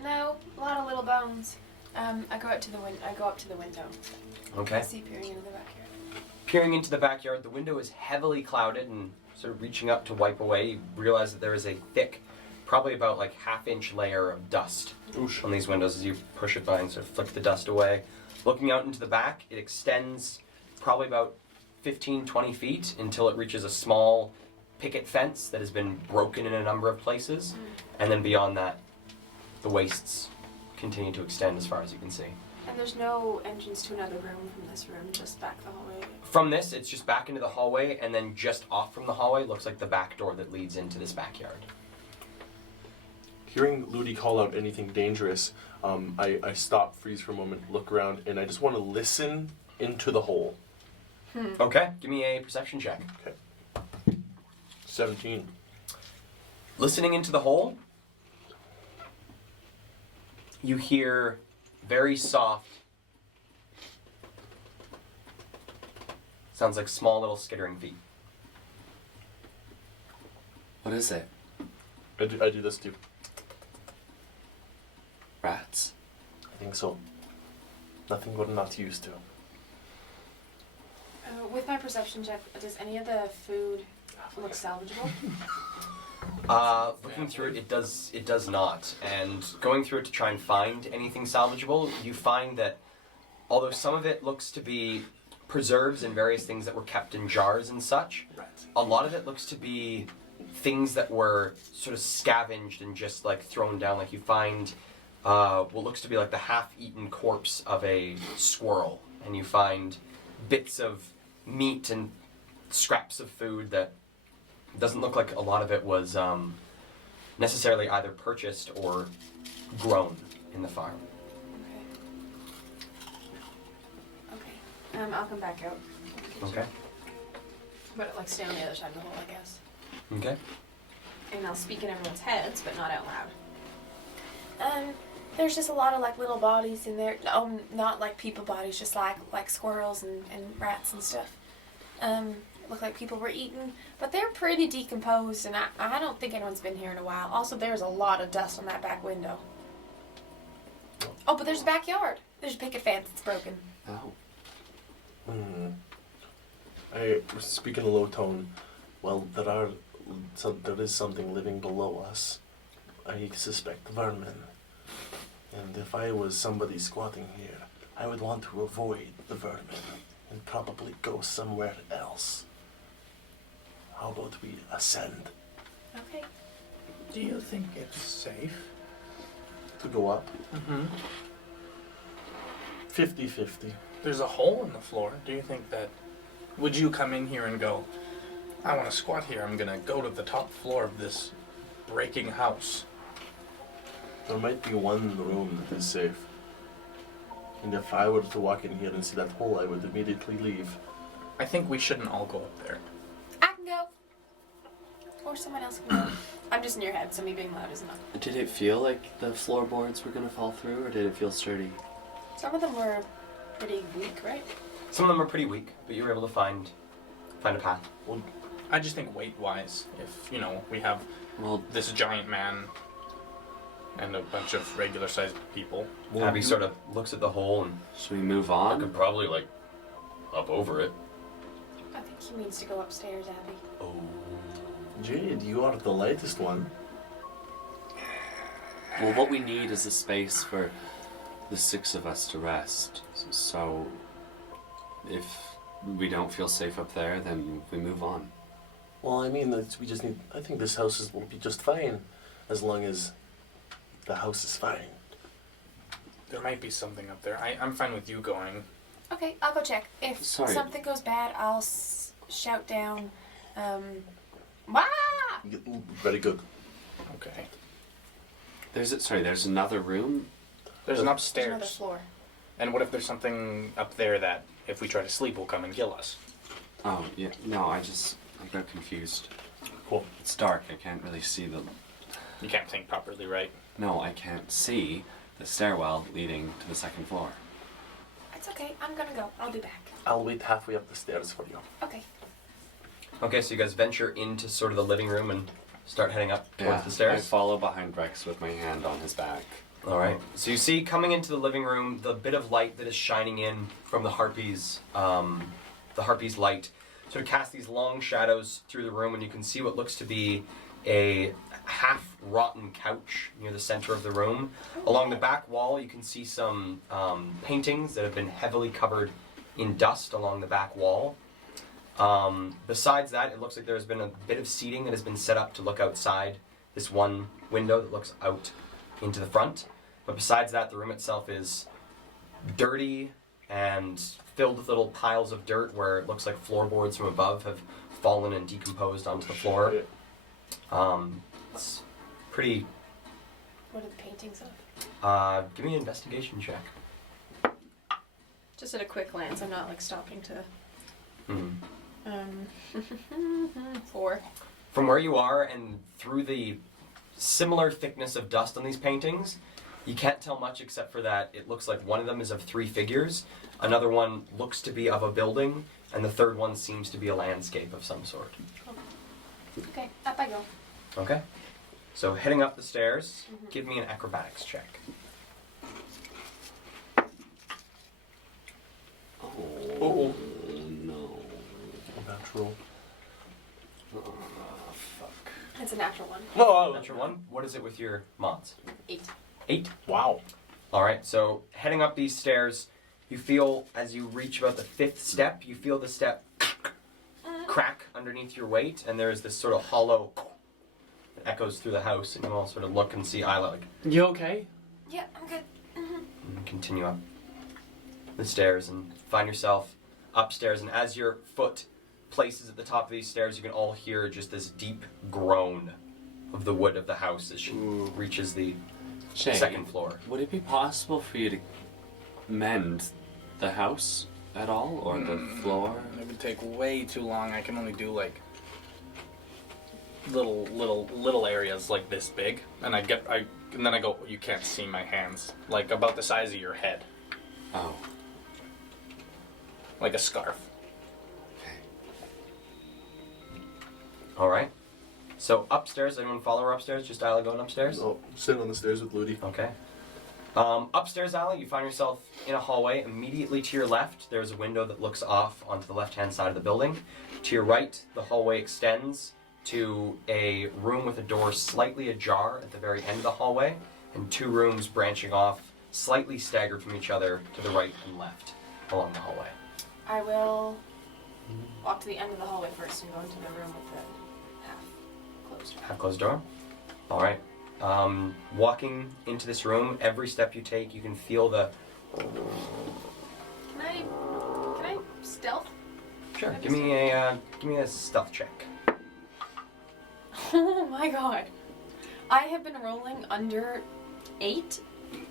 No, a lot of little bones. I go up to the window. Okay. I see peering into the backyard. Peering into the backyard, the window is heavily clouded, and sort of reaching up to wipe away, you realize that there is a thick, probably about like half-inch layer of dust Oosh. on these windows as you push it by and sort of flick the dust away. Looking out into the back, it extends probably about 15, 20 feet until it reaches a small picket fence that has been broken in a number of places. And then beyond that, the wastes continue to extend as far as you can see. And there's no entrance to another room from this room, just back the hallway. From this, it's just back into the hallway, and then just off from the hallway looks like the back door that leads into this backyard. Hearing Ludi call out anything dangerous, I stop, freeze for a moment, look around, and I just want to listen into the hole. Okay, give me a perception check. 17. Listening into the hole, you hear very soft, sounds like small little skittering feet. What is it? I do this too. Rats? I think so. Nothing we're not used to. With my perception check, does any of the food look salvageable? Looking through it, it does not. And going through it to try and find anything salvageable, you find that although some of it looks to be preserves and various things that were kept in jars and such, a lot of it looks to be things that were sort of scavenged and just like thrown down. Like you find what looks to be like the half-eaten corpse of a squirrel, and you find bits of meat and scraps of food that doesn't look like a lot of it was necessarily either purchased or grown in the farm. Okay. I'll come back out. Okay. But like stay on the other side of the hole, I guess. Okay. And I'll speak in everyone's heads, but not out loud. There's just a lot of like little bodies in there. Not like people bodies, just like squirrels and rats and stuff. Look like people were eaten, but they're pretty decomposed, and I don't think anyone's been here in a while. Also, there's a lot of dust on that back window. Oh, but there's a backyard. There's a picket fence that's broken. Oh. I speak in a low tone. Well, there is something living below us. I suspect vermin. And if I was somebody squatting here, I would want to avoid the vermin and probably go somewhere else. How about we ascend? Okay. Do you think it's safe? To go up? Mm-hmm. 50-50. There's a hole in the floor. Do you think that... Would you come in here and go, I want to squat here. I'm going to go to the top floor of this breaking house. There might be one room that is safe. And if I were to walk in here and see that hole, I would immediately leave. I think we shouldn't all go up there. I can go. Or someone else can go. I'm just in your head, so me being loud is enough. Did it feel like the floorboards were gonna fall through, or did it feel sturdy? Some of them were pretty weak, right? Some of them are pretty weak, but you were able to find a path. I just think weight-wise, if, we have Well, this giant man and a bunch of regular-sized people. Abby sort of looks at the hole and should we move I on? could probably like up over it. I think he needs to go upstairs, Abby. oh, Jade, you are the lightest one. Well, what we need is a space for the 6 of us to rest. So, if we don't feel safe up there, then we move on. Well, I mean, we just need. I think this house will be just fine, as long as the house is fine. There might be something up there. I'm fine with you going. Okay, I'll go check. If Sorry. something goes bad, I'll shout down, Wah! Very good. Okay. There's another room? There's an There's upstairs. another floor. And what if there's something up there that, if we try to sleep, will come and kill us? Oh, yeah, no, I got confused. Cool. It's dark, I can't really see the... You can't think properly, right? No, I can't see the stairwell leading to the 2nd floor. It's okay, I'm gonna go. I'll be back. I'll wait halfway up the stairs for you. Okay. okay. So you guys venture into sort of the living room and start heading up towards the I stairs. follow behind Rex with my hand on his back. All right. So you see coming into the living room the bit of light that is shining in from the harpies light sort of casts these long shadows through the room, and you can see what looks to be a half-rotten couch near the center of the room. Along the back wall, you can see some paintings that have been heavily covered in dust along the back wall. Besides that, it looks like there's been a bit of seating that has been set up to look outside this one window that looks out into the front. But besides that, the room itself is dirty and filled with little piles of dirt where it looks like floorboards from above have fallen and decomposed onto the floor. It's pretty... What are the paintings of? Give me an investigation check. Just at a quick glance, I'm not like stopping to. Hmm. 4. From where you are and through the similar thickness of dust on these paintings, you can't tell much except for that it looks like one of them is of 3 figures, another one looks to be of a building, and the third one seems to be a landscape of some sort. Okay, up I go. Okay? So heading up the stairs, give me an acrobatics check. Oh, No. natural. Oh, fuck. It's a natural one. No. Natural 1. What is it with your mods? 8. 8. Wow. Alright, so heading up these stairs, you feel as you reach about the 5th step, you feel the step crack underneath your weight, and there's this sort of hollow that echoes through the house, and you all sort of look and see Isla like, You okay? Yeah, I'm good. and continue up the stairs and find yourself upstairs, and as your foot places at the top of these stairs, you can all hear just this deep groan of the wood of the house as she reaches the Shay, 2nd floor. would it be possible for you to mend the house at all, or the floor? It would take way too long. I can only do like little areas like this big, and and then I go, you can't see my hands, like about the size of your head, Oh. like a scarf. Alright. So upstairs, anyone follow her upstairs? Just Isla going upstairs? Oh, sitting on the stairs with Ludi. Okay. Upstairs, Isla, you find yourself in a hallway. Immediately to your left, there's a window that looks off onto the left-hand side of the building. To your right, the hallway extends to a room with a door slightly ajar at the very end of the hallway, and 2 rooms branching off, slightly staggered from each other to the right and left along the hallway. I will walk to the end of the hallway first and go into the room with the half-closed door. Half-closed door. Alright. Walking into this room, every step you take, you can feel the... Can I stealth? Sure. Give me a stealth check. Oh my god. I have been rolling under 8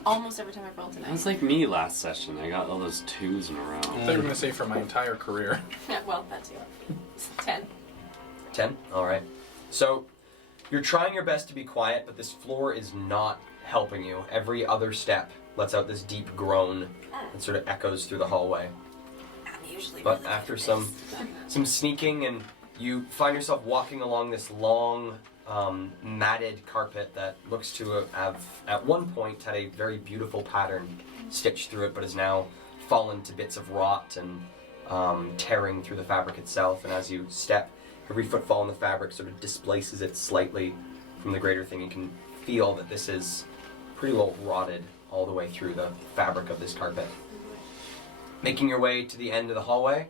Almost every time I roll That tonight. was like me last session. I got all those 2s in a row. Mm. I thought you were gonna say for my entire career. Yeah, well, that too. It's 10. 10? Alright. So, you're trying your best to be quiet, but this floor is not helping you. Every other step lets out this deep groan that sort of echoes through the hallway. I'm usually But really after good at some this. sneaking, and you find yourself walking along this long, matted carpet that looks to have, at one point, had a very beautiful pattern stitched through it, but is now fallen to bits of rot and tearing through the fabric itself. And as you step, every footfall in the fabric sort of displaces it slightly from the greater thing. You can feel that this is pretty well rotted all the way through the fabric of this carpet. Making your way to the end of the hallway,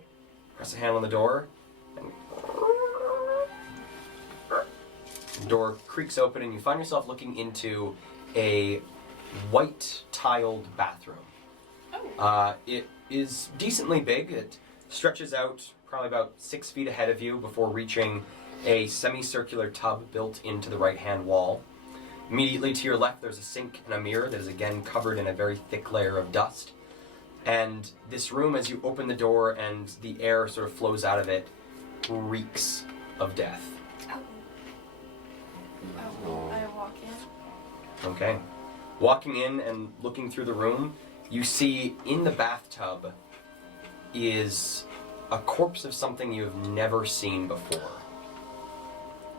press a hand on the door, and the door creaks open, and you find yourself looking into a white tiled bathroom. It is decently big. It stretches out probably about 6 feet ahead of you before reaching a semicircular tub built into the right-hand wall. Immediately to your left, there's a sink and a mirror that is again covered in a very thick layer of dust. And this room, as you open the door and the air sort of flows out of it, reeks of death. I walk in. Okay. Walking in and looking through the room, you see in the bathtub is a corpse of something you have never seen before.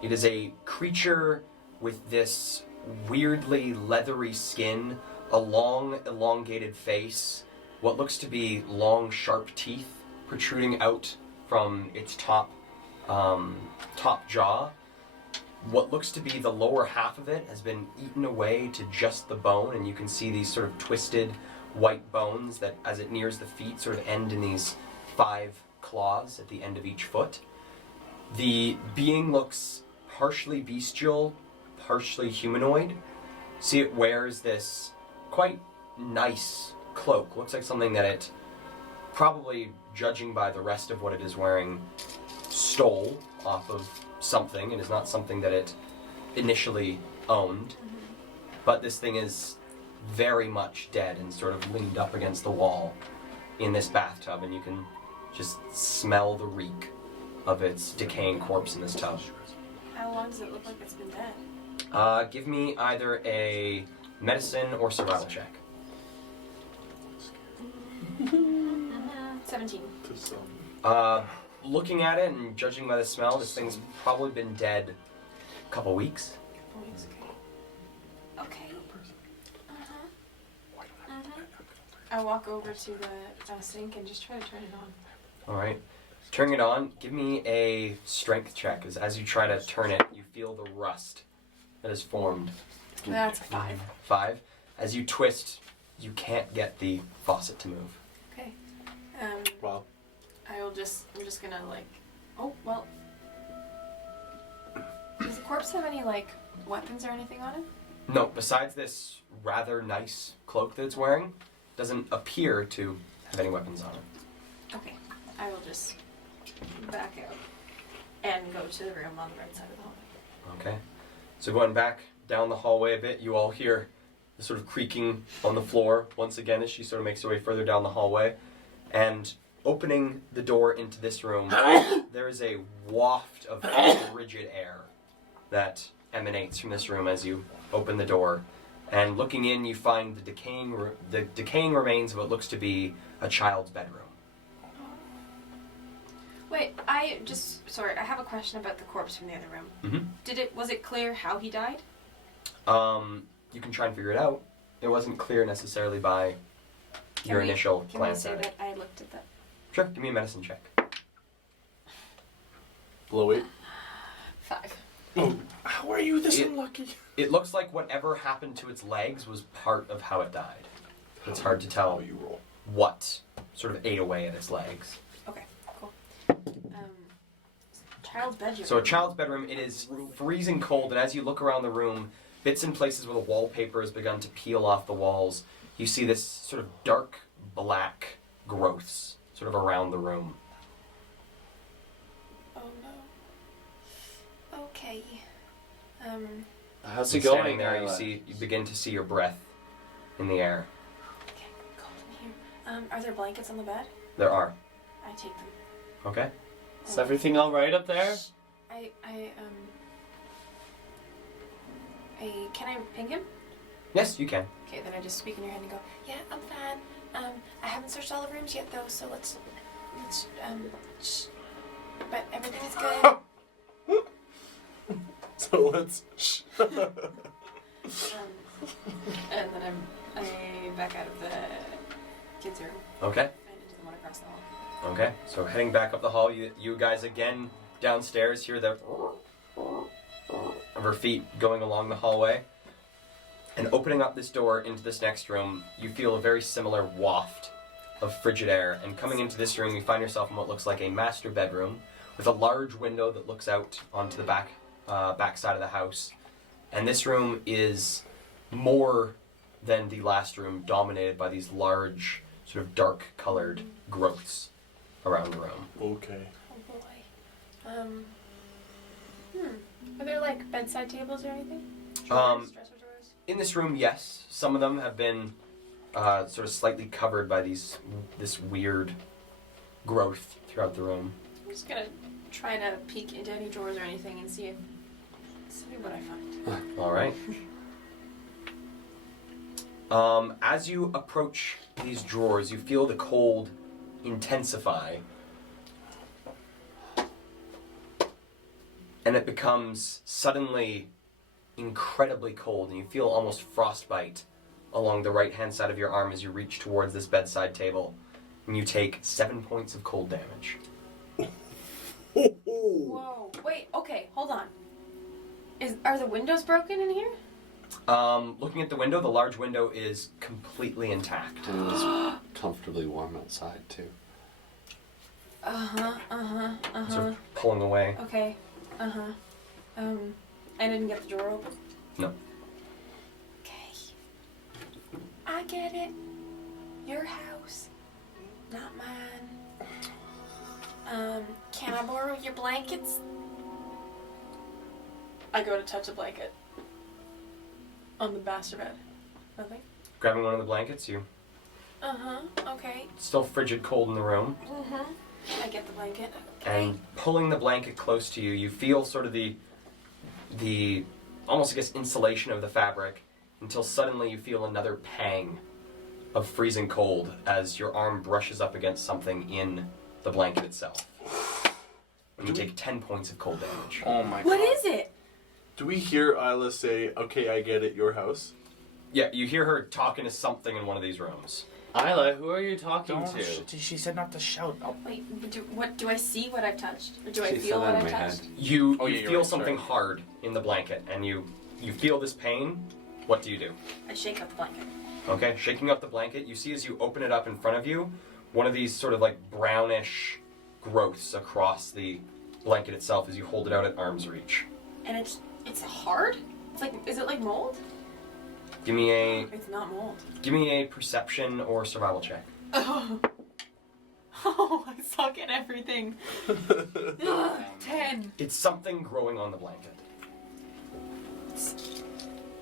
It is a creature with this weirdly leathery skin, a long, elongated face, what looks to be long, sharp teeth protruding out from its top jaw. What looks to be the lower half of it has been eaten away to just the bone, and you can see these sort of twisted white bones that, as it nears the feet, sort of end in these 5 claws at the end of each foot. The being looks partially bestial, partially humanoid. See, it wears this quite nice cloak. Looks like something that it, probably judging by the rest of what it is wearing, stole off of something, and is not something that it initially owned. But this thing is very much dead and sort of leaned up against the wall in this bathtub, and you can just smell the reek of its decaying corpse in this tub. How long does it look like it's been dead? Give me either a medicine or survival check. 17. Looking at it and judging by the smell, this thing's probably been dead a couple weeks. Okay. I walk over to the sink and just try to turn it on. Alright. Turning it on, give me a strength check, as you try to turn it, you feel the rust that has formed. That's a 5. 5. As you twist, you can't get the faucet to move. Okay. Wow. I'm just gonna oh, well. Does the corpse have any, weapons or anything on it? No, besides this rather nice cloak that it's wearing, doesn't appear to have any weapons on it. Okay. I will just back out and go to the room on the right side of the hallway. Okay. So going back down the hallway a bit, you all hear the sort of creaking on the floor once again as she sort of makes her way further down the hallway. And opening the door into this room, there is a waft of frigid air that emanates from this room as you open the door. And looking in, you find the decaying remains of what looks to be a child's bedroom. Wait, sorry, I have a question about the corpse from the other room. Mm-hmm. Was it clear how he died? You can try and figure it out. It wasn't clear necessarily by your initial Can we glance say at it. that I looked at that? Sure, give me a medicine check. Below 8. 5. Oh, how are you this It- unlucky? It looks like whatever happened to its legs was part of how it died. It's hard to tell How you roll. what sort of ate away at its legs. Okay, cool. Child's bedroom. So a child's bedroom, it is freezing cold, and as you look around the room, bits and places where the wallpaper has begun to peel off the walls, you see this sort of dark black growths sort of around the room. Oh no. Okay. How's And it going? standing there, Isla? you begin to see your breath in the air. Okay, cold in here. Are there blankets on the bed? There are. I take them. Okay. Is everything all right up there? Can I ping him? Yes, you can. Okay, then I just speak in your head and go, yeah, I'm fine. I haven't searched all the rooms yet though, so let's shh. But everything is good. So let's. And then I back out of the kids' room Okay. and into the one across the hall. Okay. So heading back up the hall, you guys again downstairs hear the of her feet going along the hallway. And opening up this door into this next room, you feel a very similar waft of frigid air. And coming into this room, you find yourself in what looks like a master bedroom with a large window that looks out onto the back side of the house. And this room is more than the last room, dominated by these large, sort of dark-colored growths around the room. Okay. Oh boy. Are there like bedside tables or anything? Drawers, dresser drawers? In this room, yes. Some of them have been sort of slightly covered by this weird growth throughout the room. I'm just gonna try to peek into any drawers or anything and see what I find. All right. As you approach these drawers, you feel the cold intensify. And it becomes suddenly incredibly cold, and you feel almost frostbite along the right-hand side of your arm as you reach towards this bedside table. And you take 7 points of cold damage. Whoa. Wait, okay, hold on. Are the windows broken in here? Looking at the window, the large window is completely intact. And it was comfortably warm outside too. Sort of pulling away. Okay. I didn't get the drawer open. No. Okay. I get it. Your house, not mine. Can I borrow your blankets? I go to touch a blanket on the master bed. Nothing? Grabbing one of the blankets, you Okay. still frigid cold in the room. I get the blanket. Okay. And pulling the blanket close to you, you feel sort of the almost, I guess, insulation of the fabric until suddenly you feel another pang of freezing cold as your arm brushes up against something in the blanket itself. And you take 10 points of cold damage. Oh my god. What is it? Do we hear Isla say, "Okay, I get it, your house"? Yeah, you hear her talking to something in one of these rooms. Isla, who are you talking Don't to? she said not to shout. Oh. Wait, do I see what I've touched? Or do I She feel said what that I've in my touched? head. You Oh, yeah, you're feel right, something sorry. hard in the blanket, and you feel this pain. What do you do? I shake up the blanket. Okay, shaking up the blanket, you see as you open it up in front of you, one of these sort of like brownish growths across the blanket itself as you hold it out at arm's reach. And it's hard? It's like, is it like mold? Give me It's not mold. a perception or survival check. Oh, I suck at everything. Ugh, 10. It's something growing on the blanket.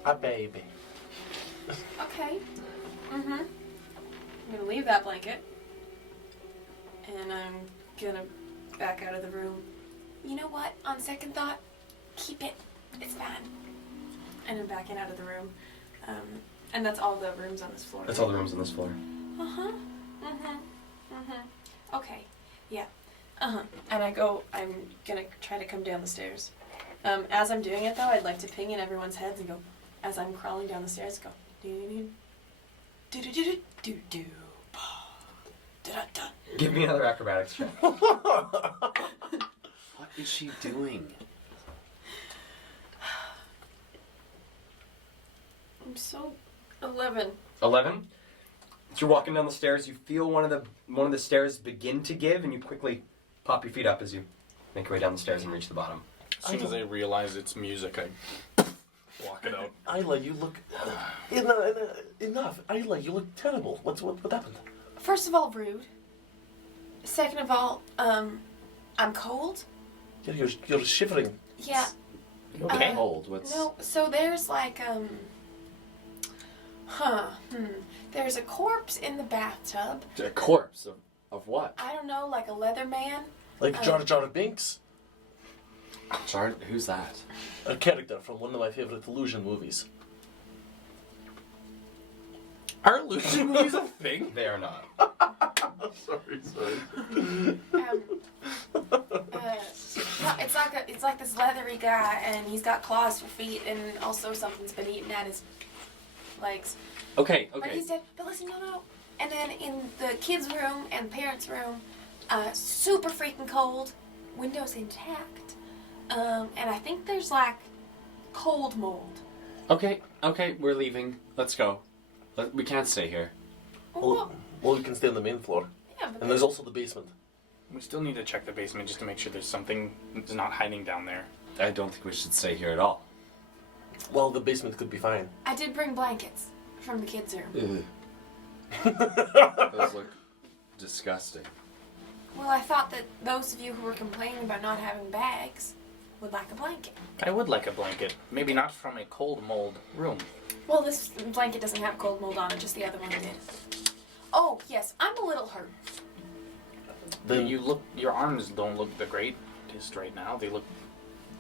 A baby. Okay. I'm gonna leave that blanket. And I'm gonna back out of the room. You know what? On second thought, keep it. It's fine. And I'm backing out of the room. And that's all the rooms on this floor. That's all the rooms on this floor. Okay. Yeah. And I'm gonna try to come down the stairs. As I'm doing it though, I'd like to ping in everyone's heads and go, as I'm crawling down the stairs, go, do-do-do-do-do-do-do, da-da-da. Give me another acrobatics check. What is she doing? I'm so 11. 11. As you're walking down the stairs, you feel one of the stairs begin to give, and you quickly pop your feet up as you make your way down the stairs and reach the bottom. As soon as I realize it's music, I walk it out. Isla, you look enough. Isla, you look terrible. What happened? First of all, rude. Second of all, I'm cold. Yeah, you're shivering. Yeah. Okay. Cold. What's No, so there's like There's a corpse in the bathtub. A corpse of what? I don't know, like a leather man. Like Jar Jar Binks, Who's that? a character from one of my favorite illusion movies. Are illusion movies a thing? They are not. Sorry. No, it's like this leathery guy, and he's got claws for feet, and also something's been eating at his legs. Okay. But he's dead. But listen, no. And then in the kids' room and parents' room, super freaking cold, windows intact, and I think there's like cold mold. Okay, we're leaving. Let's go. We can't stay here. Well, Well, you can stay on the main floor. yeah, but And there's also the basement. We still need to check the basement just to make sure there's something that's not hiding down there. I don't think we should stay here at all. Well, the basement could be fine. I did bring blankets from the kids' room. Those look disgusting. Well, I thought that those of you who were complaining about not having bags would like a blanket. I would like a blanket. Maybe not from a cold mold room. Well, this blanket doesn't have cold mold on it, just the other one did. Oh, yes, I'm a little hurt. Then Your arms don't look the greatest right now. They look,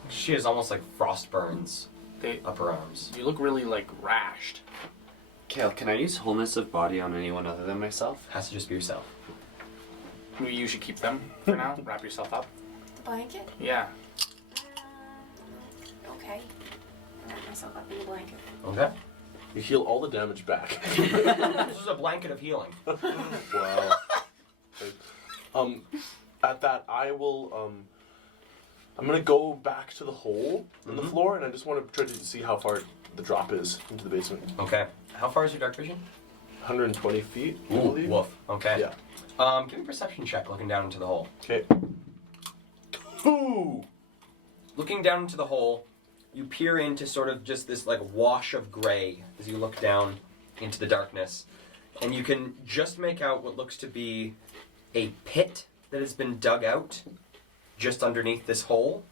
She has almost like frost burns they, up her arms. you look really like rashed. Kale, can I use wholeness of body on anyone other than myself? Has to just be yourself. Maybe you should keep them for now. Wrap yourself up. The blanket? Yeah. Okay. Wrap myself up in the blanket. Okay. you heal all the damage back. This is a blanket of healing. Wow. At that, I will. I'm gonna go back to the hole in the floor, and I just want to try to see how far the drop is into the basement. Okay. How far is your dark vision? 120 feet. I Ooh, believe. woof. Okay. Yeah. Give me a perception check looking down into the hole. Okay. Ooh. Looking down into the hole, you peer into sort of just this like wash of gray as you look down into the darkness, and you can just make out what looks to be a pit that has been dug out just underneath this hole.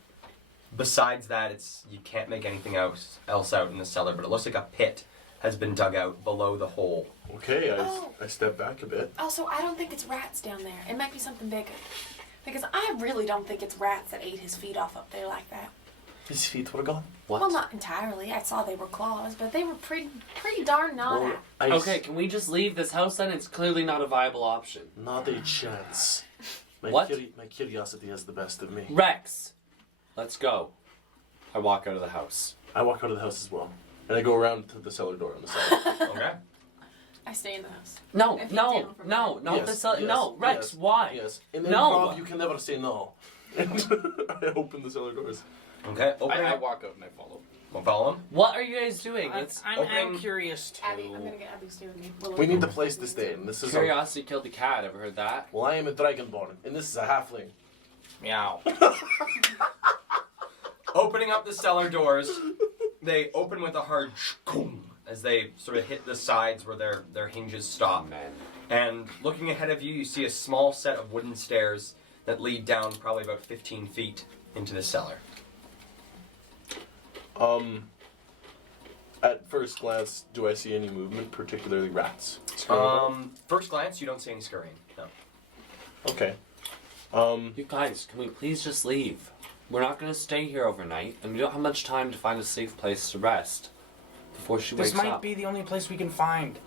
Besides that, you can't make anything else out in the cellar, but it looks like a pit has been dug out below the hole. Okay. Oh. I step back a bit. Also, I don't think it's rats down there. It might be something bigger. Because I really don't think it's rats that ate his feet off up there like that. His feet were gone. What? Well, not entirely. I saw they were claws, but they were pretty darn gnawed Well, at. I Okay, can we just leave this house then? It's clearly not a viable option. Not a chance. What? My curiosity has the best of me. Rex, let's go. I walk out of the house. I walk out of the house as well, and I go around to the cellar door on the side. Okay. I stay in the house. No, If you no, do, from no, not Yes, the cellar. yes, No, Rex, yes, why? Yes. In No. improv, you can never say no. And I open the cellar doors. Okay. Opening I up. walk out and I follow. We'll follow him. What are you guys doing? It's I'm opening- curious too. Abby, I'm gonna get Abby to stay with me. We need a place to stay, and this is curiosity killed the cat. Ever heard that? well, I am a dragonborn, and this is a halfling. Meow. Opening up the cellar doors, they open with a hard shkoom as they sort of hit the sides where their hinges stop. Man. And looking ahead of you, you see a small set of wooden stairs that lead down probably about 15 feet into the cellar. At first glance, do I see any movement, particularly rats? First glance, you don't see any scurrying. No. Okay. You guys, can we please just leave? We're not gonna stay here overnight, and we don't have much time to find a safe place to rest before she wakes This might up. be the only place we can find.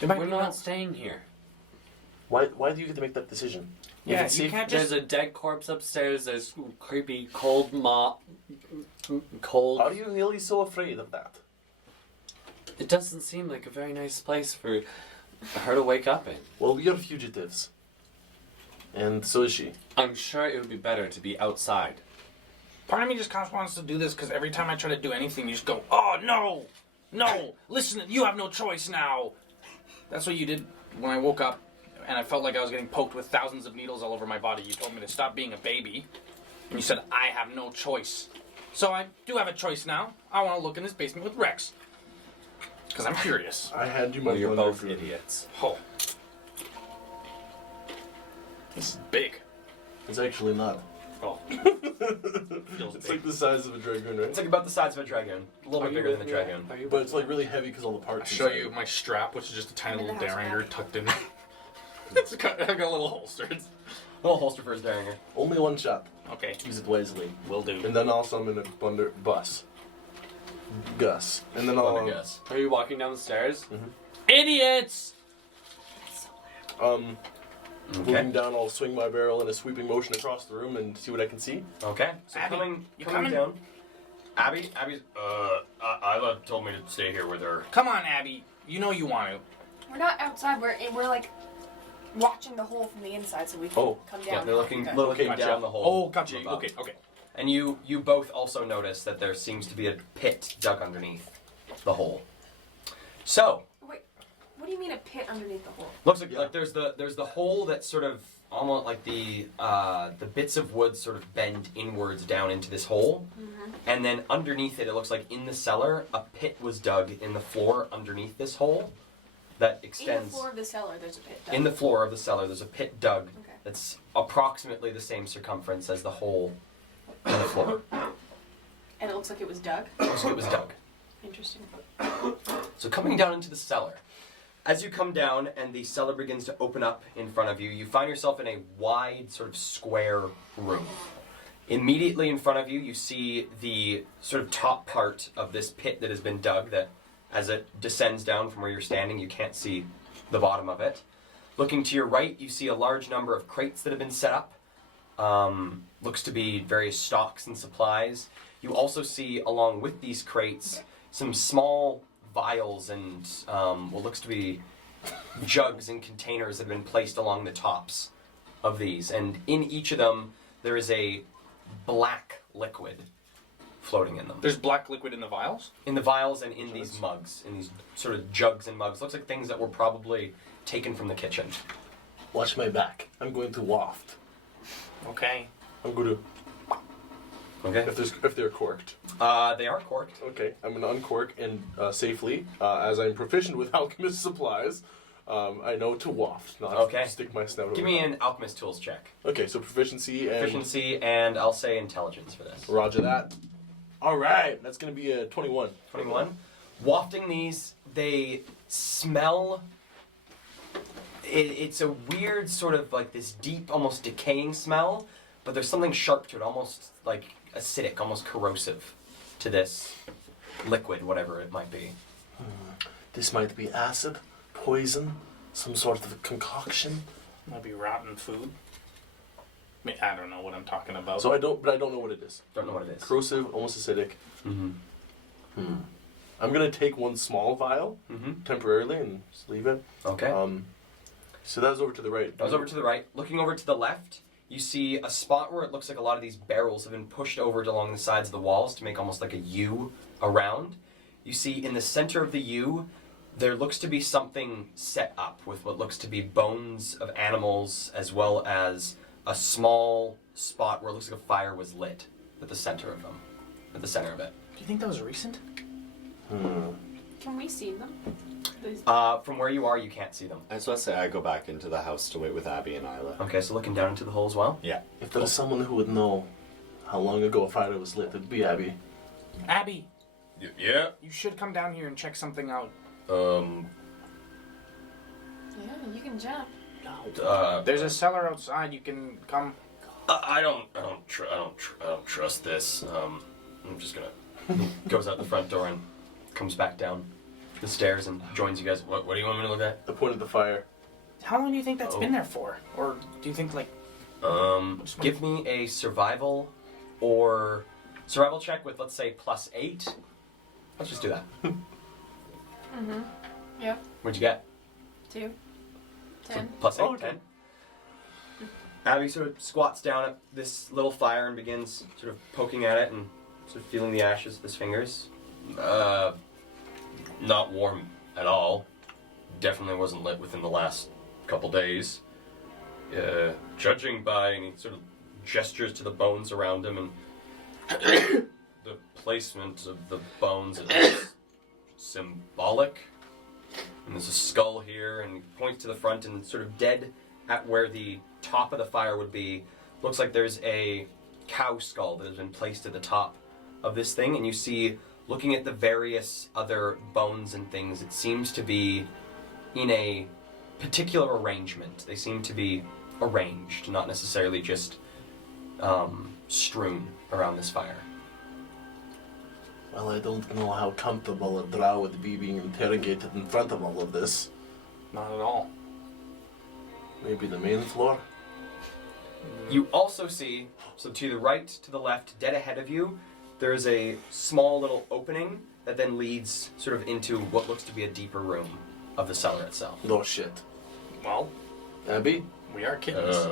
There might We're be not no- staying here. Why do you get to make that decision? If Yeah, it's you safe- can't There's just. a dead corpse upstairs. There's creepy cold Are you really so afraid of that? It doesn't seem like a very nice place for her to wake up in. Well, we are fugitives. And so is she. I'm sure it would be better to be outside. Part of me just kind of wants to do this because every time I try to do anything, you just go, "Oh no, no! Listen, you have no choice now." That's what you did when I woke up, and I felt like I was getting poked with thousands of needles all over my body. You told me to stop being a baby, and you said I have no choice. So I do have a choice now. I want to look in this basement with Rex because I'm curious. I had you my Well, you're brother both agree. idiots. Oh, this is big. It's actually not. Oh, feels It's big. like the size of a dragoon, It's right? like about the size of a dragoon. A little bit bigger than a dragoon. But it's like really heavy because all the I'll parts. show inside. you my strap, which is just a tiny I'm in little the house derringer back. tucked in. I got a little holster. A little holster for his derringer. Only one shot. Okay, Use it wisely. will do. And then also I'm in a bus. Gus. And then I'll Wonder guess. Are you walking down the stairs? Idiots! moving Okay. down, I'll swing my barrel in a sweeping motion across the room and see what I can see. Okay. So Abby, coming you coming coming? down. Abby's Isla told me to stay here with her. Come on, Abby. You know you want to. We're not outside. We're like watching the hole from the inside, so we can Oh, come yeah, down. they're looking Okay, down gotcha. the hole. Oh, gotcha. from above. Okay. And you both also notice that there seems to be a pit dug underneath the hole. So Wait, what do you mean a pit underneath the hole? looks like Yeah. like there's the hole that's sort of almost like the bits of wood sort of bend inwards down into this hole, and then underneath it looks like in the cellar a pit was dug in the floor underneath this hole that In the extends. floor of the cellar, there's a pit. In the floor of the cellar, there's a pit dug Okay. that's approximately the same circumference as the hole in the floor. And it looks like it was dug. Looks like it was dug. Interesting. So coming down into the cellar, as you come down and the cellar begins to open up in front of you, you find yourself in a wide sort of square room. Immediately in front of you, you see the sort of top part of this pit that has been dug that as it descends down from where you're standing, you can't see the bottom of it. Looking to your right, you see a large number of crates that have been set up. Looks to be various stocks and supplies. You also see, along with these crates, some small vials and what looks to be jugs and containers that have been placed along the tops of these. And in each of them, there is a black liquid floating in them. There's black liquid in the vials? In the vials and in these mugs, in these sort of jugs and mugs. Looks like things that were probably taken from the kitchen. Watch my back. I'm going to waft. Okay. I'm going to Okay. if they're corked. They are corked. Okay, I'm going to uncork and safely, as I'm proficient with alchemist supplies. I know to waft, not Okay. stick my snout. Give over me top. an alchemist tools check. Okay, so proficiency and Proficiency and I'll say intelligence for this. Roger that. All right, that's going to be a 21. 21. Wafting these, they smell. It's a weird sort of like this deep, almost decaying smell, but there's something sharp to it, almost like acidic, almost corrosive to this liquid, whatever it might be. This might be acid, poison, some sort of concoction. Might be rotten food. I mean, I don't know what I'm talking about. So I don't know what it is. Don't know what it is. Corrosive, almost acidic. Mm-hmm. I'm gonna take one small vial Mm-hmm. temporarily and just leave it. Okay. So that was over to the right. That was over to the right. Looking over to the left, you see a spot where it looks like a lot of these barrels have been pushed over along the sides of the walls to make almost like a U around. You see in the center of the U, there looks to be something set up with what looks to be bones of animals, as well as a small spot where it looks like a fire was lit at the center of them. At the center of it. Do you think that was recent? Can we see them? These- From where you are, you can't see them. I just want to say I go back into the house to wait with Abby and Isla. Okay, so looking down into the hole as well. Yeah. If there was someone who would know how long ago a fire was lit, it'd be Abby. Abby, Yeah. you should come down here and check something out. Yeah, you can jump. There's a cellar outside. You can come. I don't trust this. I'm just gonna. Goes out the front door and comes back down the stairs and joins you guys. What do you want me to look at? I pointed the fire. How long do you think that's Oh. been there for? Or do you think like? Give me a survival or survival check with, let's say, +8. Let's just do that. Yep. What'd you get? 2. So 10. +8, Oh, okay. 10. Abby sort of squats down at this little fire and begins sort of poking at it and sort of feeling the ashes with his fingers. Not warm at all. Definitely wasn't lit within the last couple days. Judging by, and he sort of gestures to the bones around him and the placement of the bones is symbolic. And there's a skull here, and he points to the front, and sort of dead at where the top of the fire would be. Looks like there's a cow skull that has been placed at the top of this thing, and you see, looking at the various other bones and things, it seems to be in a particular arrangement. They seem to be arranged, not necessarily just strewn around this fire. Well, I don't know how comfortable a drow would be being interrogated in front of all of this. Not at all. Maybe the main floor? You also see, so to the right, to the left, dead ahead of you, there is a small little opening that then leads sort of into what looks to be a deeper room of the cellar itself. No shit. Well, Abby? we are kittens.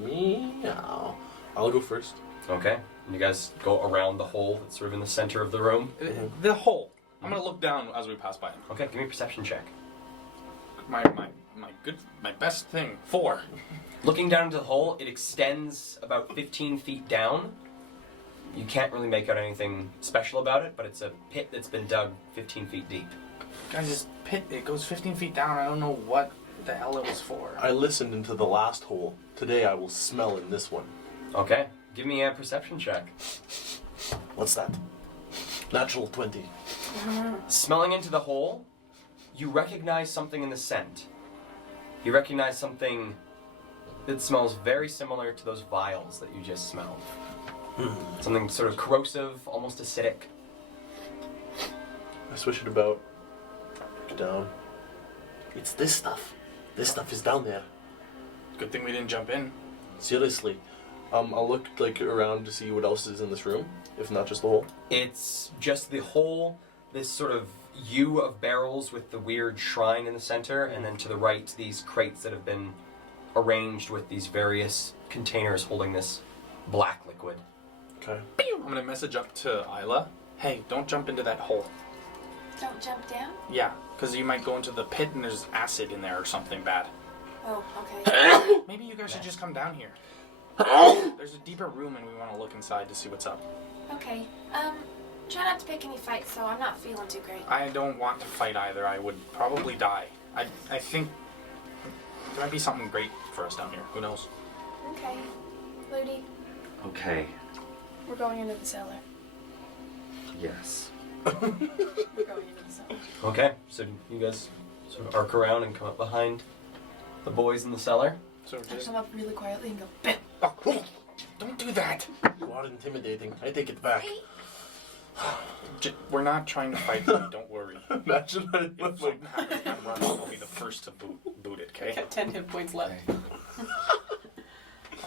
Meow. I'll go first. Okay, and you guys go around the hole that's sort of in the center of the room. The hole. I'm gonna look down as we pass by him. Okay, give me a perception check. My best thing. 4. Looking down into the hole, it extends about 15 feet down. You can't really make out anything special about it, but it's a pit that's been dug 15 feet deep. Guys, this pit, it goes 15 feet down. I don't know what the hell it was for. I listened into the last hole. Today I will smell in this one. Okay, give me a perception check. What's that? Natural 20. Smelling into the hole, you recognize something in the scent. You recognize something that smells very similar to those vials that you just smelled. Something sort of corrosive, almost acidic. I swish it about. Look down. It's this stuff. This stuff is down there. Good thing we didn't jump in. Seriously. I'll look around to see what else is in this room, if not just the hole. It's just the hole, this sort of U of barrels with the weird shrine in the center, and then to the right, these crates that have been arranged with these various containers holding this black liquid. Okay. I'm gonna message up to Isla. Hey, don't jump into that hole. Don't jump down? Yeah, because you might go into the pit and there's acid in there or something bad. Oh, okay. Maybe you guys should just come down here. There's a deeper room and we want to look inside to see what's up. Okay. Try not to pick any fights, so I'm not feeling too great. I don't want to fight either. I would probably die. I think there might be something great for us down here. Who knows? Okay. Ludi, Okay. we're going into the cellar. Yes. We're going into the cellar. Okay, so you guys sort of arc around and come up behind the boys in the cellar. So I just come up really quietly and go, "Bam!" oh, don't do that. You are intimidating. I take it back. We're not trying to fight. Buddy, don't worry. Imagine I If look like. something happens and runs, I'll be the first to boot it. Okay. Got 10 hit points left.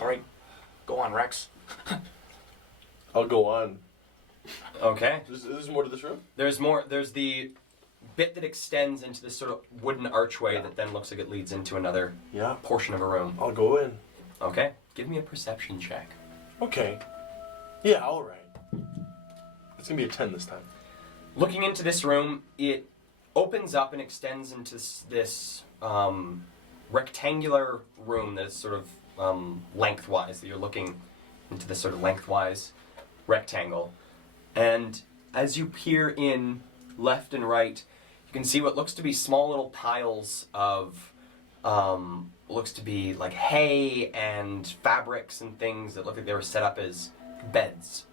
All right. Go on, Rex. I'll go on. Okay. There's more to this room? There's more. There's the bit that extends into this sort of wooden archway that then looks like it leads into another Yeah. portion of a room. I'll go in. Okay. Give me a perception check. Okay. Yeah, alright. It's gonna be a 10 this time. Looking into this room, it opens up and extends into this rectangular room that's sort of lengthwise, that you're looking into this sort of lengthwise rectangle. And as you peer in left and right, you can see what looks to be small little piles of looks to be like hay and fabrics and things that look like they were set up as beds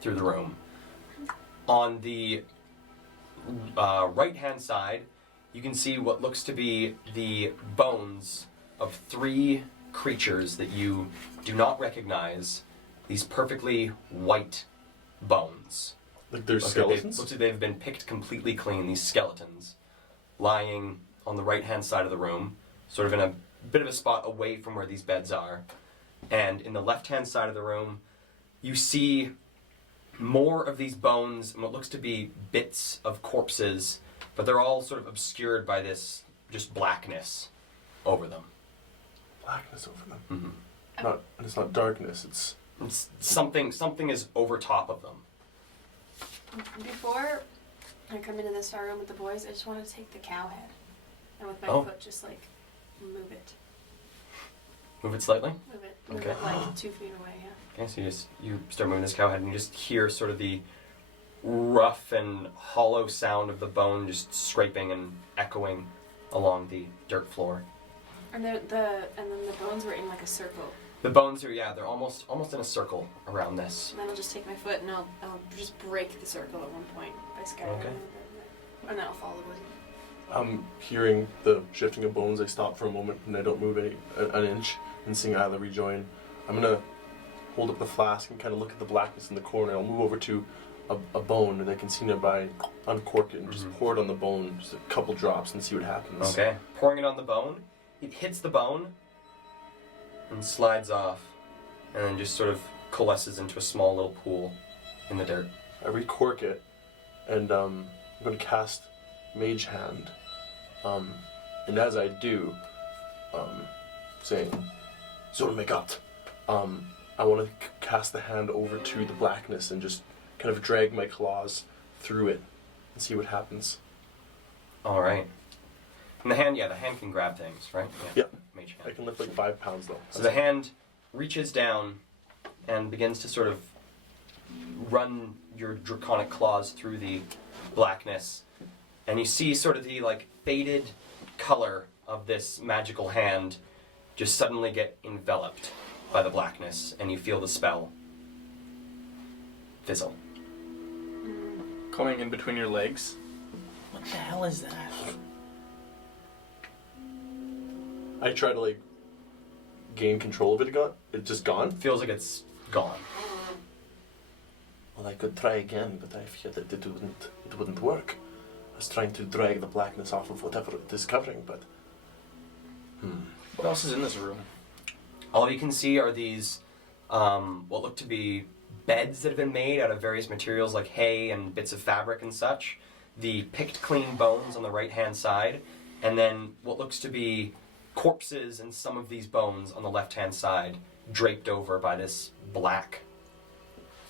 through the room. On the right-hand side, you can see what looks to be the bones of 3 creatures that you do not recognize. These perfectly white bones. Like there's Looks like skeletons? looks like they've been picked completely clean, these skeletons, lying on the right-hand side of the room, sort of in a bit of a spot away from where these beds are. And in the left-hand side of the room, you see more of these bones and what looks to be bits of corpses, but they're all sort of obscured by this just blackness over them. Blackness over them. Mm-hmm. Not, it's not darkness, It's something is over top of them. Before I come into this far room with the boys, I just want to take the cow head. And with my Oh. foot, just like move it. Move it slightly. Move it. Move Okay. it like 2 feet away, yeah. Okay, so you start moving this cow head and you just hear sort of the rough and hollow sound of the bone just scraping and echoing along the dirt floor. And then the bones were in like a circle. The bones are, they're almost in a circle around this. And then I'll just take my foot and I'll just break the circle at one point by scattering Okay. it. And then I'll follow it. Hearing the shifting of bones, I stop for a moment and I don't move an inch and seeing Isla rejoin. I'm gonna hold up the flask and kind of look at the blackness in the corner. I'll move over to a bone that I can see nearby, uncork it and just pour it on the bone, just a couple drops and see what happens. Okay. Pouring it on the bone, it hits the bone and slides off, and then just sort of coalesces into a small little pool in the dirt. I recork it, and I'm going to cast Mage Hand. And as I do, saying, Zormegat, I want to cast the hand over to the blackness and just kind of drag my claws through it and see what happens. All right. And the hand can grab things, right? Yeah. Mage I hand. can lift like 5 pounds though. So the hand reaches down and begins to sort of run your draconic claws through the blackness, and you see sort of the like faded color of this magical hand just suddenly get enveloped by the blackness, and you feel the spell fizzle. Coming in between your legs. What the hell is that? I try to like gain control of it. It's just gone. Feels like it's gone. Well, I could try again, but I fear that it wouldn't work. I was trying to drag the blackness off of whatever it is covering, but What else is in this room? All you can see are these, what look to be beds that have been made out of various materials like hay and bits of fabric and such. The picked clean bones on the right-hand side, and then what looks to be corpses and some of these bones on the left-hand side, draped over by this black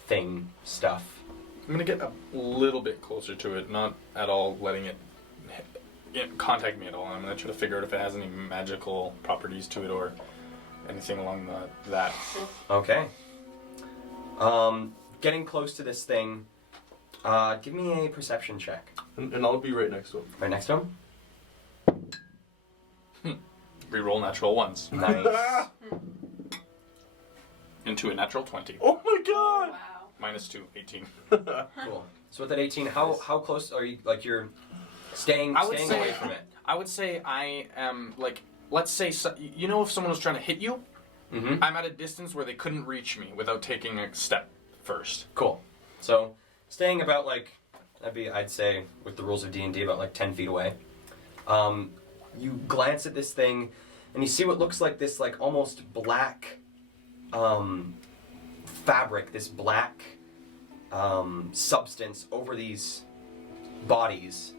thing stuff. I'm gonna get a little bit closer to it, not at all letting it contact me at all. I'm gonna try to figure out if it has any magical properties to it or anything along that. Okay. Getting close to this thing, give me a perception check. and I'll be right next to him. Right next to him? Reroll natural ones Nice. into a natural 20. Oh my god! Wow. Minus 2, 18. Cool. So with that 18, how close are you? Like you're staying I would say- away from it. I would say I am like, let's say, you know, if someone was trying to hit you, Mm-hmm. I'm at a distance where they couldn't reach me without taking a step first. Cool. So staying about like that'd be, I'd say, with the rules of D&D, about like 10 feet away. You glance at this thing, and you see what looks like this like almost black fabric, this black substance over these bodies,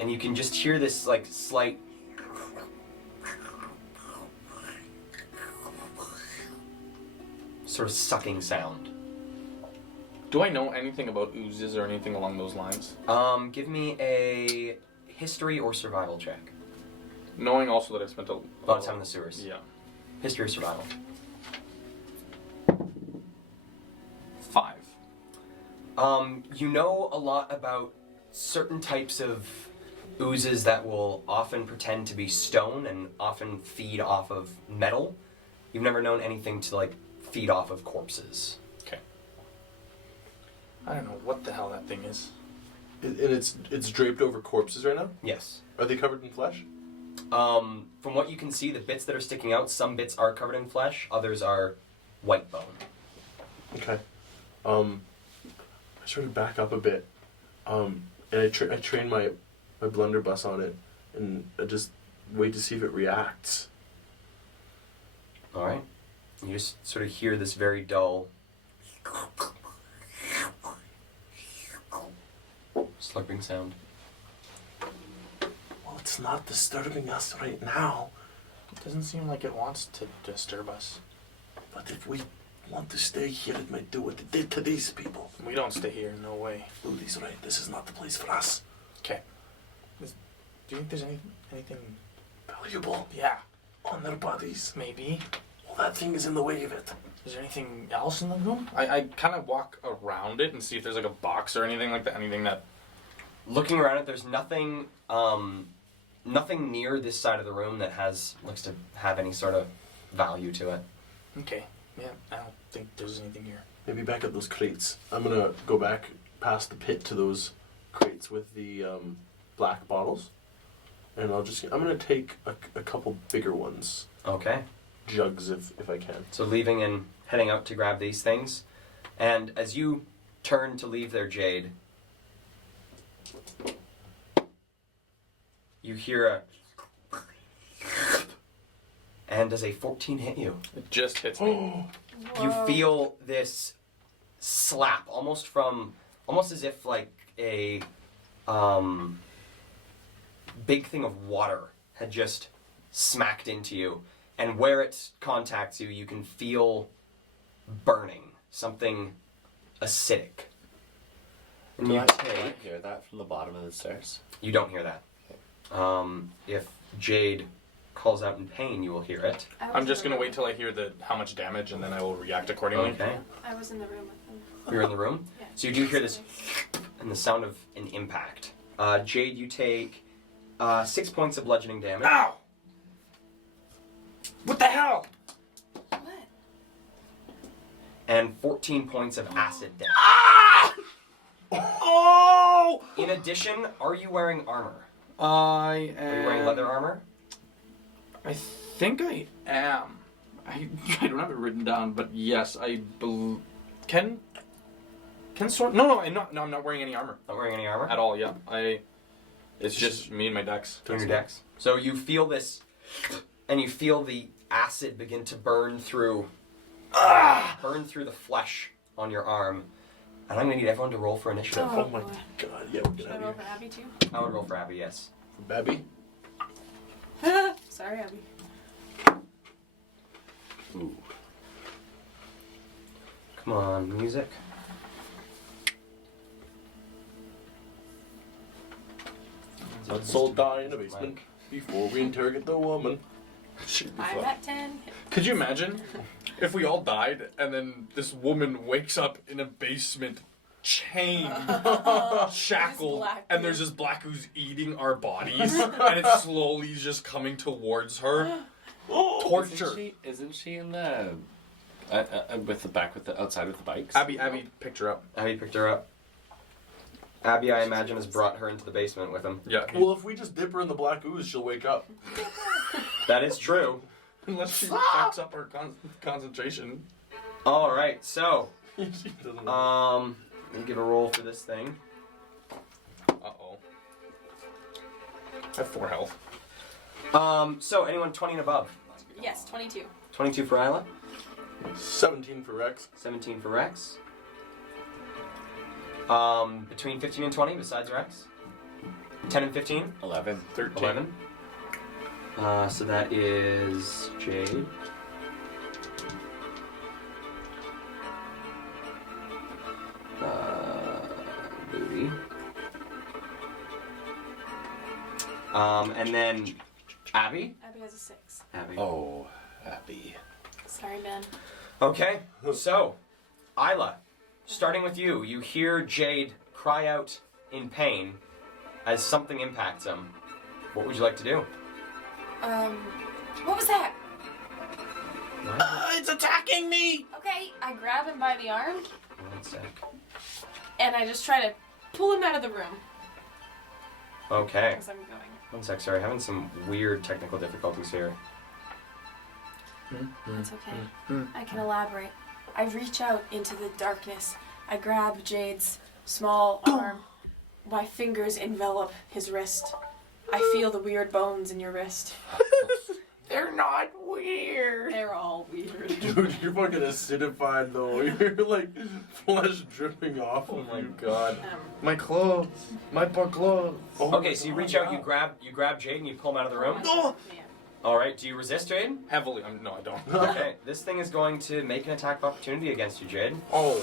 and you can just hear this like slight sort of sucking sound. Do I know anything about oozes or anything along those lines? Give me a history or survival check. Knowing also that I've spent a lot of time in the sewers. Yeah. History or survival. 5. You know a lot about certain types of oozes that will often pretend to be stone and often feed off of metal. You've never known anything to like feed off of corpses. Okay. I don't know what the hell that thing is. And it's draped over corpses right now? Yes. Are they covered in flesh? From what you can see, the bits that are sticking out, some bits are covered in flesh, others are white bone. Okay. I sort of back up a bit, and I train my blunderbuss on it, and I just wait to see if it reacts. All right. You just sort of hear this very dull slurping sound. Well, it's not disturbing us right now, It doesn't seem like it wants to disturb us. but if we want to stay here, it might do what it did to these people. We don't stay here, no way. Luli's right. This is not the place for us. Okay. Do you think there's anything? Valuable Yeah, on their bodies. maybe. Well, that thing is in the way of it. Is there anything else in the room? I kind of walk around it and see if there's like a box or anything like that. Anything that. Looking around it, there's nothing, nothing near this side of the room that looks to have any sort of value to it. Okay. Yeah, I don't think there's anything here. Maybe back up those crates. I'm gonna go back past the pit to those crates with the black bottles, and I'm gonna take a couple bigger ones, Okay. jugs if I can. So leaving and heading out to grab these things, and as you turn to leave there, Jade, you hear a. And does a 14 hit you? It just hits me. You feel this slap, almost as if like a big thing of water had just smacked into you, and where it contacts you, you can feel burning, something acidic. And Do you I take. hear that from the bottom of the stairs? You don't hear that. If Jade calls out in pain, you will hear it. I'm just gonna wait till I hear how much damage, and then I will react accordingly. Okay. I was in the room with them. You're in the room? Yeah. So you do hear this and the sound of an impact. Jade, you take 6 points of bludgeoning damage. Ow! What the hell? What? And 14 points of acid damage. Oh! In addition, are you wearing armor? I am. Are you wearing leather armor? I think I am. I don't have it written down, but yes, I Can sword? No, I'm not wearing any armor Not wearing any armor? at all. Yeah, It's just me and my dex. On your decks. So you feel this, and you feel the acid begin to burn through the flesh on your arm. And I'm gonna need everyone to roll for initiative. Oh my boy. god, yeah, we're Should gonna I roll have for Abby too? I would roll for Abby, yes. for Babby. Sorry, Abby. Ooh. Come on, music. Let's all die in a basement before we interrogate the woman. I'm at 10. Could you imagine if we all died and then this woman wakes up in a basement, chained, shackled, black and there's this black ooze eating our bodies, and it's slowly just coming towards her? Torture. Isn't she in the with the outside with the bikes? Abby picked her up. Abby picked her up. Abby, I imagine, has brought her into the basement with him. Yeah. Well, if we just dip her in the black ooze, she'll wake up. That is true. Unless she fucks up her concentration. All right, so She doesn't know. let me give a roll for this thing. Uh-oh. I have 4 health. So anyone 20 and above? Yes, 22. 22 for Isla, 17 for Rex. 17 for Rex. Between 15 and 20 besides Rex? 10 and 15? 11. 13. 11. So that is Jade. Booty. And then Abby. Abby has a 6. Abby. Oh, Abby. Sorry, Ben. Okay, so Isla, starting with you, you hear Jade cry out in pain as something impacts him. What would you like to do? What was that? It's attacking me! Okay, I grab him by the arm, 1 sec. and I just try to pull him out of the room Okay. as I'm going. 1 sec, sorry, having some weird technical difficulties here. It's okay. I can elaborate. I reach out into the darkness. I grab Jade's small arm. My fingers envelop his wrist. I feel the weird bones in your wrist. They're not weird. They're all weird. Dude, you're fucking acidified though. You're like flesh dripping off. Oh my god. My clothes. My poor clothes. Oh Okay, so you reach out, you grab Jade, and you pull him out of the room. Oh! Yeah. All right, do you resist, Jade? Heavily. No, I don't. Okay, this thing is going to make an attack of opportunity against you, Jade. Oh.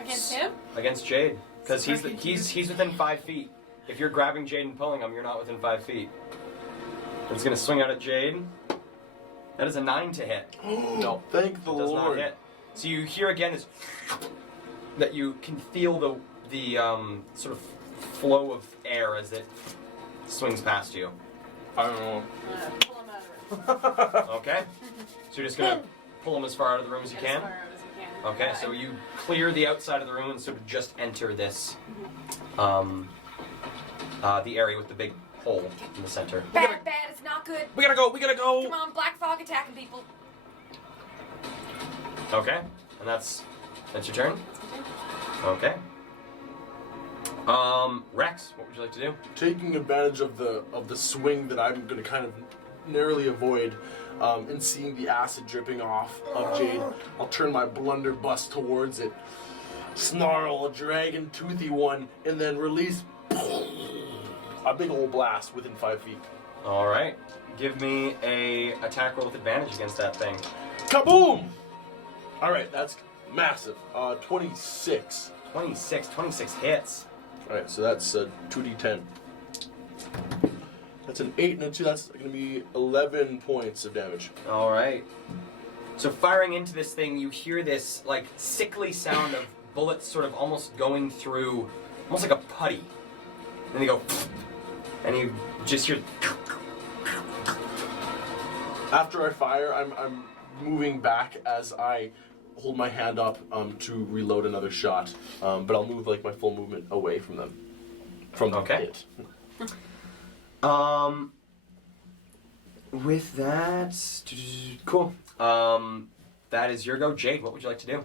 Against him? Against Jade, because he's within 5 feet. If you're grabbing Jade and pulling him, you're not within 5 feet. It's gonna swing out at Jade. That is a 9 to hit. No. Thank the It does not Lord. hit. So you hear again this that you can feel the sort of flow of air as it swings past you. I don't know. Pull him out of it. Okay. So you're just gonna pull him as far out of the room as you As can. far out as I can. Okay. Yeah, So I- you clear the outside of the room and sort of just enter this, the area with the big hole in the center. Bad, it's not good. We gotta go. We gotta go. Come on, Black Fog attacking people. Okay. And that's your turn. Okay. Rex, what would you like to do? Taking advantage of the swing that I'm going to kind of narrowly avoid, and seeing the acid dripping off of Jade, I'll turn my blunderbuss towards it, snarl a dragon toothy one, and then release a big old blast within 5 feet. All right. Give me a attack roll with advantage against that thing. Kaboom! All right, that's massive. 26. 26 hits. All right, so that's a 2d10. That's an 8 and a 2. That's going to be 11 points of damage. All right. So firing into this thing, you hear this like sickly sound of bullets sort of almost going through, almost like a putty. And they go, and you just hear. After I fire, I'm moving back as I hold my hand up to reload another shot. But I'll move like my full movement away from them. From Okay. it. With that, cool. That is your go, Jade. What would you like to do?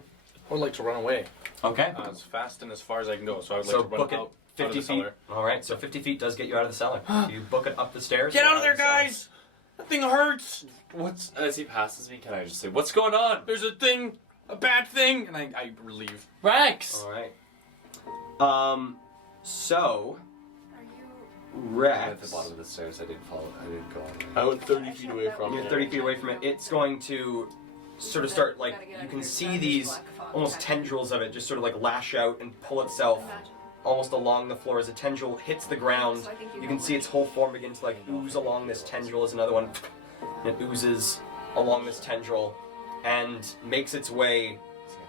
I would like to run away Okay. as fast and as far as I can go. So I would like So to run book it out 50 of the feet. cellar. All right. So 50 feet does get you out of the cellar. So you book it up the stairs. Get and out of there, the cellar. guys! That thing hurts. What's as he passes me? Can I just say, "What's going on?" There's a thing, a bad thing, and I leave. Rex. All right. So Are you? I'm Rex. at the bottom of the stairs. I didn't follow. I didn't go on. I went 30 feet away from You're it. 30 feet away from it. It's going to sort of start like Gotta get you out can of see here. these Black Fog almost attacking. tendrils of it just sort of like lash out and pull itself Imagine. almost along the floor as a tendril hits the ground. So I think You know can see where- its whole form begin to like ooze along this tendril as another one. And it oozes along this tendril and makes its way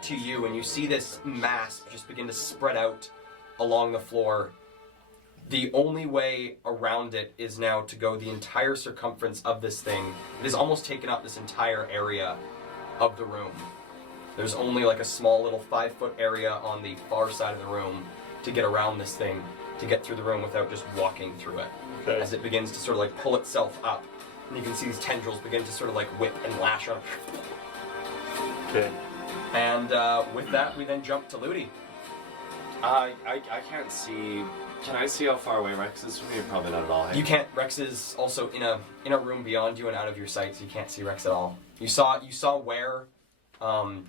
to you, and you see this mass just begin to spread out along the floor. The only way around it is now to go the entire circumference of this thing. It has almost taken up this entire area of the room. There's only like a small little 5-foot area on the far side of the room to get around this thing, to get through the room without just walking through it. Okay. As it begins to sort of like pull itself up. And you can see these tendrils begin to sort of like whip and lash on. Okay. And with that, we then jump to Ludi. I can't see. Can I see how far away Rex is from me? Probably not at all. Hey? You can't. Rex is also in a room beyond you and out of your sight, so you can't see Rex at all. You saw where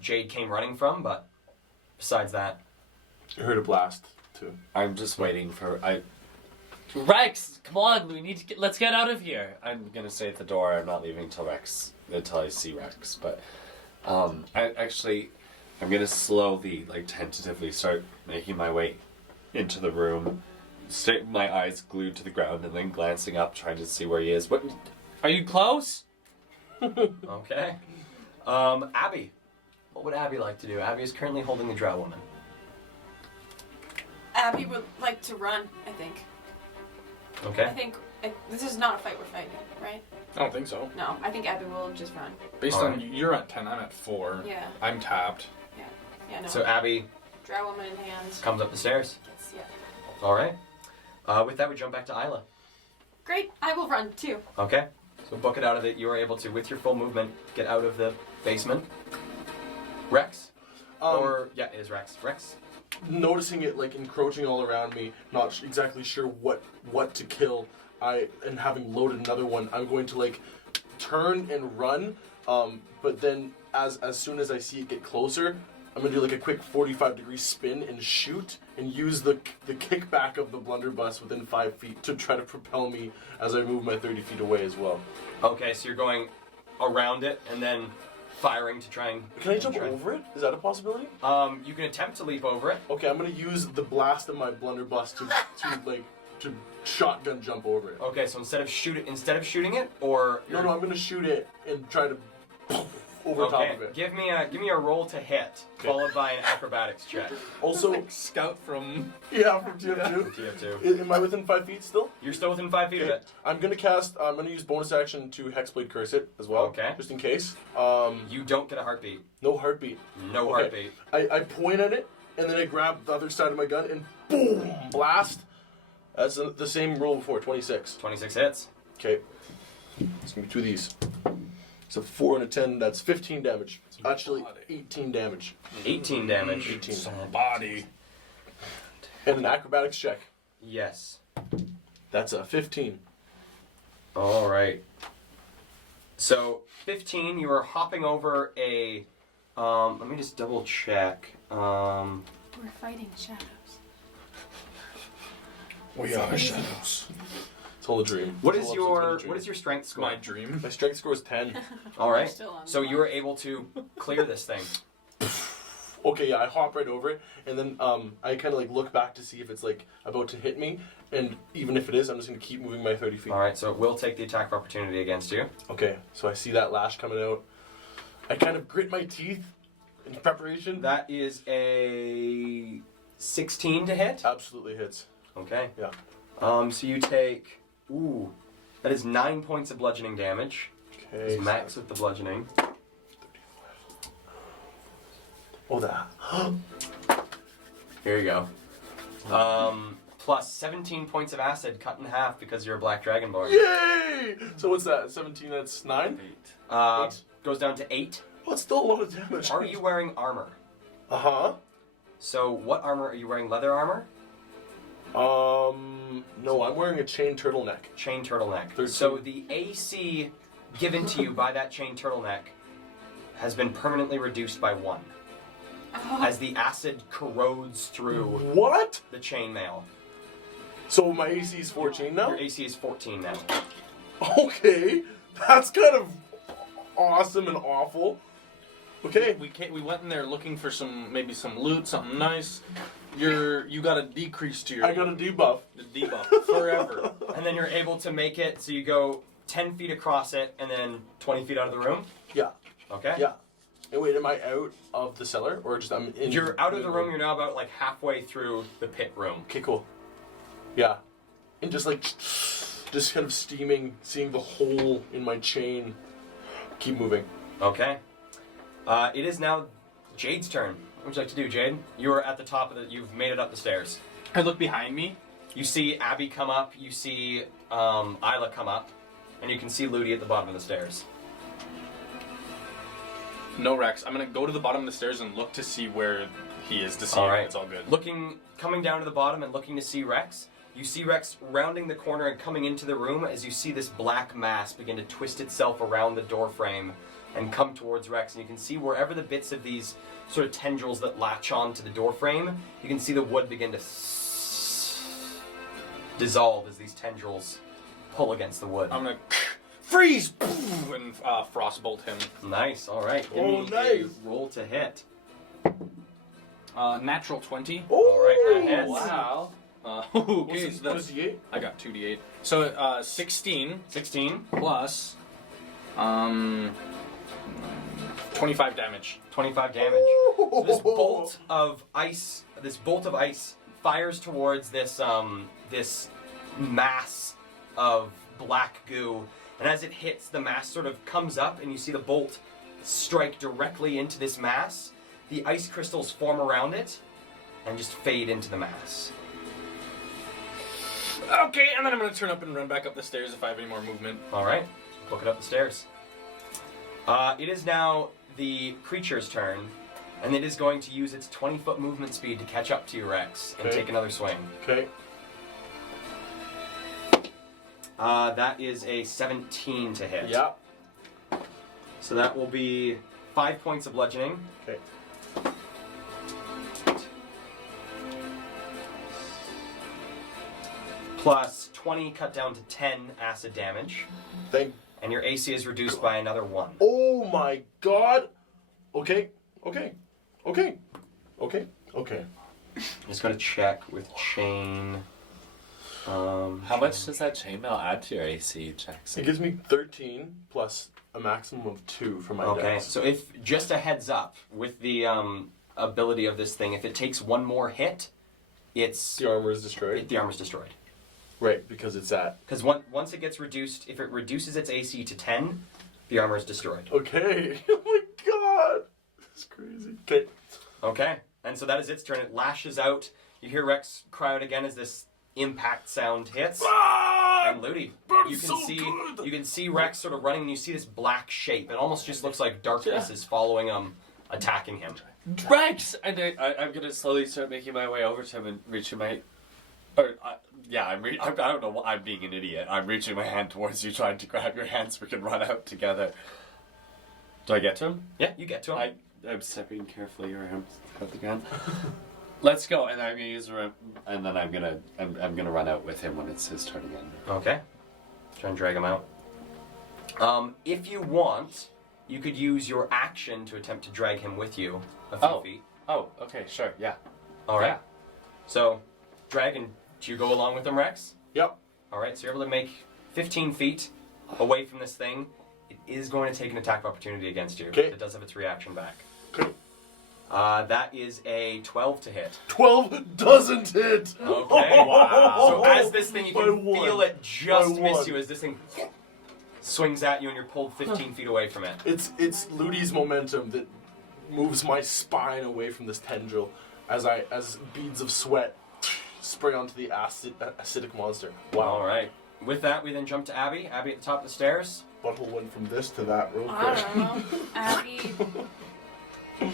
Jade came running from, but besides that, I heard a blast too. I'm just waiting for Rex, come on! We need to let's get out of here. I'm gonna stay at the door. I'm not leaving until I see Rex. But I'm gonna slowly, like tentatively, start making my way into the room. My eyes glued to the ground, and then glancing up, trying to see where he is. What? Are you close? okay. Abby, what would Abby like to do? Abby is currently holding the drow woman. Abby would like to run, I think. Okay. I think this is not a fight we're fighting, right? I don't think so. No, I think Abby will just run. Based All on right. you're at 10, I'm at 4. Yeah. I'm tapped. Yeah, no. So Abby Drow woman in hands. comes up the stairs. Yes, yeah. All right. With that, we jump back to Isla. Great, I will run too. Okay. So book it out of it. You are able to, with your full movement, get out of the basement. Rex. Yeah, it is Rex. Rex. Noticing it like encroaching all around me, not exactly sure what to kill. And having loaded another one, I'm going to like turn and run. But then as soon as I see it get closer, I'm gonna do like a quick 45-degree spin and shoot, and use the kickback of the blunderbuss within 5 feet to try to propel me as I move my 30 feet away as well. Okay, so you're going around it and then firing to try and. Can I jump over it? Is that a possibility? You can attempt to leap over it. Okay, I'm gonna use the blast of my blunderbuss to shotgun jump over it. Okay, so instead of shooting it, or No, I'm gonna shoot it and try to over top Okay, of it. give me a roll to hit, followed by an acrobatics check. Also, Scout from. yeah, from TF2. TF2. Am I within 5 feet still? You're still within 5 feet of it. I'm gonna use bonus action to Hexblade Curse it as well. Okay. Just in case. You don't get a heartbeat. No heartbeat. No Okay. heartbeat. I point at it, and then I grab the other side of my gun, and boom! Blast! That's the same roll before, 26. 26 hits. Okay. It's gonna be 2 of these. It's a 4 and a 10, that's 15 damage. Actually, 18 damage. 18 damage. 18. Body. And an acrobatics check. Yes. That's a 15. All right. So 15, you were hopping over a. Let me just double check. We're fighting shadows. We are shadows. It's all a dream. What It's is all your absolutely a dream. what is your strength score? My dream. My strength score is 10. All right. still on So the you were able to clear this thing. Okay, yeah, I hop right over it, and then I kind of like look back to see if it's like about to hit me, and even if it is, I'm just gonna keep moving my 30 feet. All right. So it will take the attack of opportunity against you. Okay, so I see that lash coming out. I kind of grit my teeth in preparation. That is a 16 to hit. Absolutely hits. Okay. Yeah. So you take. Ooh. That is 9 points of bludgeoning damage. Okay. Is max with the bludgeoning. Oh, that. Here you go. Plus 17 points of acid cut in half because you're a black dragonborn. Yay! So what's that? 17. That's 9. Goes down to 8. Oh, it's still a lot of damage. Are you wearing armor? Uh-huh. So what armor are you wearing? Leather armor? No, I'm wearing a chain turtleneck. Chain turtleneck. 13. So the AC given to you by that chain turtleneck has been permanently reduced by 1 as the acid corrodes through What? the chainmail. So my AC is 14 now? Your AC is 14 now. Okay, that's kind of awesome and awful. Okay. We went in there looking for maybe some loot, something nice. You got a decrease to your. I got a debuff. the debuff forever. And then you're able to make it so you go 10 feet across it and then 20 feet out of the room. Yeah. Okay? Yeah. And wait, am I out of the cellar or just I'm in? You're out of the room, you're now about like halfway through the pit room. Okay, cool. Yeah. And just kind of steaming, seeing the hole in my chain. Keep moving. Okay. It is now Jade's turn. What would you like to do, Jade? You are at the top of you've made it up the stairs. I look behind me. You see Abby come up, you see Isla come up, and you can see Ludi at the bottom of the stairs. No, Rex. I'm gonna go to the bottom of the stairs and look to see where he is to see All if right. it's all good. Coming down to the bottom and looking to see Rex. You see Rex rounding the corner and coming into the room as you see this black mass begin to twist itself around the door frame and come towards Rex. And you can see wherever the bits of these sort of tendrils that latch on to the door frame, you can see the wood begin to dissolve as these tendrils pull against the wood. I'm gonna freeze and frostbolt him. Nice, alright. Give Oh, me nice. a roll to hit. Natural 20. Alright, that hits. Wow. Okay, so What is that's, the 8? I got 2d8. So 16 16, plus 25 damage. 25 damage. So this bolt of ice fires towards this this mass of black goo, and as it hits, the mass sort of comes up, and you see the bolt strike directly into this mass. The ice crystals form around it, and just fade into the mass. Okay, and then I'm gonna turn up and run back up the stairs if I have any more movement. All right, book it up the stairs. It is now the creature's turn, and it is going to use its 20-foot movement speed to catch up to you, Rex, and Okay. take another swing. Okay. That is a 17 to hit. Yeah. So that will be 5 points of bludgeoning. Okay. Plus 20 cut down to 10 acid damage. Thank. And your AC is reduced by another 1. Oh my God. Okay. Okay. Okay. Okay. Okay. I'm just going to check with chain. How much does that chainmail add to your AC, It Jackson? gives me 13 plus a maximum of 2 for my Okay, dex. so if just a heads up with the ability of this thing, if it takes one more hit, The armor is destroyed. the armor's destroyed. Right, because it's at. Because once it gets reduced, if it reduces its AC to 10, the armor is destroyed. Okay. Oh my god. This is crazy. Okay. Okay, and so that is its turn. It lashes out. You hear Rex cry out again as this impact sound hits. And Ludi, you can see Rex sort of running, and you see this black shape. It almost just looks like darkness is following him, attacking him. Rex! And I'm gonna slowly start making my way over to him and reaching my. I don't know. I'm being an idiot. I'm reaching my hand towards you, trying to grab your hand so we can run out together. Do I get to him? Yeah, you get to him. I'm stepping carefully around the gun. Let's go, and I'm gonna use and then I'm gonna run out with him when it's his turn again. Okay. Try and drag him out. If you want, you could use your action to attempt to drag him with you a few feet. Oh, okay, sure, yeah. All right. Yeah. So, drag, and do you go along with him, Rex? Yep. All right. So you're able to make 15 feet away from this thing. It is going to take an attack of opportunity against you. Okay. It does have its reaction back. Okay. That is a 12 to hit. 12 doesn't hit! Okay. Wow. So as this thing, you By can one. feel it just By miss one. you as this thing swings at you and you're pulled 15 feet away from it. It's Ludi's momentum that moves my spine away from this tendril as beads of sweat spray onto the acidic monster. Wow. All right. With that, we then jump to Abby. Abby at the top of the stairs. Butthole went from this to that real I quick. don't know. Abby. I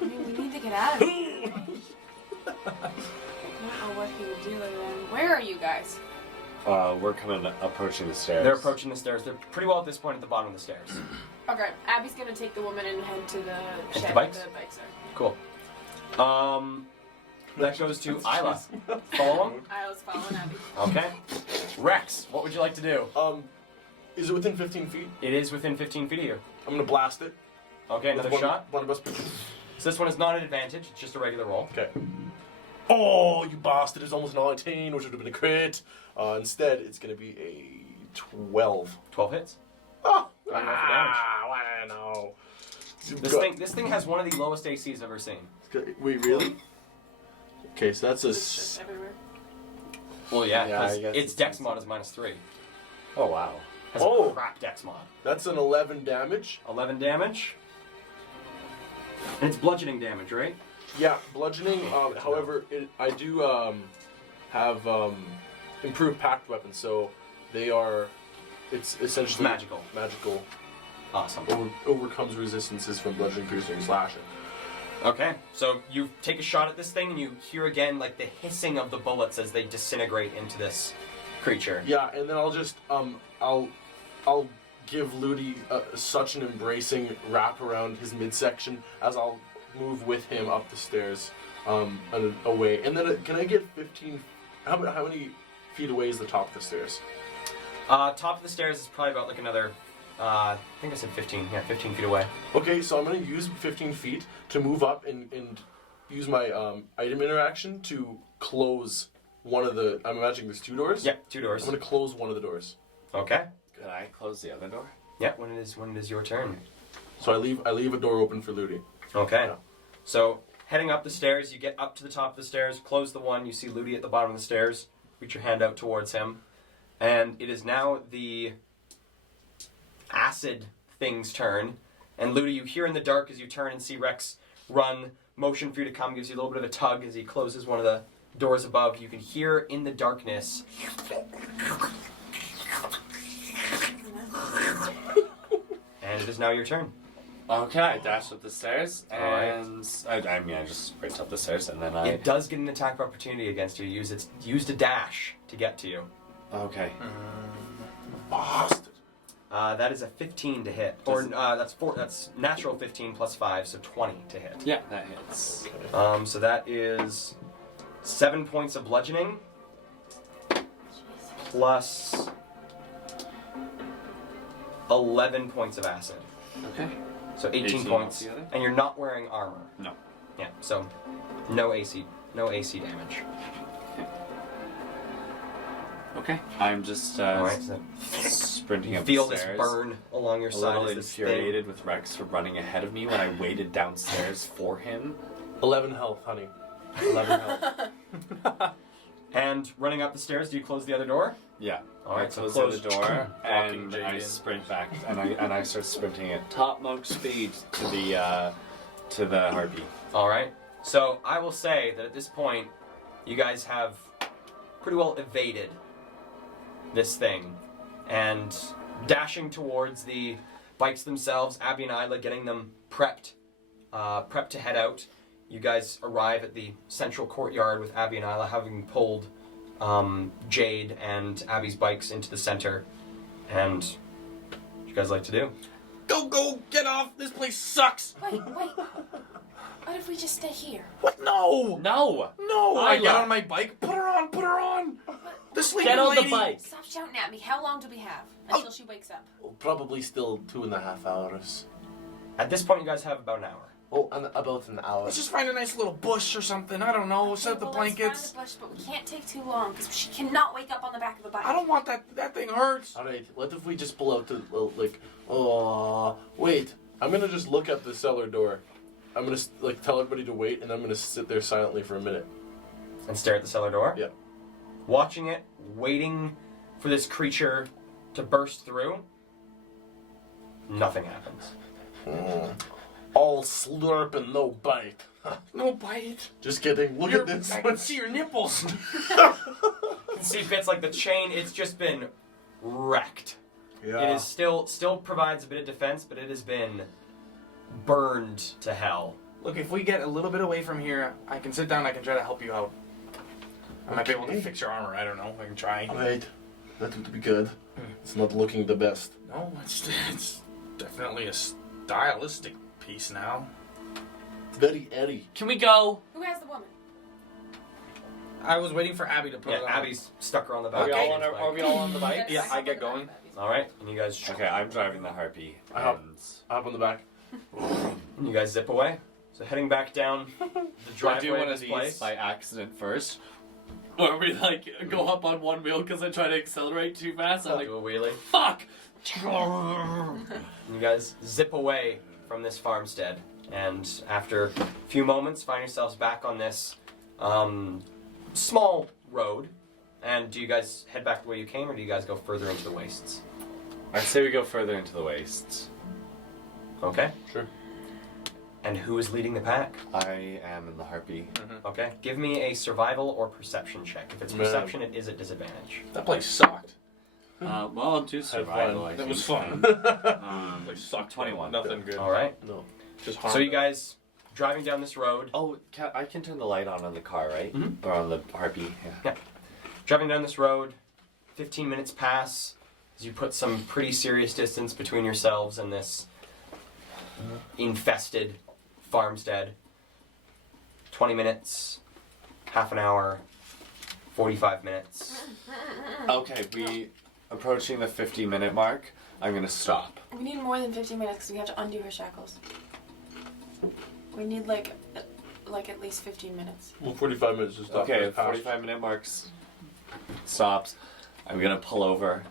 mean, we need to get out of here. I don't know what he would do other than. Where are you guys? We're approaching the stairs. They're approaching the stairs. They're pretty well at this point at the bottom of the stairs. Okay, Abby's gonna take the woman and head to the to shed. bikes? The bikes are. Cool. That goes to Isla. Follow him? I was following Abby. Okay. Rex, what would you like to do? Is it within 15 feet? It is within 15 feet of you. I'm gonna blast it. Okay, another With shot. One of us. So this one is not an advantage, it's just a regular roll. Okay. Oh, you bastard! It's almost 19, which would have been a crit. Instead, it's gonna be a 12. 12 hits. Oh, Go ahead and roll for damage. I don't know. This thing has one of the lowest ACs I've ever seen. Wait, really? Okay, so that's a. It's just everywhere. Well, yeah, Yeah, I because guess its it's dex mod is -3. Oh, wow. Has Oh. a crap dex mod. That's an 11 damage. 11 damage. And it's bludgeoning damage, right? Yeah, bludgeoning. However, I do have improved packed weapons, so they are. It's essentially Magical. Magical. Awesome. Overcomes resistances from bludgeoning, piercing, slashing. Okay, so you take a shot at this thing and you hear again like the hissing of the bullets as they disintegrate into this creature. Yeah, and then I'll just I'll give Ludi such an embracing wrap around his midsection as I'll move with him up the stairs and away. And then can I get 15? How many feet away is the top of the stairs? Top of the stairs is probably about like another. I think I said 15. Yeah, 15 feet away. Okay, so I'm gonna use 15 feet to move up and use my item interaction to close one of the. I'm imagining there's 2 doors. Yep, 2 doors. I'm gonna close one of the doors. Okay. Could I close the other door? Yeah, when it is your turn. So I leave a door open for Ludi. Okay. Yeah. So heading up the stairs, you get up to the top of the stairs, close the one. You see Ludi at the bottom of the stairs. Reach your hand out towards him, and it is now the acid thing's turn. And Ludi, you hear in the dark as you turn and see Rex run, motion for you to come, gives you a little bit of a tug as he closes one of the doors above. You can hear in the darkness. And it is now your turn. Okay, I dash up the stairs, Alright. and I just sprint up the stairs, and then It does get an attack of opportunity against you. Used a dash to get to you. Okay. Bastard. That is a 15 to hit. Or that's natural 15 plus 5, so 20 to hit. Yeah, that hits. So that is 7 points of bludgeoning plus 11 points of acid. Okay. So 18 18 points. altogether? And you're not wearing armor. No. Yeah, so no AC damage. Okay. I'm just Alright, so sprinting you up feel the this stairs. burn along your A side little as this thing. infuriated with Rex for running ahead of me when I waited downstairs for him. 11 health, honey. 11 health. And running up the stairs, do you close the other door? Yeah. Alright, I so close close the door Walking and Jade I in. sprint back and I start sprinting at top monk speed to the harpy. Alright. So I will say that at this point, you guys have pretty well evaded this thing. And dashing towards the bikes themselves, Abby and Isla getting them prepped to head out. You guys arrive at the central courtyard with Abby and Isla having pulled Jade and Abby's bikes into the center. And what you guys like to do? Go, get off! This place sucks! Wait. What if we just stay here? What? No! No! No! I get Isla. on my bike, put her on! The sleeping Get on lady! the bike. Stop shouting at me. How long do we have until she wakes up? Probably still 2.5 hours. At this point, you guys have about an hour. Oh, about an hour. Let's just find a nice little bush or something. I don't know. Set up the Well, blankets. Let's find the bush, but we can't take too long because she cannot wake up on the back of the bike. I don't want that. That thing hurts. Alright, what if we just pull out the, wait. I'm gonna just look at the cellar door. I'm gonna, tell everybody to wait, and I'm gonna sit there silently for a minute. And stare at the cellar door? Yeah. Watching it, waiting for this creature to burst through. Nothing happens. All slurp and no bite. No bite. Just kidding. Look at this. I can see your nipples. You can see bits like the chain, it's just been wrecked. Yeah. It is still provides a bit of defense, but it has been burned to hell. Look, if we get a little bit away from here, I can sit down. I can try to help you out. I might be able to Okay. fix your armor. I don't know. I can try. Alright. That would be good. It's not looking the best. No, it's definitely a stylistic piece now. It's very airy. Can we go? Who has the woman? I was waiting for Abby to put it Yeah, on. Abby's stuck her on the back. Are we Okay. all on are we all on the bike? Yeah, I get going. Alright, and you guys Okay, I'm driving the harpy. I hop- and Hop on the back. and you guys zip away. So heading back down the do I driveway do one of of this these place. by accident first? Where we like go up on one wheel because I try to accelerate too fast. I'm like, Do a wheelie. fuck! And you guys zip away from this farmstead, and after a few moments, find yourselves back on this small road. And do you guys head back the way you came, or do you guys go further into the wastes? I'd say we go further into the wastes. Okay. Sure. And who is leading the pack? I am in the harpy. Okay. Give me a survival or perception check. If it's Man. perception, it is at disadvantage. That place sucked. Well, I'll do survival. I That think. was fun. Um, Place sucked. 21. Nothing good. All right. No. Just So you guys driving down this road. Oh, I can turn the light on the car, right? Mhm. Or on the harpy. Yeah. Driving down this road, 15 minutes pass as you put some pretty serious distance between yourselves and this infested farmstead. 20 minutes, half an hour, 45 minutes. Okay, we approaching the 50-minute mark. I'm gonna stop. We need more than 15 minutes because we have to undo her shackles. We need like at least 15 minutes. Well, 45 minutes to stop. Okay, That's past. 45-minute marks stops. I'm gonna pull over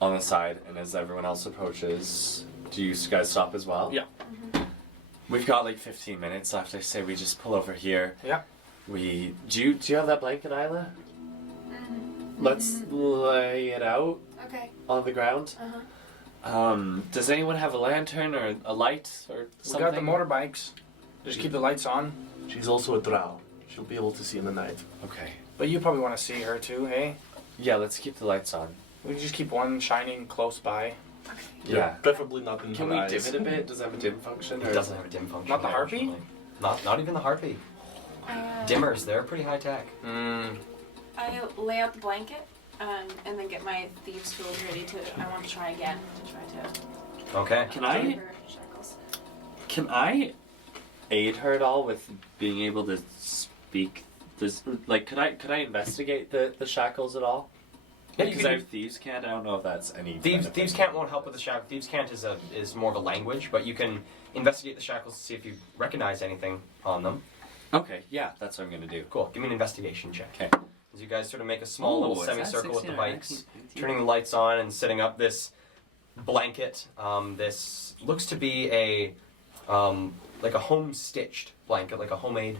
on the side, and as everyone else approaches, do you guys stop as well? Yeah. We've got like 15 minutes left. I say we just pull over here. Yeah. Do you have that blanket, Isla? Let's lay it out Okay. on the ground. Does anyone have a lantern or a light or We something? got the motorbikes. Just keep the lights on. She's also a drow. She'll be able to see in the night. Okay. But you probably want to see her too, hey? Yeah, let's keep the lights on. We can just keep one shining close by. Yeah. Preferably not in Can her we eyes. dim it a bit? Does it have a dim function? It doesn't have a dim function. Not the harpy? unfortunately. Not even the harpy. Dimmers, they're pretty high tech. I lay out the blanket and then get my thieves' tools ready to. I want to try again to try to. Okay. Can I undo her shackles. can I aid her at all with being able to speak? This like could I investigate the shackles at all? Yeah, you Because can I do- have thieves' cant. I don't know if that's any. Thieves Cant won't help with the shackles. Thieves Cant is more of a language, but you can investigate the shackles to see if you recognize anything on them. Okay, yeah, that's what I'm gonna do. Cool. Give me an investigation check. Okay. as you guys sort of make a small little is that semicircle with the 16 or bikes, 19? turning the lights on and setting up this blanket. This looks to be a like a home stitched blanket, like a homemade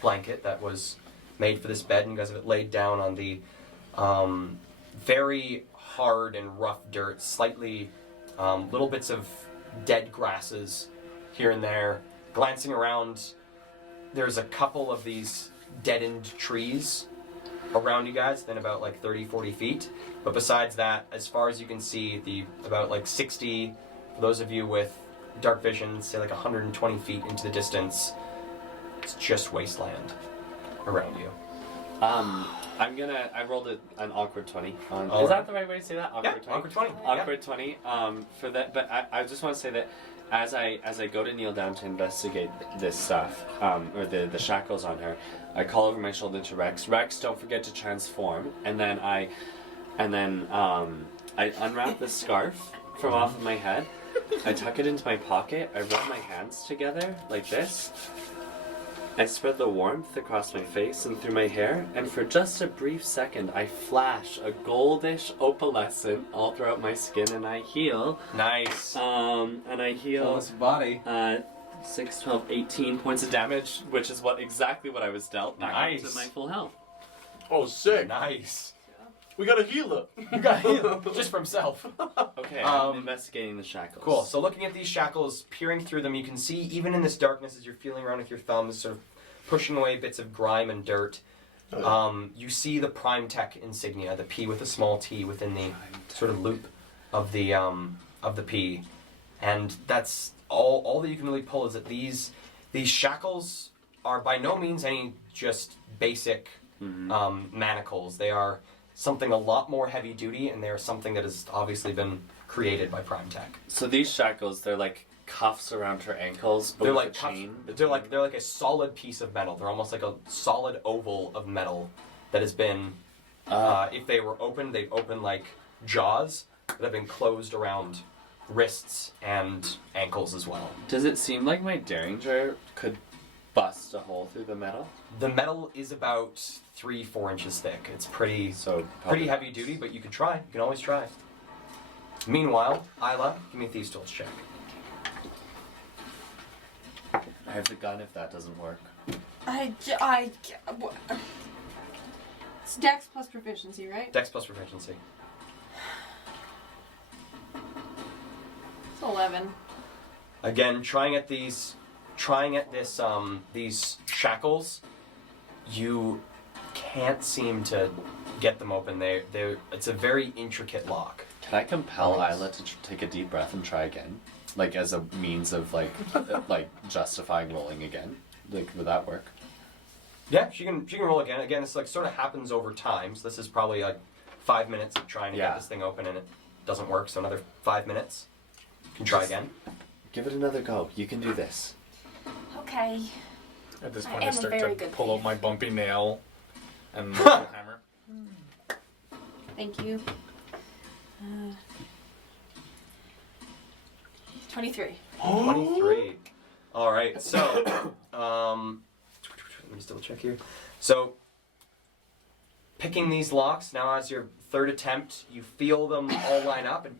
blanket that was made for this bed, and you guys have it laid down on the very hard and rough dirt, slightly little bits of dead grasses here and there. Glancing around, there's a couple of these deadened trees around you guys, then about like 30-40 feet. But besides that, as far as you can see, the about like 60, for those of you with dark vision, say like 120 feet into the distance, it's just wasteland around you. I rolled an awkward 20. All Is right. that the right way to say that? Awkward Yeah, 20? awkward 20. Awkward 20. For that, but I just want to say that as I go to kneel down to investigate this stuff, or the shackles on her, I call over my shoulder to Rex. Rex, don't forget to transform. And then I unwrap the scarf from off of my head. I tuck it into my pocket. I rub my hands together like this. I spread the warmth across my face and through my hair, and for just a brief second, I flash a goldish opalescent all throughout my skin, and I heal. Nice. And I heal body. 6, 12, 18 points of damage, which is exactly what I was dealt. Back up Nice. to my full health. Oh, sick. Nice. We got a healer. You got him just for himself. Okay, Um, I'm investigating the shackles. Cool. So looking at these shackles, peering through them, you can see even in this darkness as you're feeling around with your thumbs, sort of pushing away bits of grime and dirt. You see the Prime Tech insignia, the P with a small T within the sort of loop of the P, and that's all that you can really pull. Is that these shackles are by no means any just basic manacles. They are something a lot more heavy duty, and they're something that has obviously been created by Prime Tech. So these shackles, they're like cuffs around her ankles, but They're with like a chain. they're like a solid piece of metal. They're almost like a solid oval of metal that has been. If they were open, they've opened like jaws that have been closed around wrists and ankles as well. Does it seem like my derringer could bust a hole through the metal? The metal is about 3-4 inches thick. It's pretty So pretty heavy duty, but you can try. You can always try. Meanwhile, Isla, give me a Thieves' Tools check. I have the gun if that doesn't work. It's Dex plus proficiency, right? Dex plus proficiency. It's 11. Again, trying at this these shackles, you can't seem to get them open. It's a very intricate lock. Can I compel Isla to take a deep breath and try again? Like as a means of like justifying rolling again? Like would that work? Yeah, she can roll again. Again, this like sort of happens over time. So this is probably like 5 minutes of trying to Yeah. get this thing open, and it doesn't work. So another 5 minutes. You can try again. Give it another go. You can do this. Okay. At this I point, I am a start very to good pull out thief. my bumpy nail and the hammer. Thank you. 23. 23. All right. So, let me just double check here. So, picking these locks now as your third attempt, you feel them all line up, and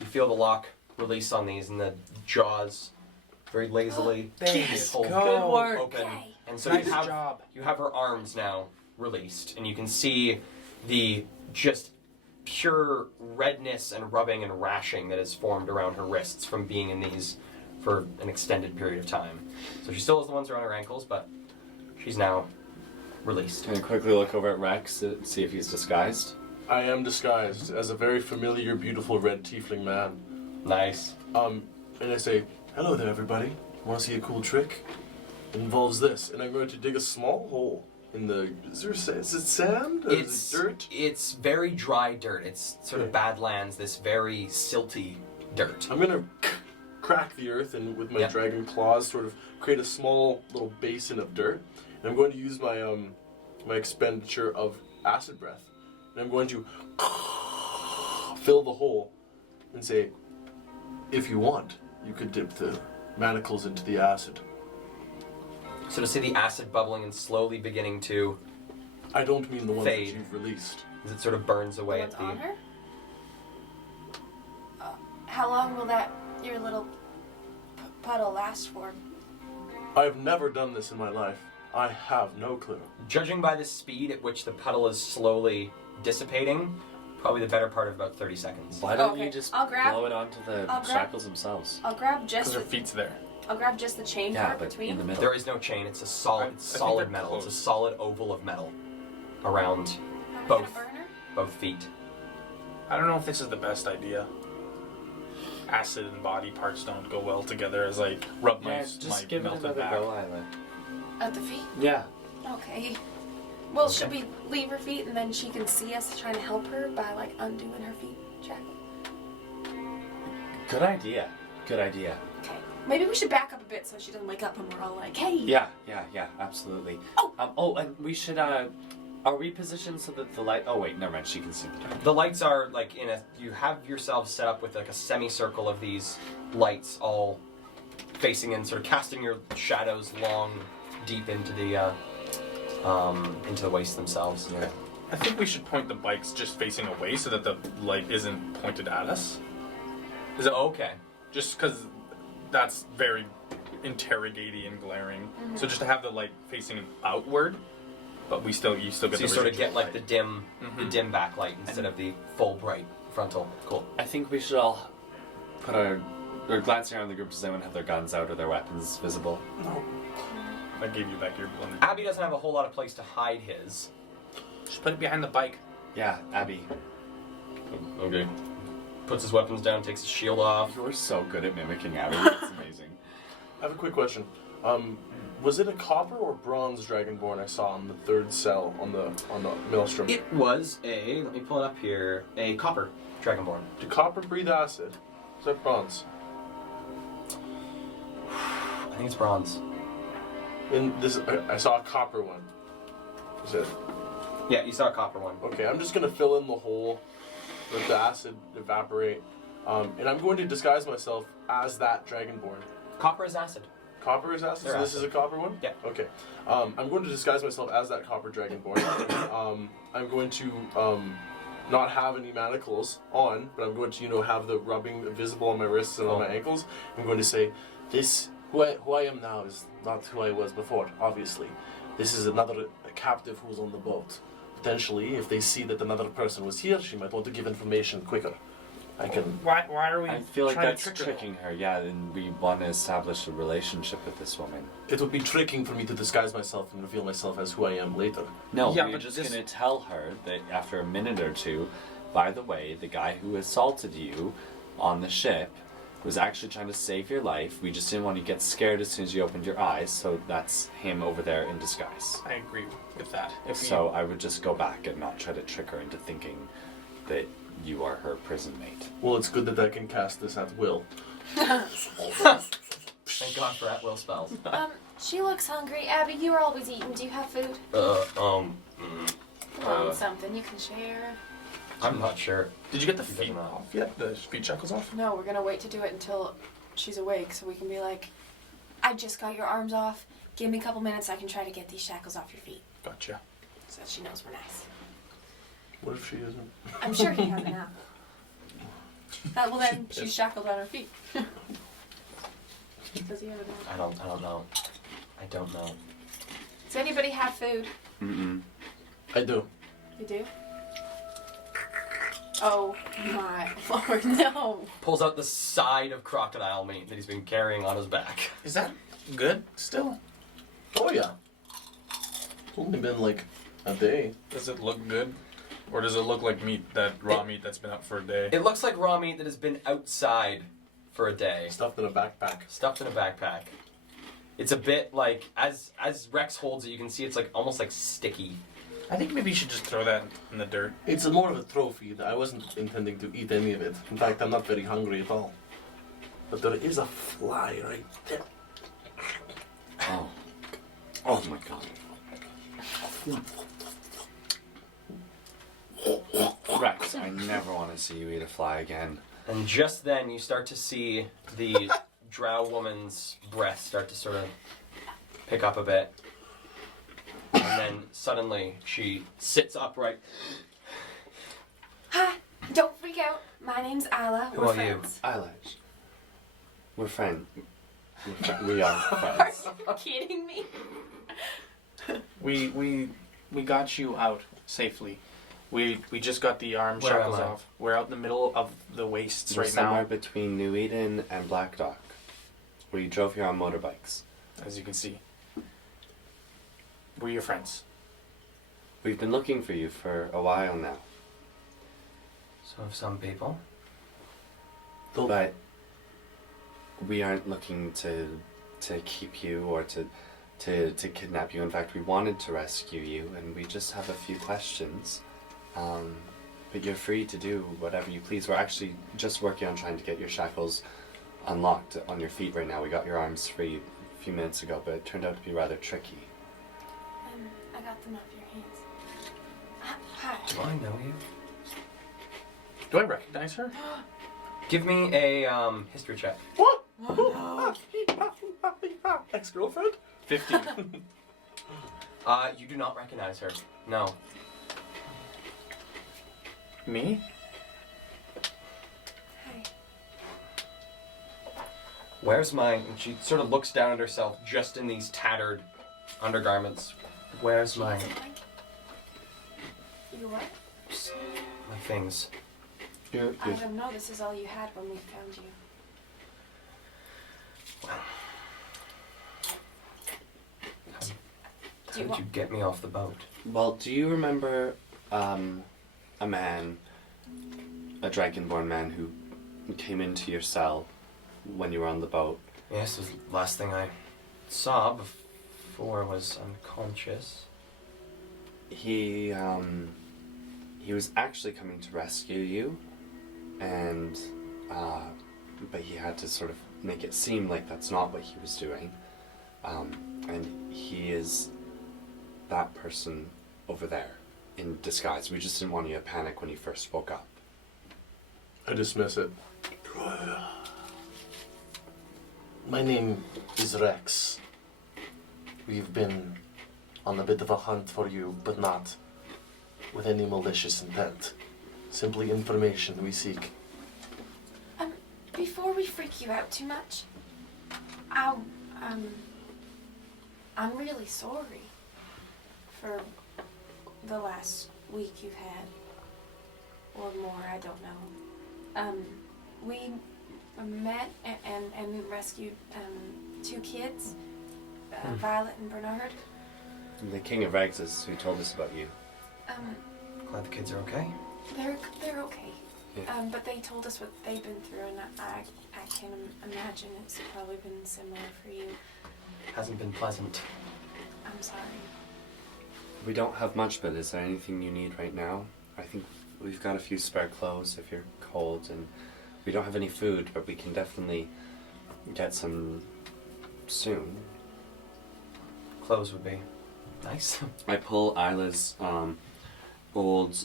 you feel the lock release on these, and the jaws very lazily pull Good work. open. Yay. And so Nice you have job. you have her arms now released, and you can see the just pure redness and rubbing and rashing that has formed around her wrists from being in these for an extended period of time. So she still has the ones around her ankles, but she's now released. Can I quickly look over at Rex to see if he's disguised? I am disguised as a very familiar, beautiful red tiefling man. Nice. And I say, "Hello there, everybody. Want to see a cool trick? It involves this." And I'm going to dig a small hole in the. Is it sand? Or is it dirt? It's very dry dirt. It's sort of badlands. This very silty dirt. I'm gonna crack the earth and with my Yep. dragon claws, sort of create a small little basin of dirt. And I'm going to use my my expenditure of acid breath, and I'm going to fill the hole and say, "If you want, you could dip the manacles into the acid." So to see the acid bubbling and slowly beginning to I don't mean the ones Fade. that you've released. as it sort of burns The away ones at the. on her? How long will your little puddle last for? I have never done this in my life. I have no clue. Judging by the speed at which the puddle is slowly dissipating, probably the better part of about 30 seconds. Why don't Okay, you just I'll grab- blow it onto the I'll grab- shackles themselves? I'll grab Because just her feet's there. the chain Yeah, part but between. in the middle. There is no chain. It's a solid, I think solid they're metal. It's a close. solid oval of metal around Am I both. gonna burn her? both feet. I don't know if this is the best idea. Acid and body parts don't go well together as I rub my melted back. Isla. At the feet? Yeah. Okay. Well, should we leave her feet and then she can see us trying to help her by like undoing her feet shackle? Good idea. Good idea. Okay. Maybe we should back up a bit so she doesn't wake up and we're all like, hey. Yeah, absolutely. Oh! And we should, are we positioned so that the light, oh wait, never mind, she can see the dark. The lights are like you have yourselves set up with like a semicircle of these lights all facing in, sort of casting your shadows long, deep into the wastes themselves. Yeah. I think we should point the bikes just facing away so that the light isn't pointed at us. Is it Okay. just because that's very interrogating and glaring? So just to have the light facing outward, but you still get So the you sort of residual get like light. the dim backlight instead of the full bright frontal. Cool. I think we should all put or glance around the group. Does anyone have their guns out or their weapons visible? I gave you back your blender. Abby doesn't have a whole lot of place to hide his. Just put it behind the bike. Yeah, Abby. Okay. Puts his weapons down, takes his shield off. You're so good at mimicking Abby. It's amazing. I have a quick question. Was it a copper or bronze dragonborn I saw on the third cell on the maelstrom? It was let me pull it up here, a copper dragonborn. Do copper breathe acid? Is that bronze? I think it's bronze. In this, I saw a copper one. Is it? Yeah, you saw a copper one. Okay, I'm just gonna fill in the hole, let the acid evaporate, and I'm going to disguise myself as that dragonborn. Copper is acid. Copper is acid, They're so this acid. is a copper one? Yeah. Okay. I'm going to disguise myself as that copper dragonborn. I'm going to not have any manacles on, but I'm going to, have the rubbing visible on my wrists and on my ankles. I'm going to say, who I am now is not who I was before, obviously. This is another captive who's on the boat. Potentially, if they see that another person was here, she might want to give information quicker. I can... Why are we I feel like trying that's to trick her? tricking her, yeah, and we want to establish a relationship with this woman. It would be tricking for me to disguise myself and reveal myself as who I am later. No, Yeah, we're but just this- going to tell her that after a minute or two, by the way, the guy who assaulted you on the ship was actually trying to save your life. We just didn't want you to get scared as soon as you opened your eyes, so that's him over there in disguise. I agree with that. So I would just go back and not try to trick her into thinking that you are her prison mate. Well, it's good that I can cast this at will. Thank God for at will spells. She looks hungry. Abby, you are always eating. Do you have food? Mm, Come on, something you can share. I'm not sure. Did you get the Doesn't feet matter. off yet? The feet shackles off? No, we're gonna wait to do it until she's awake so we can be like, I just got your arms off. Give me a couple minutes. I can try to get these shackles off your feet. Gotcha. So that she knows we're nice. What if she isn't? I'm sure he has an app. Well, then she's shackled on her feet. Does he have an app? I don't know. I don't know. Does anybody have food? Mm-mm. I do. You do? Oh my lord, no. Pulls out the side of crocodile meat that he's been carrying on his back. Is that good still? Oh yeah. It's only been like a day. Does it look good? Or does it look like meat, that raw meat that's been out for a day? It looks like raw meat that has been outside for a day, Stuffed in a backpack. stuffed in a backpack. It's a bit like, as Rex holds it, you can see it's like almost like sticky. I think maybe you should just throw that in the dirt. It's more of a trophy. I wasn't intending to eat any of it. In fact, I'm not very hungry at all. But there is a fly right there. Oh. Oh my god. Rex, I never want to see you eat a fly again. And just then you start to see the drow woman's breath start to sort of pick up a bit. And then suddenly she sits upright. Hi, don't freak out. My name's Isla. Who We're are you? friends. Eyelash. We're friends. We are friends. Are you kidding me? We got you out safely. We just got the arm Where shackles am I? off. We're out in the middle of the wastes We're right somewhere now, between New Eden and Black Dock. We drove here on motorbikes. as you can see. We're your friends. We've been looking for you for a while now. So have some people. But we aren't looking to keep you or to kidnap you. In fact, we wanted to rescue you, and we just have a few questions. But you're free to do whatever you please. We're actually just working on trying to get your shackles unlocked on your feet right now. We got your arms free a few minutes ago, but it turned out to be rather tricky. I got them off your hands. Hi. Do I know you? Do I recognize her? Give me a history check. What? Ex-girlfriend? 15. You do not recognize her. No. Me? Hi. Where's my... And she sort of looks down at herself just in these tattered undergarments. Where's She my... doesn't like it. You what? my things? I don't know. This is all you had when we found you. How did you get me off the boat? Well, do you remember a man, a dragonborn man who came into your cell when you were on the boat? Yes, it was the last thing I saw before I was unconscious. He was actually coming to rescue you, and but he had to sort of make it seem like that's not what he was doing, and he is that person over there in disguise. We just didn't want you to panic when you first spoke up. I dismiss it. My name is Rex. We've been on a bit of a hunt for you, but not with any malicious intent. Simply information we seek. Before we freak you out too much, I'm really sorry for the last week you've had, or more. I don't know. We met and rescued two kids, Violet and Bernard. The King of Regs is who told us about you. Glad the kids are okay. They're okay. Yeah. But they told us what they've been through, and I can imagine it's probably been similar for you. Hasn't been pleasant. I'm sorry. We don't have much, but is there anything you need right now? I think we've got a few spare clothes if you're cold, and we don't have any food, but we can definitely get some soon. Clothes would be nice. I pull Isla's old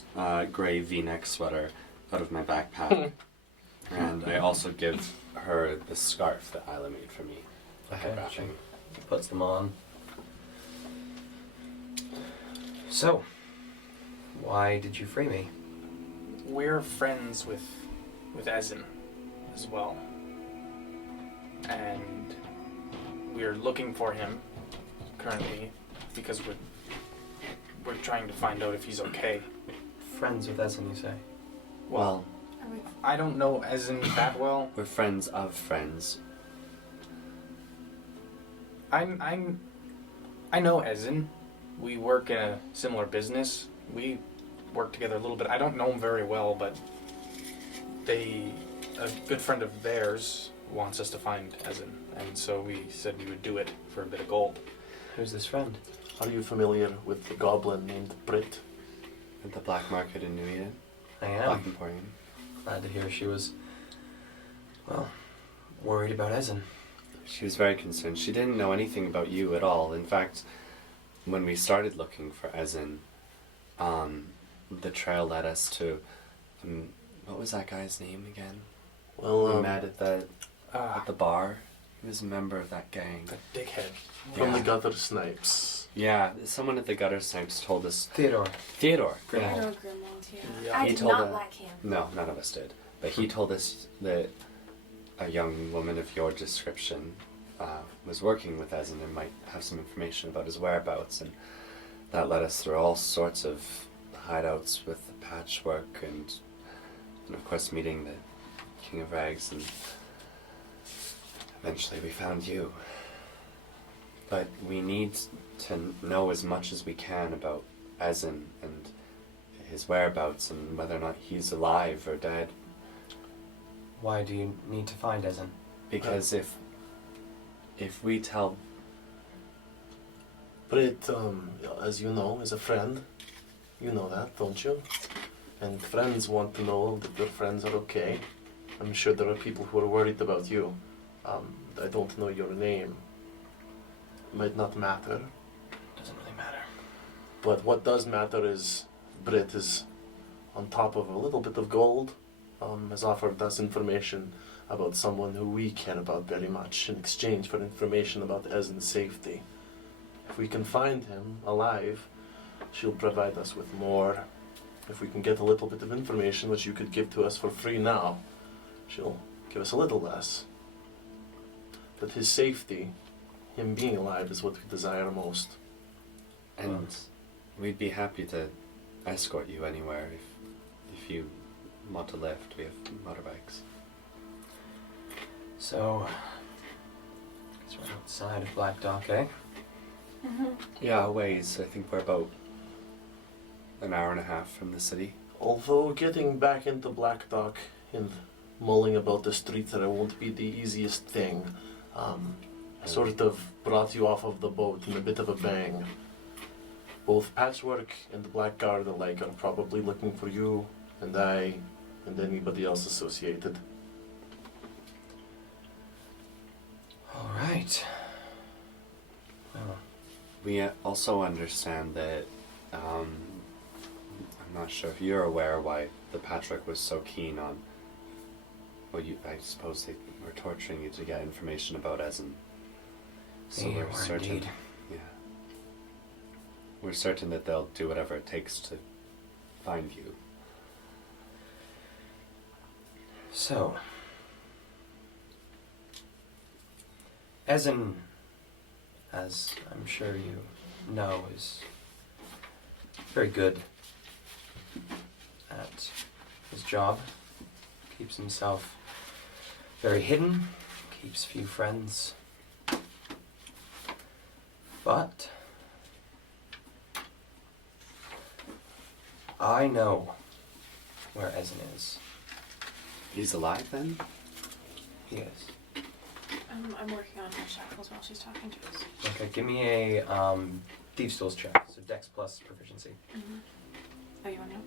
grey V-neck sweater out of my backpack, and I also give her the scarf that Isla made for me. The head She wrapping. puts them on. So, why did you free me? We're friends with Ezin as well. And we're looking for him currently because we're trying to find out if he's okay. Friends with Essen, you say? Well, Are we? I don't know Ezin that well. we're friends of friends. I know Ezin. We work in a similar business. We work together a little bit. I don't know him very well, but a good friend of theirs wants us to find Ezin, and so we said we would do it for a bit of gold. Who's this friend? Are you familiar with the goblin named Brit? At the black market in New Eden. I Black am. Emporium. Glad to hear she was, well, worried about Essen. She was very concerned. She didn't know anything about you at all. In fact, when we started looking for Ezin, the trail led us to, what was that guy's name again? Well, We met at the bar. He was a member of that gang. The dickhead. from the Yeah. Gutter Snipes. Yeah, someone at the Gutter Snipes told us. Theodore. Theodore. I Yeah. know Grimwald, yeah. Yeah. I He did told not her- like him. No, none of us did. But he told us that a young woman of your description was working with Ezen and might have some information about his whereabouts, and that led us through all sorts of hideouts with the patchwork and of course meeting the King of Rags, and eventually we found you. But we need to know as much as we can about Ezen and his whereabouts and whether or not he's alive or dead. Why do you need to find Ezen? Because if we tell, Brit, as you know, is a friend. You know that, don't you? And friends want to know that their friends are okay. I'm sure there are people who are worried about you. I don't know your name. Might not matter. Doesn't really matter. But what does matter is Brit is on top of a little bit of gold, has offered us information about someone who we care about very much in exchange for information about Ezen's safety. If we can find him alive, she'll provide us with more. If we can get a little bit of information which you could give to us for free now, she'll give us a little less. But his safety, him being alive, is what we desire most. and we'd be happy to escort you anywhere if you want to lift. We have motorbikes. So, it's right outside of Black Dock, eh? Yeah, a ways. I think we're about an hour and a half from the city. Although getting back into Black Dock and mulling about the streets there won't be the easiest thing. I sort of brought you off of the boat in a bit of a bang. Both Patchwork and the Blackguard alike are probably looking for you and I and anybody else associated. All right. Well, We also understand that, I'm not sure if you're aware why the Patchwork was so keen on, well, I suppose they were torturing you to get information about Ezen. So They we're were certain, indeed. yeah. We're certain that they'll do whatever it takes to find you. so. Ezen, as I'm sure you know, is very good at his job. Keeps himself very hidden, keeps few friends. But I know where Ezen is. He's alive then? He is. I'm working on her shackles while she's talking to us. Okay, give me a Thieves' Tools check. So Dex plus proficiency. Oh, you want to know?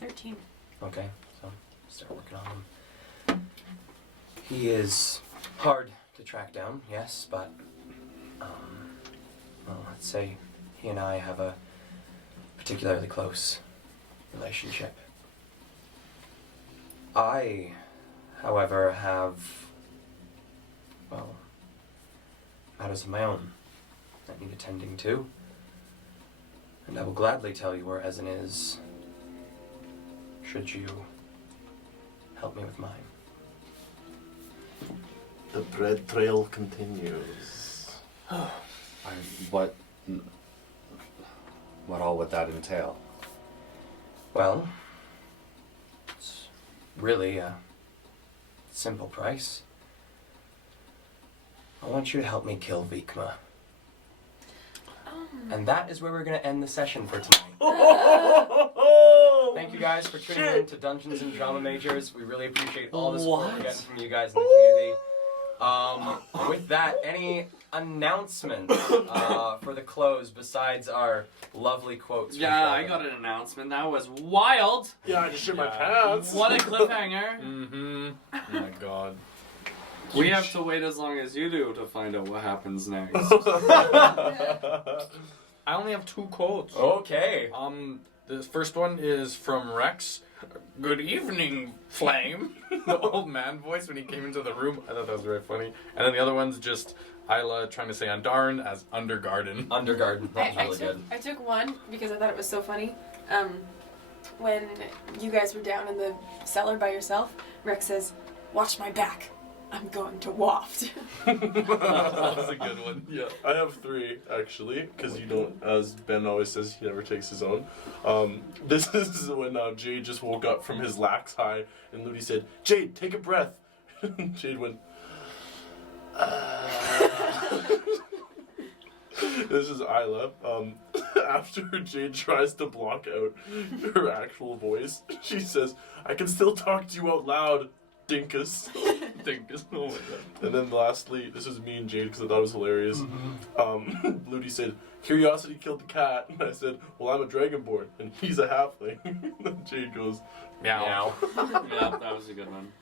13. Okay, so start working on him. He is hard to track down, yes, but well, let's say he and I have a particularly close relationship. I, however, have, well, matters of my own that need attending to, and I will gladly tell you where Ezen is, should you help me with mine. The bread trail continues. What all would that entail? Well, it's really a simple price. I want you to help me kill Vikma. And that is where we're going to end the session for tonight. Thank you guys for tuning in to Dungeons and Drama Majors. We really appreciate all the support we're getting from you guys in the community. With that, any announcements for the close besides our lovely quotes? from Yeah, I Sean? got an announcement. That was wild. Yeah, I just shit my pants. What a cliffhanger. Mm-hmm. Oh my god. We have to wait as long as you do to find out what happens next. I only have 2 quotes. Okay. The first one is from Rex. Good evening, Flame. The old man voice when he came into the room. I thought that was very funny. And then the other one's just Isla trying to say Undarn as Undergarden. Undergarden. That was I really good. I took one because I thought it was so funny. When you guys were down in the cellar by yourself, Rex says, "Watch my back. I'm going to waft." That was a good one. Yeah, I have 3 actually, because you don't, as Ben always says, he never takes his own. This is when Jade just woke up from his lax high, and Ludi said, "Jade, take a breath." Jade went. This is Isla. After Jade tries to block out her actual voice, she says, "I can still talk to you out loud, Dinkus." Dinkus. Oh my god. And then lastly, this was me and Jade because I thought it was hilarious. Ludi said, "Curiosity killed the cat." And I said, "Well, I'm a dragonborn, and he's a halfling." And Jade goes, Meow. Meow. Yeah, that was a good one.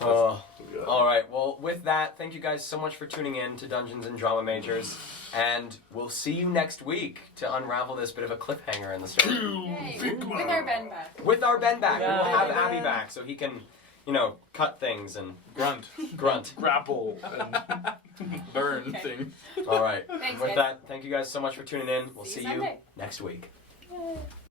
Yeah. All right. Well, with that, thank you guys so much for tuning in to Dungeons and Drama Majors, and we'll see you next week to unravel this bit of a cliffhanger in the story. Hey, with our Ben back. With our Ben back, Yeah. we'll have Abby back so he can, cut things and Grunt. grunt. grapple. And Burn Okay. thing. All right. Thanks, With guys. that, thank you guys so much for tuning in. We'll See see you you Sunday. next week.